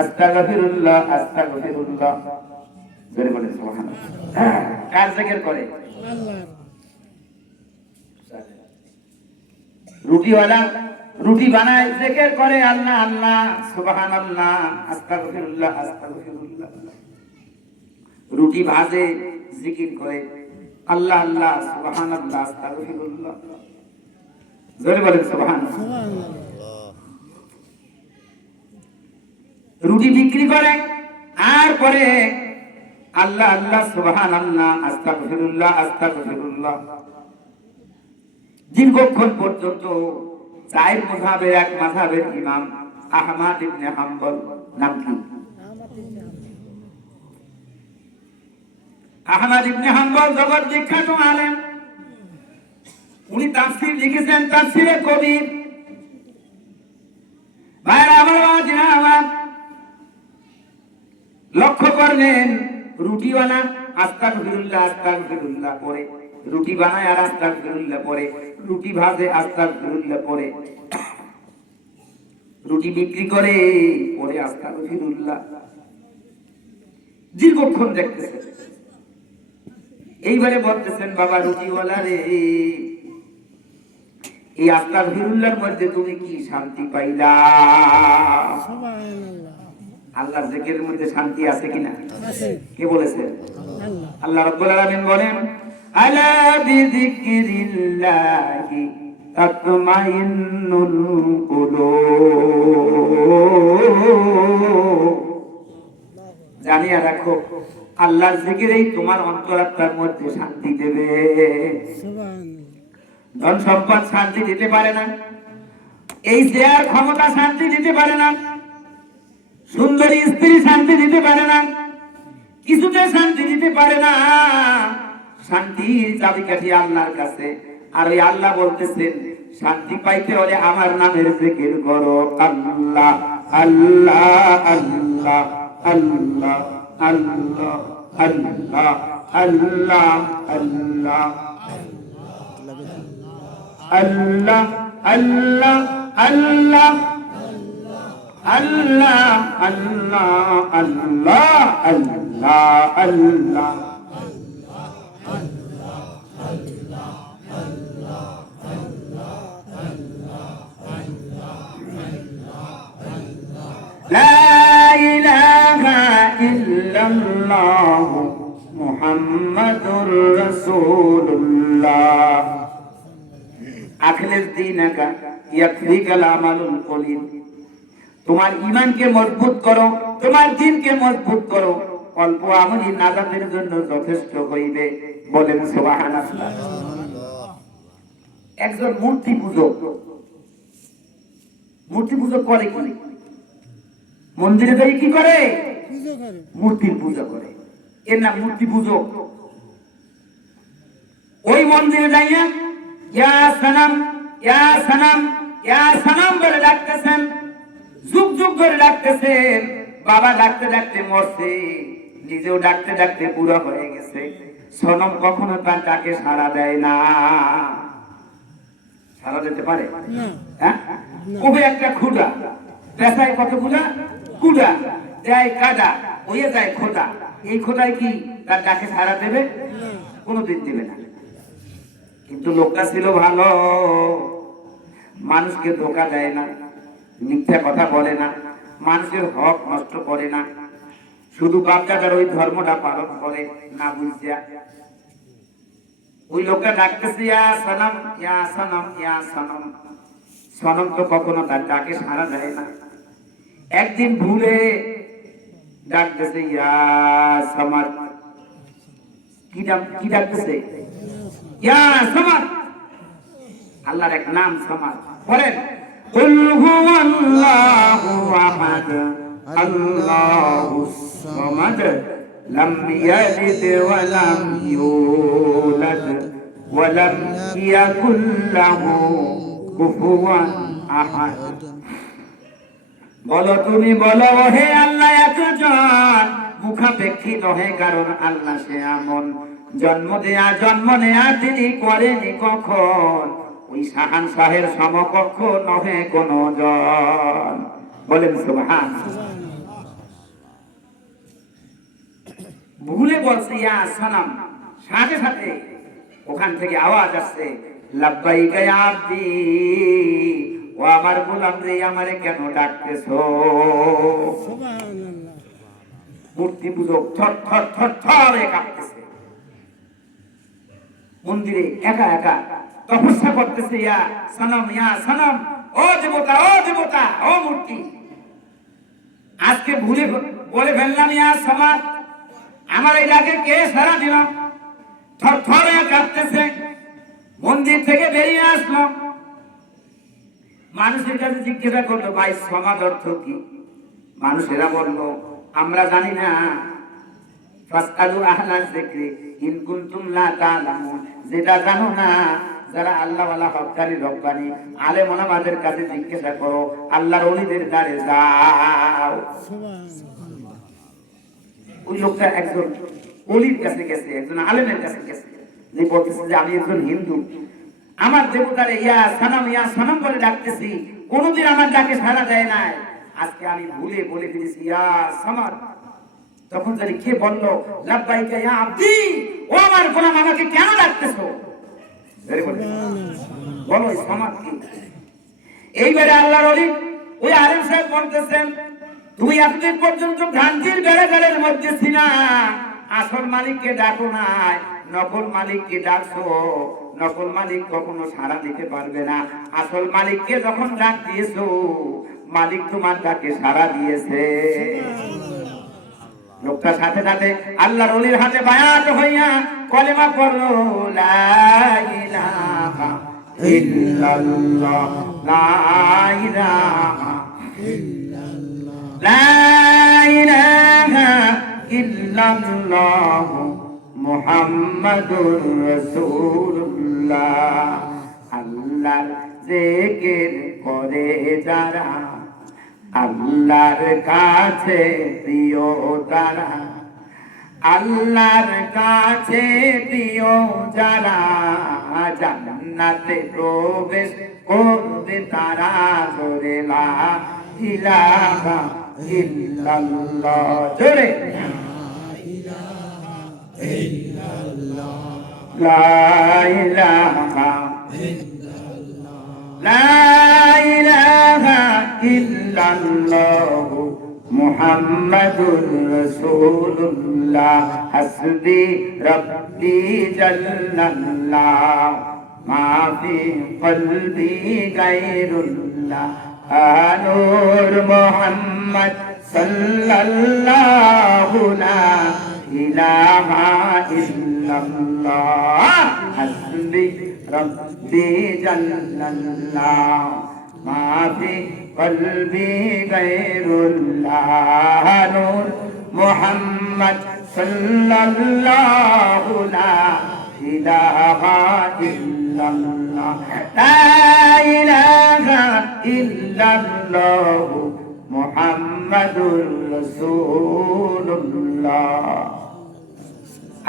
আস্তাগফিরুল্লাহ আস্তাগফিরুল্লাহ জোরে বলে সুবহানাল্লাহ। কার জিকির করে? আল্লাহর। রুটিওয়ালা রুটি বানায়, জিকির করে আল্লাহ আল্লাহ, সুবহানাল্লাহ, আস্তাগফিরুল্লাহ আস্তাগফিরুল্লাহ। রুটি ভাজে, জিকির করে আল্লাহ আল্লাহ, সুবহানাল্লাহ, আস্তাগফিরুল্লাহ। জোরে বলেন সুবহানাল্লাহ। রুটি বিক্রি করে আর পরে আল্লাহ আল্লাহ, সুবহানাল্লাহ, আস্তাগফিরুল্লাহ আস্তাগফিরুল্লাহ। দীর্ঘক্ষণ পর্যন্ত চার মাযহাবের এক মাযহাবের ইমাম আহমদ ইবনে হাম্বল, নাম কি? আহমদ ইবনে হাম্বল জগৎ বিখ্যাত আলেম। উনি তাফসীর লিখেছেন, তাফসীরে কবির। ভাইরা আমার, বাবাজিরা আমার, লক্ষ্য করবেন রুটিওয়ালা আস্তাগফিরুল্লাহ আস্তাগফিরুল্লাহ পড়ে, রুটি বানায় আর আস্তাগফিরুল্লাহ পড়ে, রুটি ভাজে আস্তাগফিরুল্লাহ পড়ে, রুটি বিক্রি করে পড়ে আস্তাগফিরুল্লাহ। দীর্ঘক্ষণ দেখতেছেন। এইবারে বলতেছেন, বাবা রুটিওয়ালা রে, এই আস্তাগফিরুল্লাহর মধ্যে তুমি কি শান্তি পাইলা? সুবহানাল্লাহ। আল্লাহর জিকিরের মধ্যে শান্তি আছে কিনা? আছে। কে বলেছে? আল্লাহ। আল্লাহ রাব্বুল আলামিন বলেন, আলা বিযিকরিল্লাহি তাতমাইন্নুল কুলুব। জানিয়া রাখো, আল্লাহর জিকিরেই তোমার অন্তরাত্মার মধ্যে শান্তি দেবে। সুবহানাল্লাহ। ধন সম্পদ শান্তি দিতে পারে না, এই চেয়ার ক্ষমতা শান্তি দিতে পারে না, সুন্দরী স্ত্রী শান্তি দিতে পারে না, কিছুতে শান্তি দিতে পারে না। শান্তির চাবিকাঠি আল্লাহর কাছে। আর ওই আল্লাহ বলতেছেন, শান্তি পাইতে হলে আমার নামের জিকির করো। আল্লাহ আল্লাহ আল্লাহ আল্লাহ আল্লাহ আল্লাহ আল্লাহ আল্লাহ আল্লাহ আল্লাহ আল্লাহ আল্লাহ আল্লাহ আল্লাহ আল্লাহ। لا إله إلا الله ইল্লাল্লাহু মুহাম্মাদুর রাসূলুল্লাহ। আখলিস দীনাকা ইয়াকফিকাল আমালুল কলিল। তোমার ঈমানকে মজবুত করো, তোমার দ্বীনকে মজবুত করো, অল্প আমলই নাজাতের জন্য যথেষ্ট হইবে। বলেন সুবহানাল্লাহ। একজন মূর্তি পূজক, মূর্তি পূজক করে কি? মন্দিরে যাই কি করে? মূর্তির পূজা করে। এর নাম মূর্তি পূজক। ওই মন্দিরে যাইয়া ইয়া সানাম, ইয়া সানাম, ইয়া সানাম বলে ডাকতেছেন, যুগ যুগ ধরে ডাকতেছেন। বাবা ডাকতে ডাকতে মরছে, নিজেও ডাকতে ডাকতে বুড়া হয়ে গেছে। সনম কখনো তার ডাকে সাড়া দেয় না। সাড়া দিতে পারে? হ্যাঁ, কবে একটা খুদা পেশায় কতগুলা কুদা দেয়, কাদা হয়ে যায় খোদা। এই খোদায় কি তার ডাকে সাড়া দেবে? কোনোদিন দেবে না। কিন্তু লোকটা ছিল ভালো, মানুষকে ধোকা দেয় না, মিথ্যা কথা বলে না, মানুষের হক নষ্ট করে না, শুধু বাপদাদার ওই ধর্মটা পালন করে না বুঝিয়া। ওই লোকটা ডাকতেছে ইয়া সানাম, ইয়া সানাম, ইয়া সানাম। সনম তো কখনো তার ডাকে সাড়া দেয় না। একদিন ভুলে ডাকতেছে ইয়া সামাদ। কি ডাকতেছে? ইয়া সামাদ। আল্লাহর এক নাম সামাদ। বলেন কুল হুয়াল্লাহু আহাদ আল্লাহুস সামাদ লাম ইয়ালিদ ওয়া লাম ইউলাদ ওয়া লাম ইয়াকুল লাহু কুফুয়ান আহাদ। বলো তুমি বলো হে আল্লাহ একজন, মুখাপেক্ষী নহে কারণ আল্লাহ সে এমন। জন্ম নেয়া তিনি করেনি কখন, ওই শাহান শাহের সমকক্ষ নহে কোন জন। বলেন সুবহানাল্লাহ। ভুলে বলছে ইয়া সানাম, সাথে সাথে ওখান থেকে আওয়াজ আসছে লাব্বাইকা ইয়া আব্দি, ও আমার গোলাম রে, আমারে কেন ডাকতেছো? সুবহানাল্লাহ। মূর্তি পূজক থর থর থর থর কাঁপতেছে, মন্দিরে একা একা তপস্যা করতেছে। ইয়া সানাম, ইয়া সানাম, ও দেবতা, ও দেবতা, ও মূর্তি, আজকে ভুলে বলে ফেললাম ইয়া সামাদ, আমার এই ডাকে কে সাড়া দিল? থর থর কাঁপতেছে। মন্দির থেকে বেরিয়ে আসলো, মানুষের কাছে জিজ্ঞাসা করলো ভাই সমাদ অর্থ কি? মানুষেরা বললো আমরা জানি না। ফাসআলু আহলাল যিকরি ইন কুনতুম লা তা'লামুন। যেটা জানো না, যারা আল্লাহ ওয়ালা হক্কানি রব্বানি আলেম ওলামাদের কাছে জিজ্ঞাসা করো, আল্লাহর ওলিদের দ্বারে যাও। সুবহানাল্লাহ। ওই লোকটা একজন ওলির কাছে গেছে, একজন আলেমের কাছে গেছে, যে বলতেছে যে আমি একজন হিন্দু, আমার দেবতারে ইয়া সানাম বলে ডাকতেছি, কোনদিন আমার ডাকে সাড়া দেয় নাই, আজকে আমি ভুলে বলে ফেলেছি ইয়া সামাদ। তখন জানি কে বলল লাব্বাইকা ইয়া আব্দি, ও আমার গোলাম, আমাকে কেন ডাকতেছো? বলো সামাদ কি? এইবারে আল্লাহর ওলি ওই আলেম সাহেব বলতেছেন তুমি এতদিন পর্যন্ত ভ্রান্তির বেড়াগালের মধ্যে ছিলা, আসল মালিককে ডাকো নাই, নকল মালিককে ডাকছো। নকল মালিক কখনো সাড়া দিতে পারবে না, আসল মালিককে যখন ডাক দিয়েছো, মালিক তোমার ডাকে সাড়া দিয়েছে। লোকটা সাথে সাথে আল্লাহর ওলির হাতে বায়াত হইয়া কলেমা পড়লো লা ইলাহা ইল্লাল্লাহ, লা ইলাহা ইল্লাল্লাহ, লা ইলাহা ইল্লাল্লাহ মুহাম্মাদুর রাসূলুল্লাহ। আল্লাহর জিকির করে যারা, আল্লাহর কাছে প্রিয় তারা, আল্লাহর কাছে প্রিয় যারা, জান্নাতে প্রবেশ করবে তারা। জোরে লা ইলাহা ইল্লাল্লাহ, জোরে লা ইলাহা ইল্লাল্লাহ, লা ইলাহা ইল্লাল্লাহ মুহাম্মাদুর রাসূলুল্লাহ হাসবি রাব্বি জাল্লাল্লাহ মা ফি কলবি গায়রুল্লাহ নূর মুহাম্মদ সাল্লাল্লাহু লা ইলাহা ইল্লাল্লাহ হাসবি রাব্বি জাল্লাল্লাহ মা ফি কলবি গায়রুল্লাহ নূর মুহাম্মদ সাল্লাল্লাহু লা ইলাহা ইল্লাল্লাহ লা ইলাহা ইল্লাল্লাহ মুহাম্মাদুর রাসূলুল্লাহ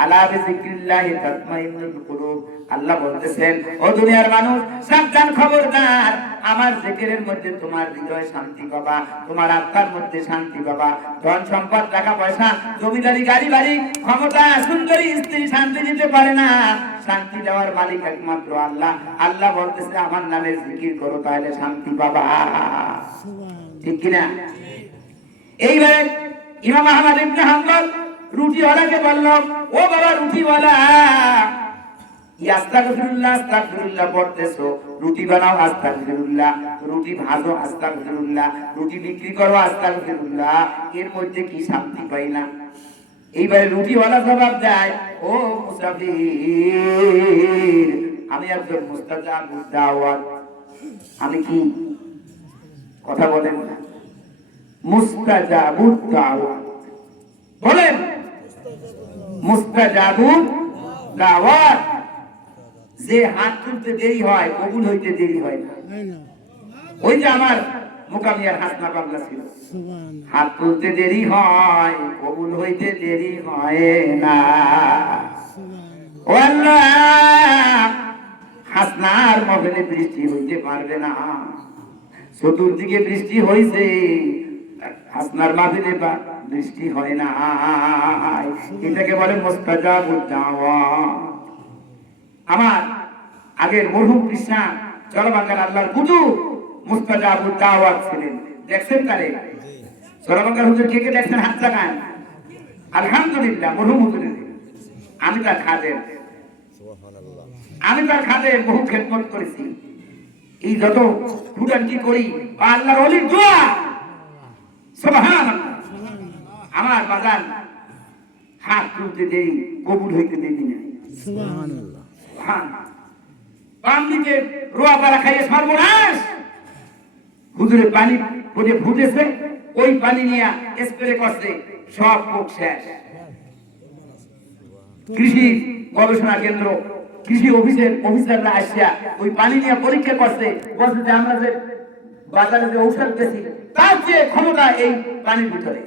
আলা বিযিক্রিল্লাহি তাতমাইন্নুল কুলুব। আল্লাহ বলতেছেন, ও দুনিয়ার মানুষ সাবধান, খবরদার, আমার জিকিরের মধ্যে তোমার হৃদয় শান্তি পাবা, তোমার আত্মার মধ্যে শান্তি পাবা। ধন সম্পদ, টাকা পয়সা, জমিদারি, গাড়ি বাড়ি, ক্ষমতা, সুন্দরী স্ত্রী শান্তি দিতে পারে না। শান্তি দেওয়ার মালিক একমাত্র আল্লাহ। আল্লাহ বলতেছে, আমার নামে জিকির করো, তাহলে শান্তি পাবা। ঠিক কিনা? এইবারে ইমাম আহমদ ইবনে হাম্বল রুটিওয়ালাকে বলল, ও বাবা রুটিওয়ালা, আস্তাগফিরুল্লাহ আস্তাগফিরুল্লাহ পড়তেছো, রুটি বানাও আস্তাগফিরুল্লাহ, রুটি ভাজো আস্তাগফিরুল্লাহ, রুটি বিক্রি করো আস্তাগফিরুল্লাহ, এর মধ্যে কি শান্তি পাই না? এইবারে রুটিওয়ালা জবাব দেয়, ও মুসাফির, আমি একজন মুস্তাজাবুদ দাওয়াত। আমি কি? কথা বলেন না, মুস্তাজাবুদ দাওয়াত বলেন, মুস্তাজাবুদ দাওয়াত। যে হাত তুলতে দেরি হয়, কবুল হইতে দেরি হয় না। ওই যে আমার মুকামিয়ার হাসনা বাংলা ছিল, হাত তুলতে দেরি হয়, কবুল হইতে দেরি হয় না। ও আল্লাহ, হাসনার মহলে বৃষ্টি হইতে পারবে না। চতুর্দিকে বৃষ্টি হইছে, হাসনার মাহফিলে বৃষ্টি হয় না। এটাকে বলে মুস্তাজাবুদ দাওয়াত। আমার আগের মরহুম কৃষ্ণা চরবাঙ্গার আল্লাহর কুতুব মুস্তাজাবুদ দাওয়াত ছিলেন। দেখছেন তারে? চরবাঙ্গার হুজুর কে কে দেখছেন? হাত লাগান। আলহামদুলিল্লাহ, মরহুম হুজুরের আমি তার খাদেম, আমি তার খাদেম, বহু খেদমত করেছি। এই যত ফুটানটি করি, আল্লাহর ওলির দোয়া, সুবহানাল্লাহ। আমার বাগান হাত তুলতে দেরি, কবুল হইতে দেরি না। সুবহানাল্লাহ। বাম দিকে রোয়া পাড়া খাইয়ে সর্বনাশ। হুজুরে পানি ফুটেছে, ওই পানি নিয়ে স্প্রে করছে, সব পোক শেষ। কৃষি গবেষণা কেন্দ্র, কৃষি অফিসের অফিসাররা আসিয়া ওই পানি নিয়ে পরীক্ষা করছে, বলছে যে আমরা যে বাজারে যে ঔষধ দিয়েছি তার যে ক্ষমতা এই পানির ভিতরে।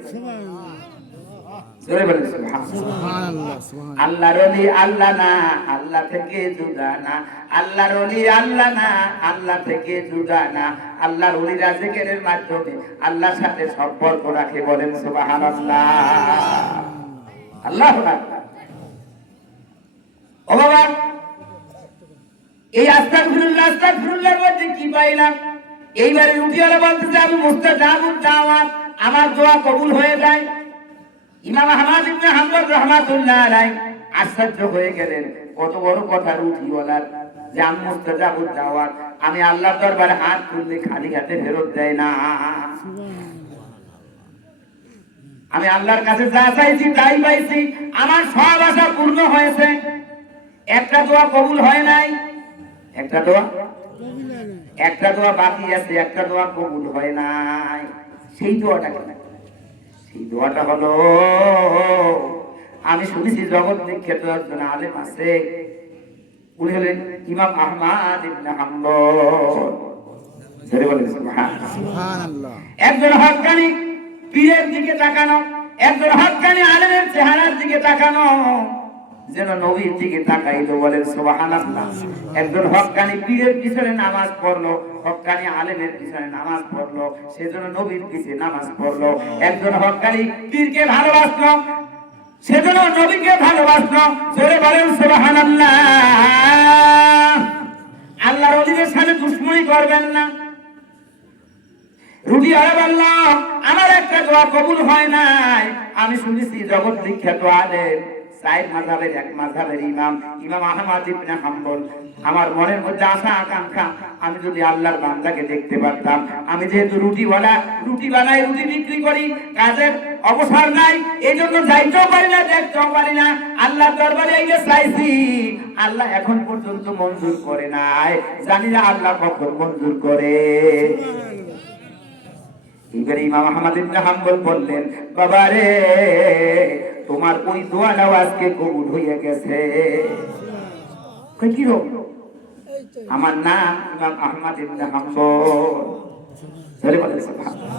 আল্লাহর ওলি আল্লাহ না, আল্লাহ থেকে জুদা না। আল্লাহর ওলি আল্লাহ না, আল্লাহ থেকে জুদা না। আল্লাহর ওলিরা জিকিরের মাধ্যমে আল্লাহর সাথে সম্পর্ক রাখে। বলেন সুবহানাল্লাহ। আল্লাহু আকবার। ও বাবা, এই আস্তাগফিরুল্লাহ আস্তাগফিরুল্লাহর মধ্যে কি পাইলাম? এইবারে রুটিওয়ালা বলতেছে, আমি মুস্তাজাবুদ দাওয়াত, আমার দোয়া কবুল হয়ে যায়। ইমাম আহমদ ইবনে হাম্বল রাহমাতুল্লাহ আলাইহি আশ্চর্য হয়ে গেলেন, কত বড় কথা রুটিওয়ালার, যে আমি মুস্তাজাবুদ দাওয়াত, আমি আল্লাহর দরবারে হাত তুললে খালি হাতে ফেরত দেয় না। আমি আল্লাহর কাছে যা চাইছি তাই পাইছি, আমার সব আশা পূর্ণ হয়েছে। একটা দোয়া কবুল হয় নাই, একটা দোয়া বাকি আছে, একটা দোয়া কবুল হয় নাই। সেই দোয়াটা কেন? সেই দোয়াটা হলো, আমি শুনেছি জগৎ বিখ্যাত একজন আলেম আছে, উনি হলেন ইমাম আহমদ ইবনে হাম্বল। সুবহানাল্লাহ। একজন হক্কানি পীরের দিকে তাকানো, একজন হক্কানি আলেমের চেহারার দিকে তাকানো, যেন নবীর দিকে তাকাইলো। বলেন সুবহানাল্লাহ। একজন হক্কানি পীরের পিছনে নামাজ পড়লো, হক্কানি আলেমের পিছনে নামাজ পড়লো, সেজন্য নবীর পিছনে নামাজ পড়লো। একজন হক্কানি পীরকে ভালোবাসলো, সেজন্য নবীকে ভালোবাসলো। জোরে বলেন সুবহানাল্লাহ। আল্লাহর ওলিদের সাথে দুশমনি করবেন না। রুটি আরে বললাম আমার একটা দোয়া কবুল হয় নাই। আমি শুনেছি জগৎ বিখ্যাত আলেম সাইদ মাযহাবের এক মাযহাবের ইমাম আহমদ ইবনে হাম্বল, আমার মনের মধ্যে আশা আকাঙ্ক্ষা আমি যদি আল্লাহর বান্দাকে দেখতে পারতাম। আমি যেহেতু রুটিওয়ালা, রুটি বানাই, রুটি বিক্রি করি, কাজের অবসর নাই, এই জন্য যাইতেও পারি না, দেখতেও পারি না। আল্লাহর দরবারে এই যে চাইছি, আল্লাহ এখন পর্যন্ত মঞ্জুর করে নাই, জানি না আল্লাহ কখন মঞ্জুর করে। এবারে ইমাম আহমদ ইবনে হাম্বল বললেন, বাবা রে, তোমার ওই দোয়াটাও আজকে কবুল হয়ে গেছে। কই কি রো? আমার নাম ইমাম আহমদ ইবনে হাম্বল। ধরে বলেন সুবহানাল্লাহ।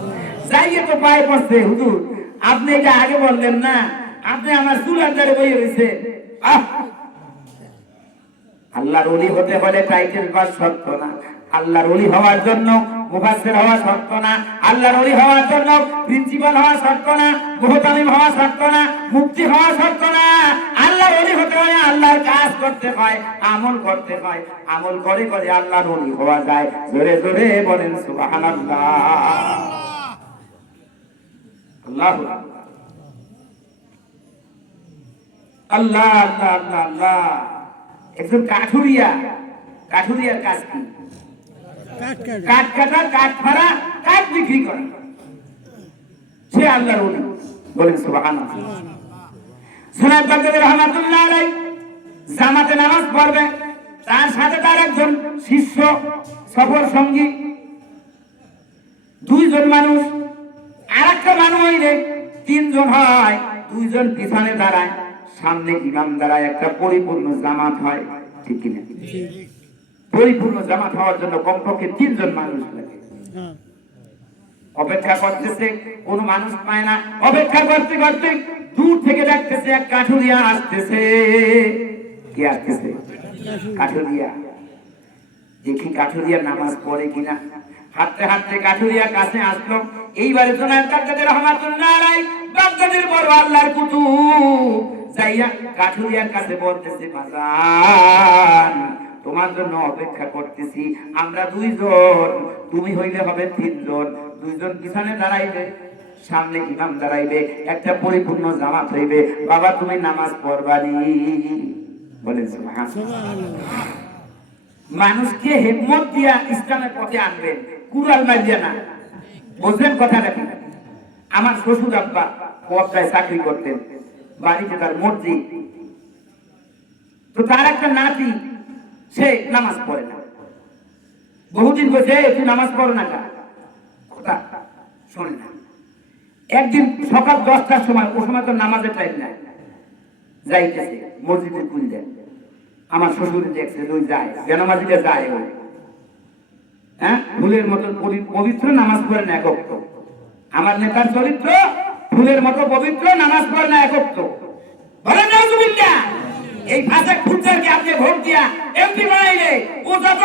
যাইয়ে তো পায়ে পড়ছে, হুজুর আপনি এটা আগে বললেন না, আপনি আমার চুলার ধারে বইয়ে রয়েছে। আল্লাহর ওলি হতে হলে টাইটেল পাস শর্ত না, আল্লাহর ওলি হওয়ার জন্য মুফাসসির হওয়া শর্ত না, আল্লাহর ওলি হওয়ার জন্য প্রিন্সিপাল হওয়া শর্ত না, মুহতামিম হওয়া শর্ত না, মুফতি হওয়া শর্ত না। আল্লাহর ওলি হতে হয় আল্লাহর কাজ করতে হয়, আমল করতে হয়, আমল করে করে আল্লাহর ওলি হওয়া যায়। জোরে জোরে বলেন সুবহানাল্লাহ। আল্লাহু আকবার। আল্লাহ আল্লাহ আল্লাহ আল্লাহ। একজন কাঠুরিয়ার কাজ কি? কাঠ কাটা, কাঠ ফাড়া, কাঠ বিক্রি করা, সে আল্লাহর ওলি। বলেন সুবহানাল্লাহ। সুনাদ বাগদাদী রাহমাতুল্লাহ আলাইহি জামাতে নামাজ পড়বে, তার সাথে তার একজন শিষ্য সফর সঙ্গী, দুইজন মানুষ। আরেকটা মানুষ হইলে তিনজন হয়, দুইজন পিছনে দাঁড়ায়, সামনে ইমাম দাঁড়ায়, একটা পরিপূর্ণ জামাত হয়। ঠিক কিনা? পরিপূর্ণ জামাত হওয়ার জন্য কমপক্ষে তিনজন মানুষ লাগে। অপেক্ষা করতেছে, কোন মানুষ পায় না। অপেক্ষা করতে করতে দূর থেকে দেখতেছে এক কাঠুরিয়া আসতেছে। কে আসতেছে? কাঠুরিয়া। দেখি কাঠুরিয়া নামাজ পড়ে কিনা। হাঁটতে হাঁটতে কাঠুরিয়া কাছে আসলো। এইবারে জনাব বাগদাদী রাহমাতুল্লাহ আলাইহি, বাগদাদের বড় আল্লাহর কুতুব, যাইয়া কাঠুরিয়ার কাছে বলতেছে, বাজান তোমার জন্য অপেক্ষা করতেছি, আমরা দুইজন, তুমি হইলে হবে তিনজন। দুইজন পিছনে দাঁড়াইবে, সামনে ইমাম দাঁড়াইবে, একটা পরিপূর্ণ জামাত হইবে। বাবা তুমি নামাজ পড়বানি। বলেন সুবহানাল্লাহ। মানুষকে হিম্মত দিয়া ইসলামের পথে আনবেন, কুড়াল মারিয়া না। বুঝলেন কথাটা কি? আমার শ্বশুর আব্বা পথটায় চাকরি করতেন, বাড়িতে তার মসজিদ, তো তার একটা নাতি, সে নামাজ পড়ে না। বহুদিন বসে, তুই নামাজ পড়ো না কা? কথা শোনে না। একদিন সকাল 10টার সময়, ও সময় তো নামাজের টাইম নাই, যাইতেছে মসজিদে খুললেন। আমার শ্বশুর দেখছে, ওই যায় বেনামাজিতে যায়, ওই হ্যাঁ ফুলের মতো পবিত্র, নামাজ পড়ে না একত্র। আমার নেতার চরিত্র ফুলের মতো পবিত্র, নামাজ পড়ে না একত্র। বলেন নাউজুবিল্লাহ। এই ফাঁসে ফুলচারকে আপনি ভোট দিয়া এমপি বানাইলে, ও যত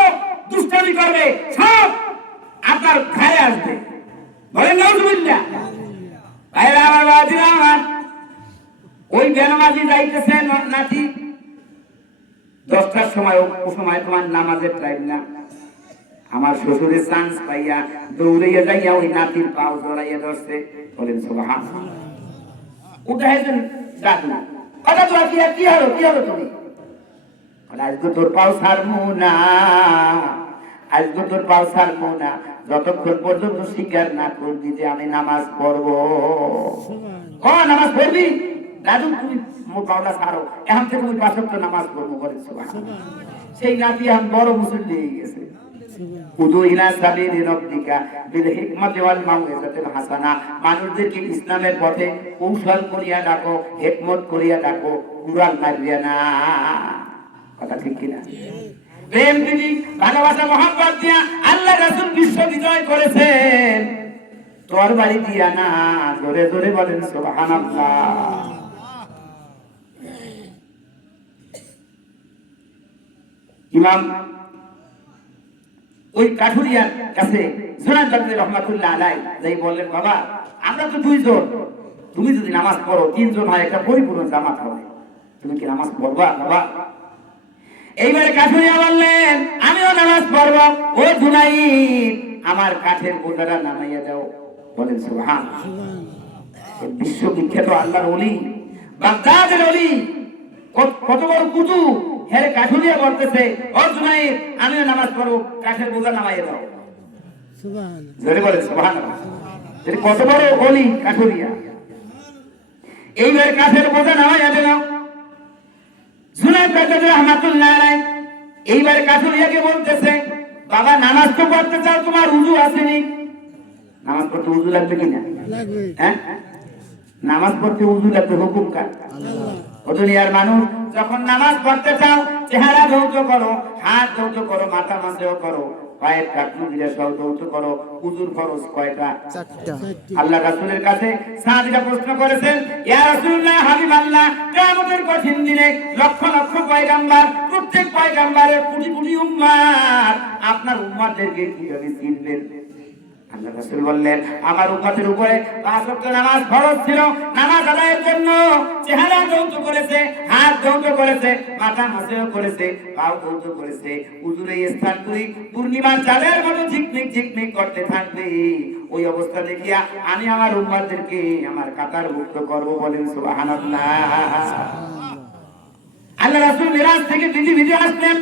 দুষ্টামি করবে সব আপনার খায় আসবে। বলেন নাউজুবিল্লাহ। ভাইরা আমার, বাবাজিরা আমার, ওই বেনামাজি যাইতেছে নাতি, 10টার সময়, ও সময় তোমার নামাজের টাইম না। আমার শ্বশুরের চান্স পাইয়া দৌড়াইয়া যাইয়া ওই নাতির পাও জড়াইয়া ধরছে। বলেন সুবহানাল্লাহ। উঠাইছেন দাদু, কথা তো কি হলো, কি হলো তুমি? আজকে তোর পাও ছাড়বো না, আজকে তোর পাও ছাড়বো না, যতক্ষণ পর্যন্ত স্বীকার না করবি যে আমি নামাজ পড়বো। নামাজ পড়বি? দাদু তুমি পাওনা ছাড়ো, এখন থেকে তুমি 5 ওয়াক্ত নামাজ পড়বো। বলেন সুবহানাল্লাহ। সেই নাতি এখন বড় মুসল্লি হয়ে গেছে। উদু ইলা সাবিলি রাব্বিকা বিল হিকমাতি ওয়াল মাউইজাতিল হাসানা। মানুষদেরকে ইসলামের পথে কৌশল করিয়া ডাকো, হিকমত করিয়া ডাকো, কুরআন মারিয়া না। কথা ঠিক কিনা? প্রেম প্রীতি ভালোবাসা মহব্বত দিয়া আল্লাহ রাসূল বিশ্ব বিজয় করেছেন, তরবারি দিয়া না। জোরে জোরে বলেন সুবহানাল্লাহ। ইমাম ওই কাঠুরিয়ার কাছে জনাব বাগদাদী রাহমাতুল্লাহ আলাইহি যাই বললেন, বাবা আমরা তো দুইজন, তুমি যদি নামাজ পড়ো, তিনজন হয়, একটা পরিপূর্ণ জামাত হবে, তুমি কি নামাজ পড়বা বাবা? এইবারে কাঠুরিয়া বললেন, আমিও নামাজ পড়বো। ও জুনাইদ, আমার কাঠের বোঝাটা নামাইয়া দাও। বলেন সুবহানাল্লাহ। বিশ্ববিখ্যাত আল্লাহর ওলি, বাগদাদের ওলি, কত বড় কুতু, হেরে কাঠুরিয়া বলতেছে, ও জুনাইদ আমিও নামাজ পড়বো, কাঠের বোঝা নামাইয়া দাও। সুবহানাল্লাহ, জোরে বলেন সুবহানাল্লাহ। কত বড় ওলি কাঠুরিয়া। এইবার কাঠের বোঝা নামাইয়া দিল জুনাইদ বাগদাদি রাহমাতুল্লাহ আলাইহি। এইবার কাঠুরিয়াকে বলতেছে, বাবা নামাজ তো পড়তে চাও, তোমার উযু আসেনি? নামাজ পড়তে উযু লাগবে কিনা? লাগবে। হ্যাঁ, নামাজ পড়তে উযু লাগবে, হুকুম কার? আল্লাহ। ও দুনিয়ার মানুষ, যখন নামাজ পড়তে চাও চেহারা ধৌত করো, হাত ধৌত করো, মাথা মাথাও করো, পায়ের টাকনু দিলে সব ধৌত করো। উযুর ফরজ কয়টা? 4টা। আল্লাহ রাসূলের কাছে সাহাবীরা প্রশ্ন করেছেন, ইয়া রাসূলুল্লাহ, হাবিবাল্লাহ, কিয়ামতের কঠিন দিনে লক্ষ লক্ষ পয়গম্বর, প্রত্যেক পয়গম্বরের কোটি কোটি উম্মত, আপনার উম্মতদেরকে কিভাবে চিনবেন? আল্লাহ রাসূল বললেন, আমার উম্মতের উপরে 5 ওয়াক্ত নামাজ ফরজ ছিল। নামাজ আদায়ের জন্য চেহারা ধৌত করেছে, হাত ধৌত করেছে, মাথা মাথাও করেছে, পাও ধৌত করেছে। উযুরে স্থানগুলি পূর্ণিমার চাঁদের মতো ঝিকমিক ঝিকমিক করতে থাকবে। ওই অবস্থা দেখিয়া আমি আমার উম্মতদেরকে আমার কাতারভুক্ত করব। বলেন সুবহানাল্লাহ। আল্লাহ রাসূল মিরাজ থেকে পৃথিবীতে আসলেন।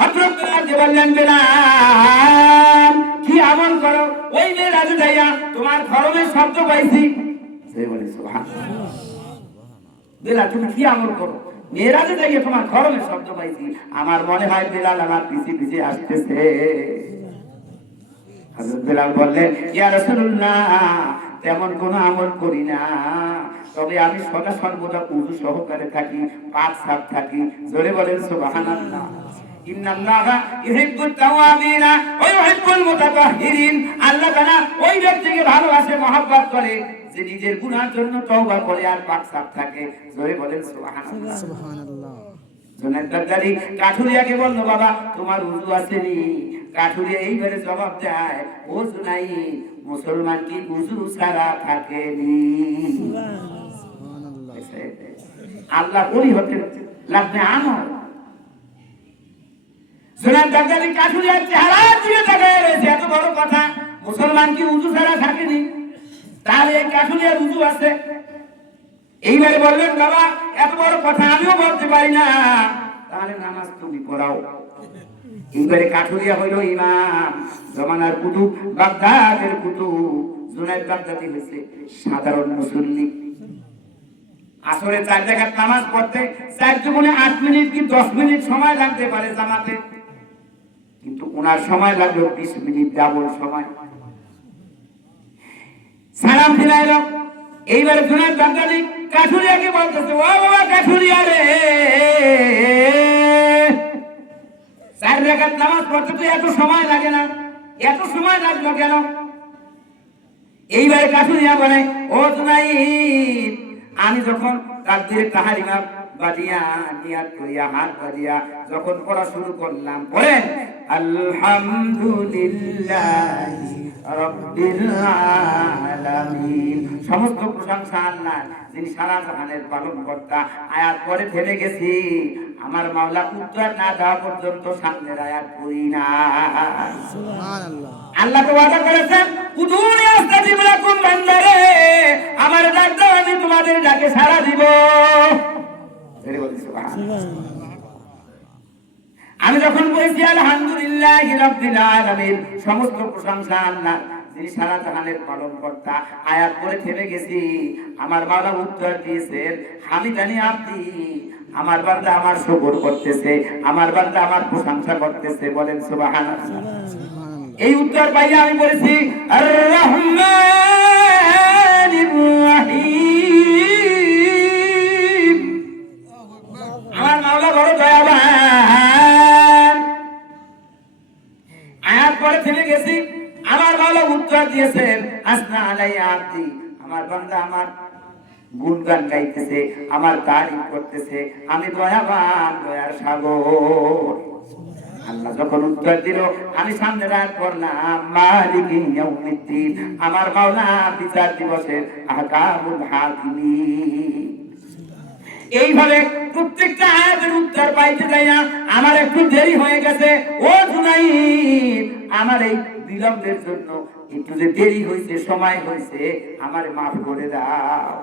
হযরত বেলালকে বললেন, বেলাল কি আমল করো? ওই মেরাজে যাইয়া তোমার খরমের শব্দ পাইছি। সে বলে সুবহানাল্লাহ। বেলাল তুমি কি আমল করো? মেরাজে যাইয়া তোমার খরমের শব্দ পাইছি। আমার মনে হয় বেলাল আমার পিছে পিছে আসতেছে। হযরত বেলাল বললেন, ইয়া রাসূলুল্লাহ, তেমন কোনো আমল করি না, তবে আমি সদা সর্বদা উযু সহকারে থাকি, পাক সাফ থাকি। জোরে বলেন সুবহানাল্লাহ। ইন্নাল্লাহা ইউহিব্বুত তাওয়াবিনা ওয়া ইউহিব্বুল মুতাতাহহিরিন। আল্লাহ তাআলা ওই ব্যক্তিকে ভালোবাসে, মহব্বত করে যে নিজের গুনাহের জন্য তওবা করে আর পাক সাফ থাকে। জোরে বলেন সুবহানাল্লাহ। সুবহানাল্লাহ। জুনাইদ বাগদাদি কাঠুরিয়াকে বলল, বাবা তোমার উযু আসেনি? কাঠুরিয়া এইবারে জবাব দেয়, ও জুনাইদ, মুসলমান কি উযু ছাড়া থাকেনি? সুবহানাল্লাহ। আল্লাহ ওলি হতে লাগবে আমল। জুনাইদ বাগদাদি কাঠুরিয়ার চেহারা দিয়ে তাকায় রয়েছে, এত বড় কথা, মুসলমান কি উযু ছাড়া থাকেনি? তাহলে এই কাঠুরিয়ার উযু আছে। এইবারে বললেন, বাবা এত বড় কথা আমিও বলতে পারি না, তাহলে নামাজ তুমি পড়াও। এইবারে কাঠুরিয়া হইল ইমাম, জমানার কুতুব, বাগদাদের কুতুব। জুনাইদ বাগদাদি হইছে সাধারণ মুসল্লি। আসরে 4 রাকাত নামাজ পড়তে 4 দুগুণে 8 মিনিট কি 10 মিনিট সময় লাগতে পারে জামাতে, কিন্তু ওনার সময় লাগলো 20 মিনিট, ডাবল সময়। সালাম ফিরাইল। এইবারে জুনাইদ বাগদাদি কাঠুরিয়াকে বলতেছে, ও বাবা কাঠুরিয়া রে, 4 রাকাত নামাজ পড়তে তো এত সময় লাগে না, এত সময় লাগলো কেন? এইবারে কাঠুরিয়া বলে, ও জুনাইদ, আমি যখন তাকবীরে তাহরিমা বাদিয়া নিয়াত করিয়া হাত বাদিয়া যখন পড়া শুরু করলাম, বলেন আলহামদুলিল্লাহি রাব্বিল আলামিন, সমস্ত প্রশংসা আল্লাহ যিনি সারা জাহানের পালনকর্তা। আয়াত পরে থেমে গেছি, আমার মাওলা উত্তর না দেওয়া পর্যন্ত সামনের আয়াত পড়ি না। সুবহানাল্লাহ। আল্লাহ তো ওয়াদা করেছেন, উদুনি আস্তাজিব লাকুম, বান্দারে আমার ডাক দাও, আমি তোমাদের ডাকে সাড়া দিব। আমি যখন বলেছি আলহামদুলিল্লাহি রাব্বিল আলামিন, সমস্ত প্রশংসা আল্লাহ যিনি সারা জাহানের পালনকর্তা, আয়াত পরে থেমে গেছি, আমার মাওলা উত্তর দিয়েছেন, হামিদানি আব্দি, আমার বান্দা আমার শুকর করতেছে, আমার বান্দা আমার প্রশংসা করতেছে। বলেন সুবহানাল্লাহ। এই উত্তর পাইয়া আমি বলেছি আর রহমানির রহিম, আমার মাওলা বড় দয়াবান। আয়াত পরে থেমে গেছি, আমার মাওলা উত্তর দিয়েছেন আসনা আলাইয়া আব্দি, আমার বান্দা আমার গুণগান গাইতেছে, আমার তারিফ করতেছে, আমি দয়াবান, দয়ার সাগর। আল্লাহ যখন উত্তর দিল, আমি সামনে রাত পড়লাম মালিকি ইয়াউমিদ্দিন, আমার মাওলা বিচার দিবসের আহকামুল হাকিমিন। এইভাবে প্রত্যেকটা আয়াতের উত্তর পাইতে যাই না, আমার একটু দেরি হয়ে গেছে। ও জুনাইদ, আমার এই বিলম্বের জন্য, একটু যে দেরি হয়েছে, সময় হয়েছে, আমার মাফ করে দাও।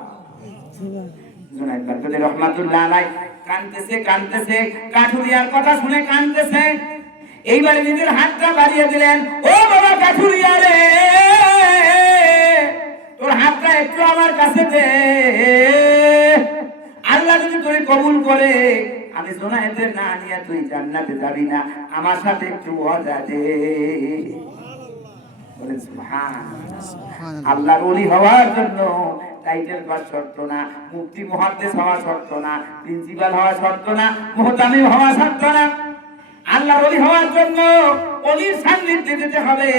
জুনায়েদ বাগদাদী রহমাতুল্লাহ আলাইহি কাঁদতেছে কাঁদতেছে, কাঠুরিয়ার কথা শুনে কাঁদতেছে। এইবার নিজের হাতটা বাড়িয়ে দিলেন, ও বাবা কাঠুরিয়া রে, তোর হাতটা একটু আমার কাছে দে, আল্লাহ যদি তুই কবুল করে আমি জুনায়েদের না নিয়ে তুই জান্নাতে যাবি না, আমার সাথে একটু ওয়াদা দে। বলেন সুবহানাল্লাহ। আল্লাহর ওলি হওয়ার জন্য টাইটেল পাস শর্ত না, মুফতি মুহাদ্দিস হওয়া শর্ত না, প্রিন্সিপাল হওয়া শর্ত না, মুহতামিম হওয়া শর্ত না। আল্লাহর ওলি হওয়ার জন্য ওলির সান্নিধ্যে যেতে হবে,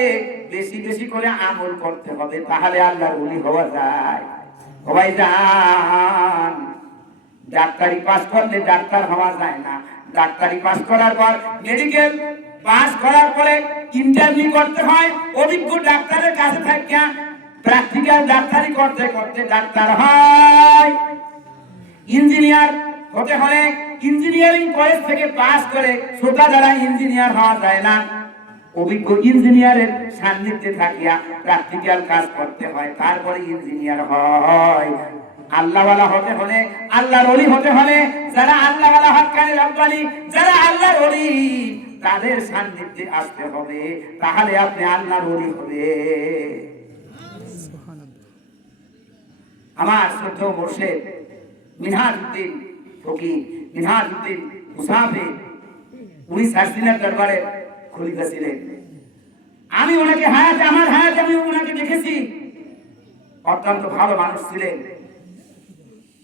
বেশি বেশি করে আমল করতে হবে, তাহলে আল্লাহর ওলি হওয়া যায়। সবাই যান, ডাক্তারি পাস করলে ডাক্তার হওয়া যায় না। ডাক্তারি পাস করার পর মেডিকেল পাস করার পরে ইন্টারভিউ করতে হয়, অভিজ্ঞ ডাক্তারের কাছে থাকিয়া প্র্যাকটিক্যাল ডাক্তারি করতে করতে ডাক্তার হয়। ইঞ্জিনিয়ার হতে হলে ইঞ্জিনিয়ারিং কলেজ থেকে পাস করে সোজা দ্বারা ইঞ্জিনিয়ার হওয়া যায় না, অভিজ্ঞ ইঞ্জিনিয়ারের সান্নিধ্যে থাকিয়া প্র্যাকটিক্যাল কাজ করতে হয়, তারপরে ইঞ্জিনিয়ার হয়। আল্লাহওয়ালা হতে হলে, আল্লাহর ওলি হতে হলে, যারা আল্লাহওয়ালা হক্কানি রব্বানি, যারা আল্লাহর ওলি, তাদের সান্নিধ্যে আসতে হবে, তাহলে আপনি আল্লাহর ওলি হবে। আমার শ্রদ্ধেয় মুর্শিদ মিনহাজউদ্দিন ফকির, মিনহাজউদ্দিন মুসাফির, উনি সার্সিনার দরবারে খলিফা ছিলেন। আমি ওনাকে হায়াতে, আমার হায়াতে আমি ওনাকে দেখেছি, অত্যন্ত ভালো মানুষ ছিলেন।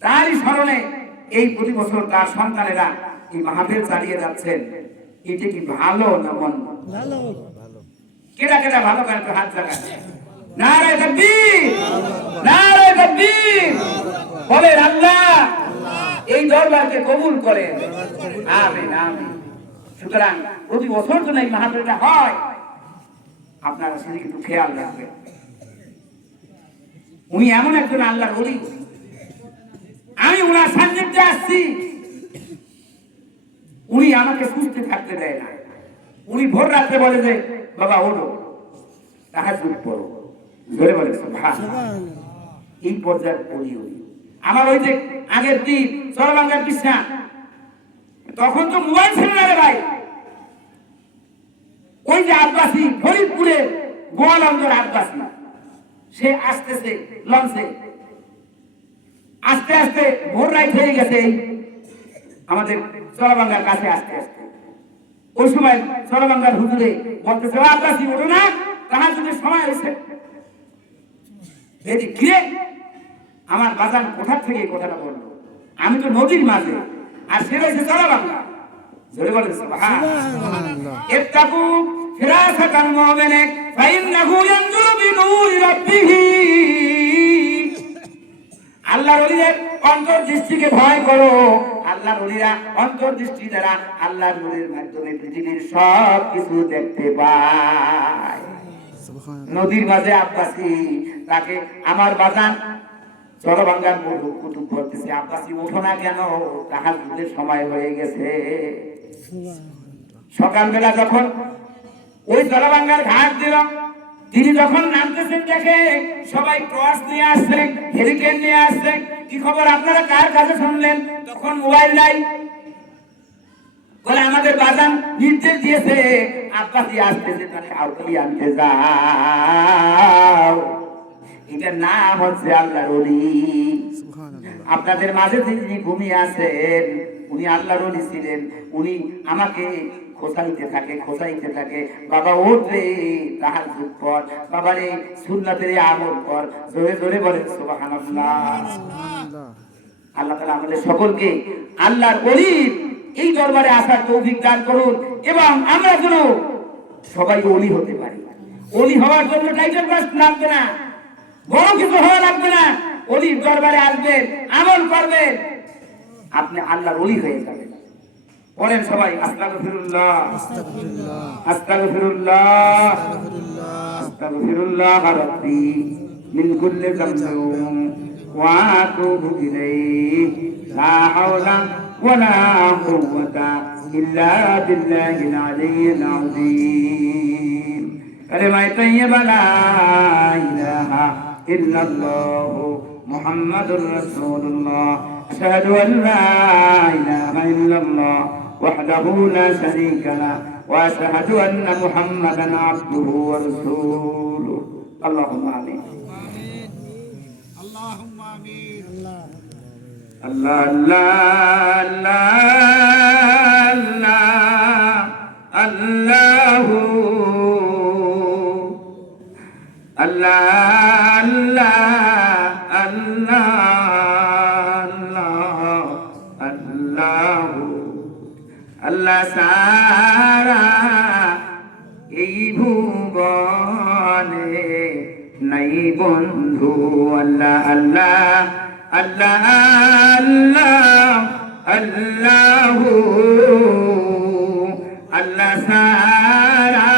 তারই স্মরণে এই প্রতি বছর তার সন্তানেরা এই মাহফিল চালিয়ে যাচ্ছেন। এটা কি ভালো না মন্দ? ভালো। কেডা কেডা ভালো করে হাত জাগান। নারে তাকবীর, নারে তাকবীর। বলেন আল্লাহ এই দরবারকে কবুল করেন, আমিন আমিন। সুতরাং প্রতি বছর যদি এই মাহফিলটা হয়, আপনারা সেদিকে একটু খেয়াল রাখবেন। উনি এমন একজন আল্লাহর ওলি, আমি ওনার সান্নিধ্যে আসছি, উনি আমাকে সুস্থ থাকতে দেয় না। উনি ভোর রাত্রে বলে যে বাবা ওঠো, তাহাজ্জুদ পড়ো, ধরে বলে সুবহানাল্লাহ। এই পর্যায়ে ওলি ওলি। আমার ওই যে আগের দিন চরবাঙ্গার কৃষ্ণা, তখন তো মোবাইল ছিল না রে ভাই। ওই যে আব্বাসী ফরিদপুরের গোয়ালন্দর আব্বাসী, সে আসতেছে লঞ্চে, আস্তে আস্তে ভোর রাত হয়ে গেছে আমাদের চরবাঙ্গার কাছে আসতে আসতে। ওই সময় চরবাঙ্গার হুজুরে বলতেছে, ও আব্বাসী ওঠো না, তাহাজ্জুদের সময় হয়েছে। এই ঘিরে আমার বাজান কোথা থেকে এই কথাটা বললো, আমি তো নদীর মাঝে, আর সে রয়েছে চরবাঙ্গা। জোরে বলেন সুবহানাল্লাহ। ইত্তাকু ফিরাসাতাল মুমিনি ফাইন্নাহু ইয়ানজুরু বিনূরি রাব্বিহি। আল্লাহর ওলিদের অন্তর্দৃষ্টিকে ভয় করো। আল্লাহর ওলিরা অন্তর্দৃষ্টি দ্বারা আল্লাহর নূরের মাধ্যমে পৃথিবীর সব কিছু দেখতে পায়। নদীর মাঝে আব্বাসী, তাকে আমার বাজান চরবাঙ্গার মুরুখ কুতুব বলতেছে, আব্বাসী ওঠো না কেন, তাহাজ্জুদের সময় হয়ে গেছে। সকালবেলা যখন ওই চরবাঙ্গার ঘাট দিল, তিনি যখন নামতেছেন দেখে সবাই টর্চ নিয়ে আসছে, হেরিকেন নিয়ে আসছে। কি খবর আপনারা কার কাছে শুনলেন? তখন মোবাইল নাই, বলে আমাদের বাজান নির্দেশ দিয়েছে আব্বাসী আসতেছে, তাহলে আউলি আনতে যাও। এটার নাম হচ্ছে আল্লাহর ওলি। আপনাদের মাঝে যিনি ঘুমিয়ে আছেন, উনি আল্লাহর ওলি ছিলেন। উনি আমাকে খোঁচাইতে থাকে, বাবা ওঠ রে, তাহাজ্জুদ পড়, বাবা রে সুন্নাতের আমল কর। জোরে জোরে বলেন সুবহানাল্লাহ। আল্লাহ তাআলা আমাদের সকলকে আল্লাহর ওলির এই দরবারে আসার তৌফিক দান করুন, এবং আমরা যেন সবাই ওলি হতে পারি। ওলি হওয়ার জন্য টাইটেল পাস লাগবে না, বড় কিছু হওয়া লাগবে না। ওলির দরবারে আসবেন, আমল করবেন, আপনি আল্লাহর ওলি হয়ে যাবেন। বলেন সবাই আস্তাগফিরুল্লাহ, আস্তাগফিরুল্লাহ, আস্তাগফিরুল্লাহ, আস্তাগফিরুল্লাহ রাব্বি মিন কুল্লি যামবিন ওয়া আতুবু ইলাইহি লা হাওলা ওয়া লা কুওয়াতা ইল্লা বিল্লাহিল আলিয়্যিল আযীম। কালেমায়ে তাইয়্যিবা লা ইলাহা ইল্লাল্লাহ মুহাম্মাদুর রাসূলুল্লাহ আশহাদু আল লা ইলাহা ইল্লাল্লাহ ওয়াহদাহু লা শারীকা লা ওয়া আশহাদু আন্না মুহাম্মাদান আবদুহু ওয়া রাসূলুহু আল্লাহুম্মা আমিন আল্লাহ আল্লাহ আল্লাহ আল্লাহু আল্লাহ আল্লাহ আল্লাহ আল্লাহ আল্লাহ সারা এই ভুবনে নাই বন্ধু আল্লাহ আল্লাহ আল্লাহ আল্লাহ আল্লাহ আল্লাহ সারা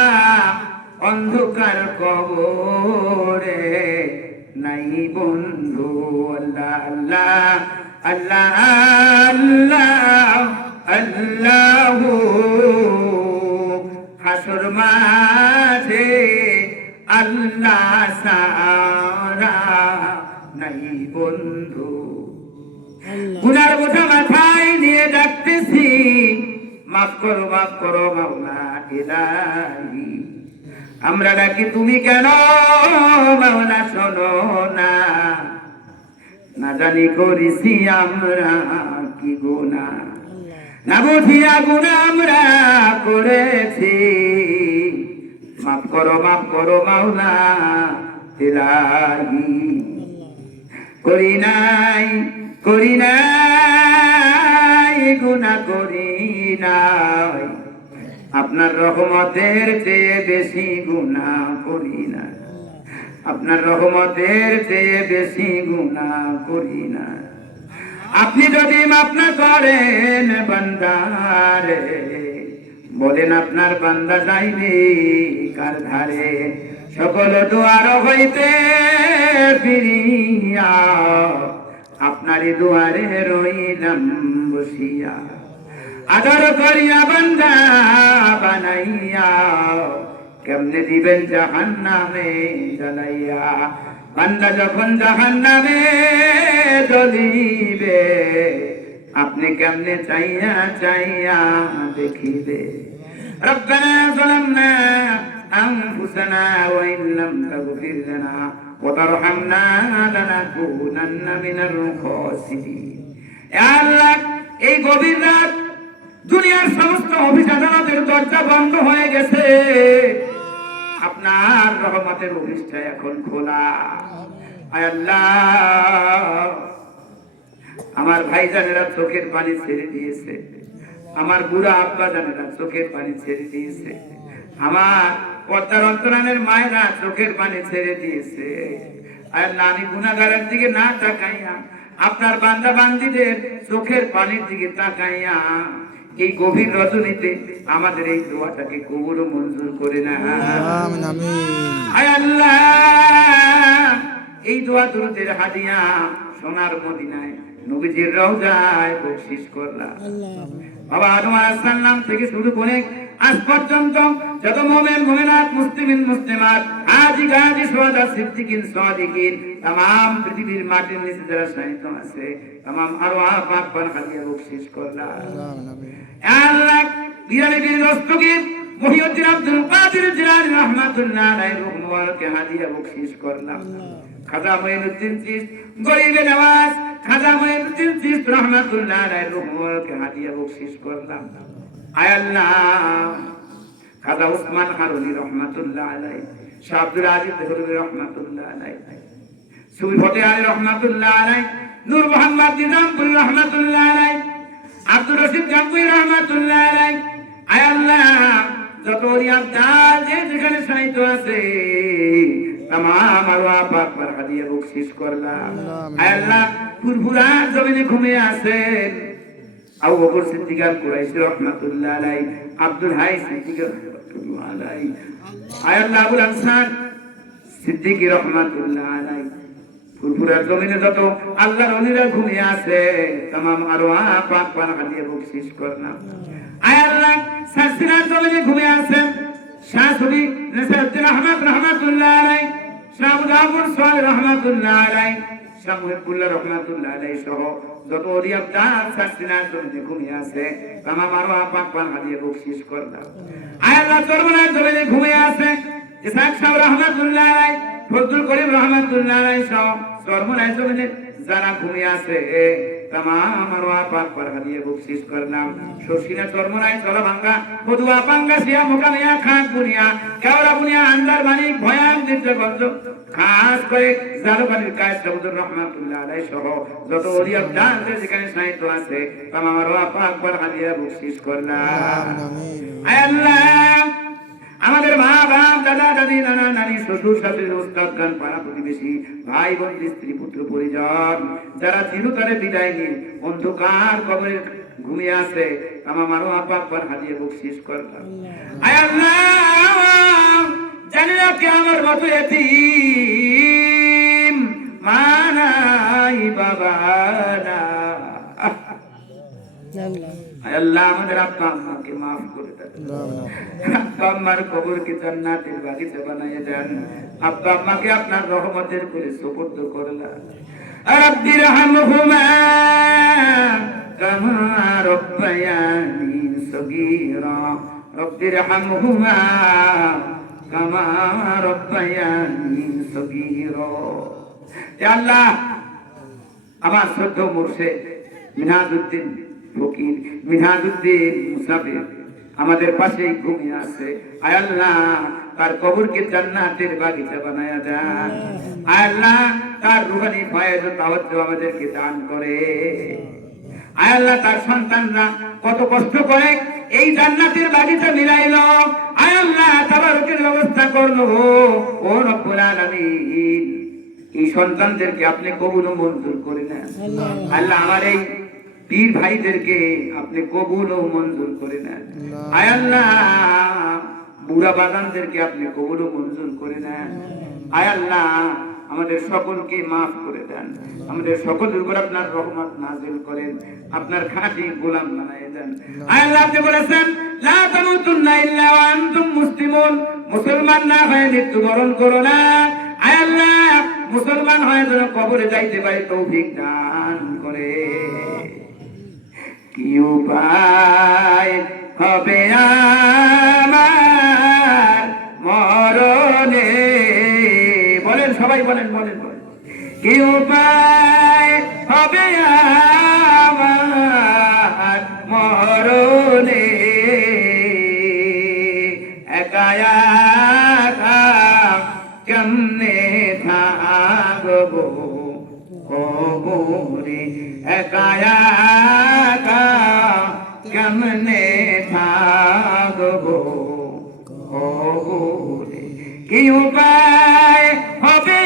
অন্ধকার কবরে নাই বন্ধু আল্লাহ আল্লাহ আল্লাহ আল্লাহ হাসর মাঝে আল্লাহ সারা নাই বন্ধু গুনার বোঝা মাথায় নিয়ে ডাকতেছি মাফ করো মাওলা ইলাহি আমরা ডাকি তুমি কেন মাওলা শোনো না না জানি করেছি আমরা কি গুনাহ না বুঝিয়া গুনাহ আমরা করেছি মাফ করো মাওলা ইলাহি করি নাই গুনাহ করি নাই আপনার রহমতের চেয়ে বেশি গুনাহ করি না আপনার রহমতের চেয়ে বেশি গুনাহ করি না আপনি যদি মাফ না করেন বান্দারে বলেন আপনার বান্দা যাইবে কার ধারে সকল দুয়ার হইতে ফিরিয়া আপনারই দুয়ারে রইলাম বসিয়া আদর করিয়া বান্দা বানাইয়া কেমনে দিবেন জাহান্নামে জ্বালাইয়া বান্দা যখন জাহান্নামে জ্বলিবে আপনি কেমনে চাইয়া দেখিবে রব্বানা যালামনা আনফুসানা ওয়া ইন লাম তাগফির লানা ওয়া তারহামনা লানাকুনান্না মিনাল খাসিরিন ইয়া আল্লাহ এই গভীর রাত দুনিয়ার সমস্ত অফিস আদালতের দরজা বন্ধ হয়ে গেছে আপনার রহমতের অফিসটা এখন খোলা আয় আল্লাহ আমার ভাইজানেরা চোখের পানি ছেড়ে দিয়েছে আমার বুড়া আব্বা জানেরা চোখের পানি ছেড়ে দিয়েছে আমার পর্দার অন্তরানের মায়েরা চোখের পানি ছেড়ে দিয়েছে আয় আল্লাহ আমি গুনাহগারের দিকে না তাকাইয়া আপনার বান্দা বান্দীদের চোখের পানির দিকে তাকাইয়া এই গভীর রজনীতে আমাদের এই দোয়াটাকে কবুল ও মঞ্জুর করে না আমিন আমিন আয় আল্লাহ এই দোয়া দুরুদের হাদিয়া সোনার মদিনায় নবীজির রওজায় বকশিশ করলাম বাবা আদম আলাইহিস সালাম থেকে শুরু করে আজ পর্যন্ত যত মুমিন মুমিনাত মুসলিমিন মুসলিমাত হাজী গাজী শুহাদা সিদ্দিকিন সাদিকিন तमाम পৃথিবীর মাটির নিচে যারা শহীদ আছে तमाम আরওয়াহ পাক পাক হাদিয়া বকশিশ করলাম আমিন আমিন আল্লাহ বিরানি বীর দস্তগীর মহিউদ্দিন আব্দুল কাদের জিলানী রাহমাতুল্লাহ আলাইহি রূহ মুবারকে হাদিয়া বকশিশ করলাম খাজা মঈনুদ্দিন চিশত গরিবে নওয়াজ খাজা মঈনুদ্দিন চিশত রাহমাতুল্লাহ আলাইহি রূহ মুবারকে হাদিয়া বকশিশ করলাম আয় আল্লাহ খাজা উসমান হারুনি রাহমাতুল্লাহ আলাইহি শাহ আব্দুল আজিজ দেহলভী রাহমাতুল্লাহ আলাইহি সুফি ফতেহ আলী রাহমাতুল্লাহ আলাইহি নূর মোহাম্মদ নিজামপুর রাহমাতুল্লাহ আলাইহি আব্দুর রশিদ গাঙ্গুই রাহমাতুল্লাহ আলাইহি আয় আল্লাহ যত ওলিয়াদার যে যেখানে সাহিত্য আছে तमाम আল্লাহ পাক পাক হাদিয়া বকশিশ করলাম আয় আল্লাহ ফুরফুরা জমিনে ঘুমিয়ে আছেন আবু বকর সিদ্দিক আল কুরাইশি রাহমাতুল্লাহ আলাইহি আব্দুল হাই সিদ্দিক রাহমাতুল্লাহ আলাইহি আয় আল্লাহ আবুল আনসার সিদ্দিক রাহমাতুল্লাহ আলাইহি ফুরফুরা জমিনে যত আল্লাহর ওলিরা ঘুমিয়ে আছে तमाम আরওয়াহ পাক পাক হাদিয়া বকশিশ করলাম আয় আল্লাহ সাসিরা জমিনে ঘুমিয়ে আছেন শাহ সুবি নাসিরউদ্দিন আহমদ রহমাতুল্লাহ আলাইহি, শাহ মুজাফফর সালেহ রহমাতুল্লাহ আলাইহি, শাহ মুহিবুল্লাহ রহমাতুল্লাহ আলাইহি সহ যত ওলিয়া আল্লাহ সাসিনার জমিনে ঘুমিয়ে আছে তামাম আরওয়াহ পাক পাক হাদিয়ে বকশিশ করলাম। আয় আল্লাহ চরমনার জমিনে ঘুমিয়ে আছে ইসহাক সাহেব রহমাতুল্লাহ আলাইহি, ফজলুল করিম রহমাতুল্লাহ আলাইহি সহ চরমনার জমিনে যারা ঘুমিয়ে আছে তামাম আরওয়াহ পাক পাক হাদিয়ে বকশিশ করলাম। শশিনা চরমনায় চলভাঙ্গা বদুয়া পাঙ্গা সিয়া মোকামিয়া খান বুনিয়া কেওড়া বুনিয়া আন্দার মানিক ভয়ান দিজ্জগঞ্জ খাস করে জালুকানির কায়েস আব্দুর রহমাতুল্লাহ আলাইহি সহ যত ওলিয়া আল্লাহ যেখানে সাহিত্য আছে তামাম আরওয়াহ পাক পাক হাদিয়ে বকশিশ করলাম। আয় আল্লাহ আমাদের মা বাপ দাদা দাদি নানা নানি শ্বশুর শাশুড়ি ওস্তাদ গান পাড়া প্রতিবেশী ভাই বোন স্ত্রী পুত্র পরিজন যারা চিরতরে বিদায় নিয়ে অন্ধকার কবরে ঘুমিয়ে আছে তামাম আরওয়াহ পাক পাক হাদিয়ে বকশিশ করলাম। আয় আল্লাহ জানি না কে আমার মতো এতিম মা নাই বাবা নাই। আল্লাহ আমাদের আব্বা আম্মাকে মাফ করে দেন, আব্বা আম্মার কবরকে জান্নাতের বাগিচা বানাইয়ে দেন, আব্বা আম্মাকে আপনার রহমতের করে সুপুর্দ করলেন। রব্বি রহমহুমা কামা রব্বায়ানি সগীরা, রব্বি রহমহুমা কামা রব্বায়ানি সগীরা। হে আল্লাহ আমার শ্রদ্ধ মুর্শিদ মিনহাজউদ্দিন ফকির মিনহাজউদ্দিন মুসাফির আমাদের পাশেই ঘুমিয়ে আছে। আয় আল্লাহ তার কবরকে জান্নাতের বাগিচা বানায়া দেন। আয় আল্লাহ তার রুহানি ফায়েজ ও তাওয়াজ্জুহ আমাদেরকে দান করে। আয় আল্লাহ তার সন্তানরা কত কষ্ট করে এই জান্নাতের বাগিচা মিলাইলো, আয় আল্লাহ তাবারকের ব্যবস্থা করলো। ও রব্বুল আলামিন এই সন্তানদেরকে আপনি কবুল ও মঞ্জুর করে নেন। আল্লাহ আমার এই পীর ভাইদেরকে আপনি কবুল ও মঞ্জুর করে নেন। আয় আল্লাহ বুড়া বাগানদেরকে আপনি কবুল ও মঞ্জুর করে নেন। আয় আল্লাহ আমাদের সকলকে মাফ করে দেন, আমাদের সকলের উপর আপনার রহমত নাযিল করেন, আপনার খাঁটি গোলাম বানায় দেন। আয় আল্লাহ আপনি বলেছেন লা তামুতুন্না ইল্লা ওয়া আনতুম মুসলিমুন, মুসলমান না হয়ে মৃত্যুবরণ করো না। আয় আল্লাহ মুসলমান হয়ে যেন কবরে যাইতে পারি তৌফিক দান করে। কি উপায় হবে আমার মরণে, বলেন সবাই বলেন বলেন বলেন। কি উপায় হবে আমার মরণে, একা একা কেমনে থাকবো কবরে, একা একা কেমনে থাকবো কবরে। কি উপায় হবে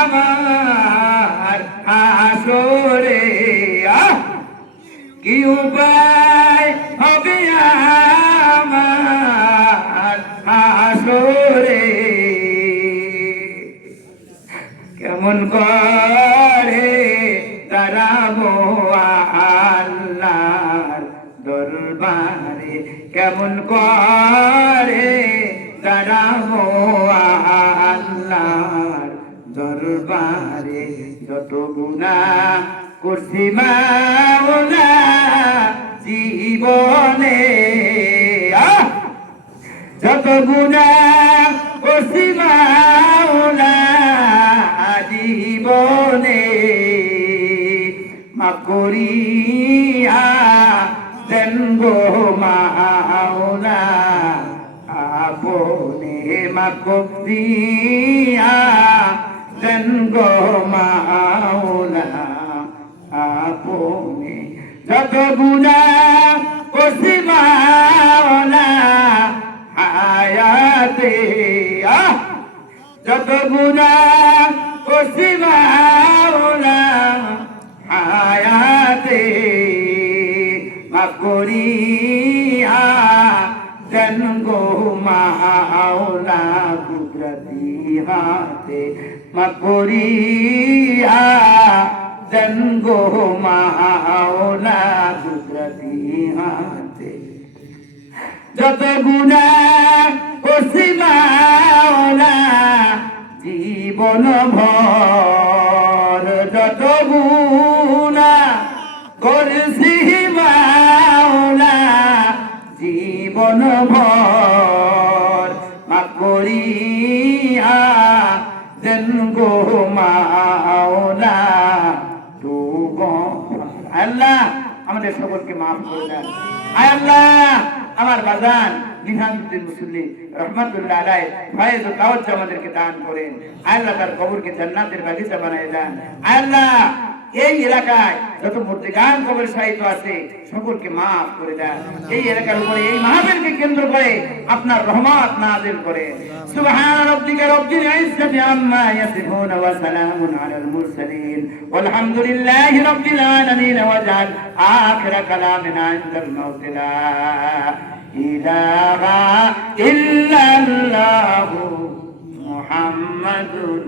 আমার হাসরে, কি উপায় হবে আমার হাসরে, কেমন করে দাঁড়াবো আল্লাহর দরবারে, কেমন করে দাঁড়াবো আল্লাহর দরবারে। যত গুনাহ করছি মাওলা জীবনে, যত গুনাহ করছি মাওলা জীবনে, মাফ করিয়া দেন গো মাওলা আপনে, মাফ করিয়া দেন গো মাওলা আপনে। যত গুনাহ করছি মাওলা হায়াতে, যত গুনাহ করছি মাওলা হায়াতে, মাফ করিয়া দেন গো মাওলা কুদরতি হাতে, মাফ করিয়া দেন গো মাওলা কুদরতি হাতে। যত গুনাহ করছি মাওলা জীবন ভর, যত গুনাহ করছি মাওলা জীবন ভর, মাফ করিয়া দেন গো মাওলা তবু। আল্লাহ আমাদের সকলকে মাফ করে দেন। আয় আল্লাহ আমার বাজান নিহামুদ্দিন মুসল্লি রহমাতুল্লাহ আলাইহি ফয়েজ ও তাওয়াজ্জুহ আমাদেরকে দান করেন। আয় আল্লাহ তার কবরকে জান্নাতের বাগিচা বানায় দেন। আয় আল্লাহ এই এলাকায় যত মুর্দিগান কবর শায়িত আছে সকলকে মাফ করে দেন। এই এলাকার উপরে এই মাহফিলকে কেন্দ্র করে আপনার রহমত নাযিল করে। সুবহান রাব্বিকা রাব্বিল ইজ্জাতি আম্মা ইয়াসিফুন ওয়া সালামুন আলাল মুরসালিন ওয়ালহামদুলিল্লাহি রাব্বিল আলামিন ওয়াজআল আখিরা কালামিনা ইনদাল মাউত লা ইলাহা ইল্লাল্লাহু মুহাম্মাদুর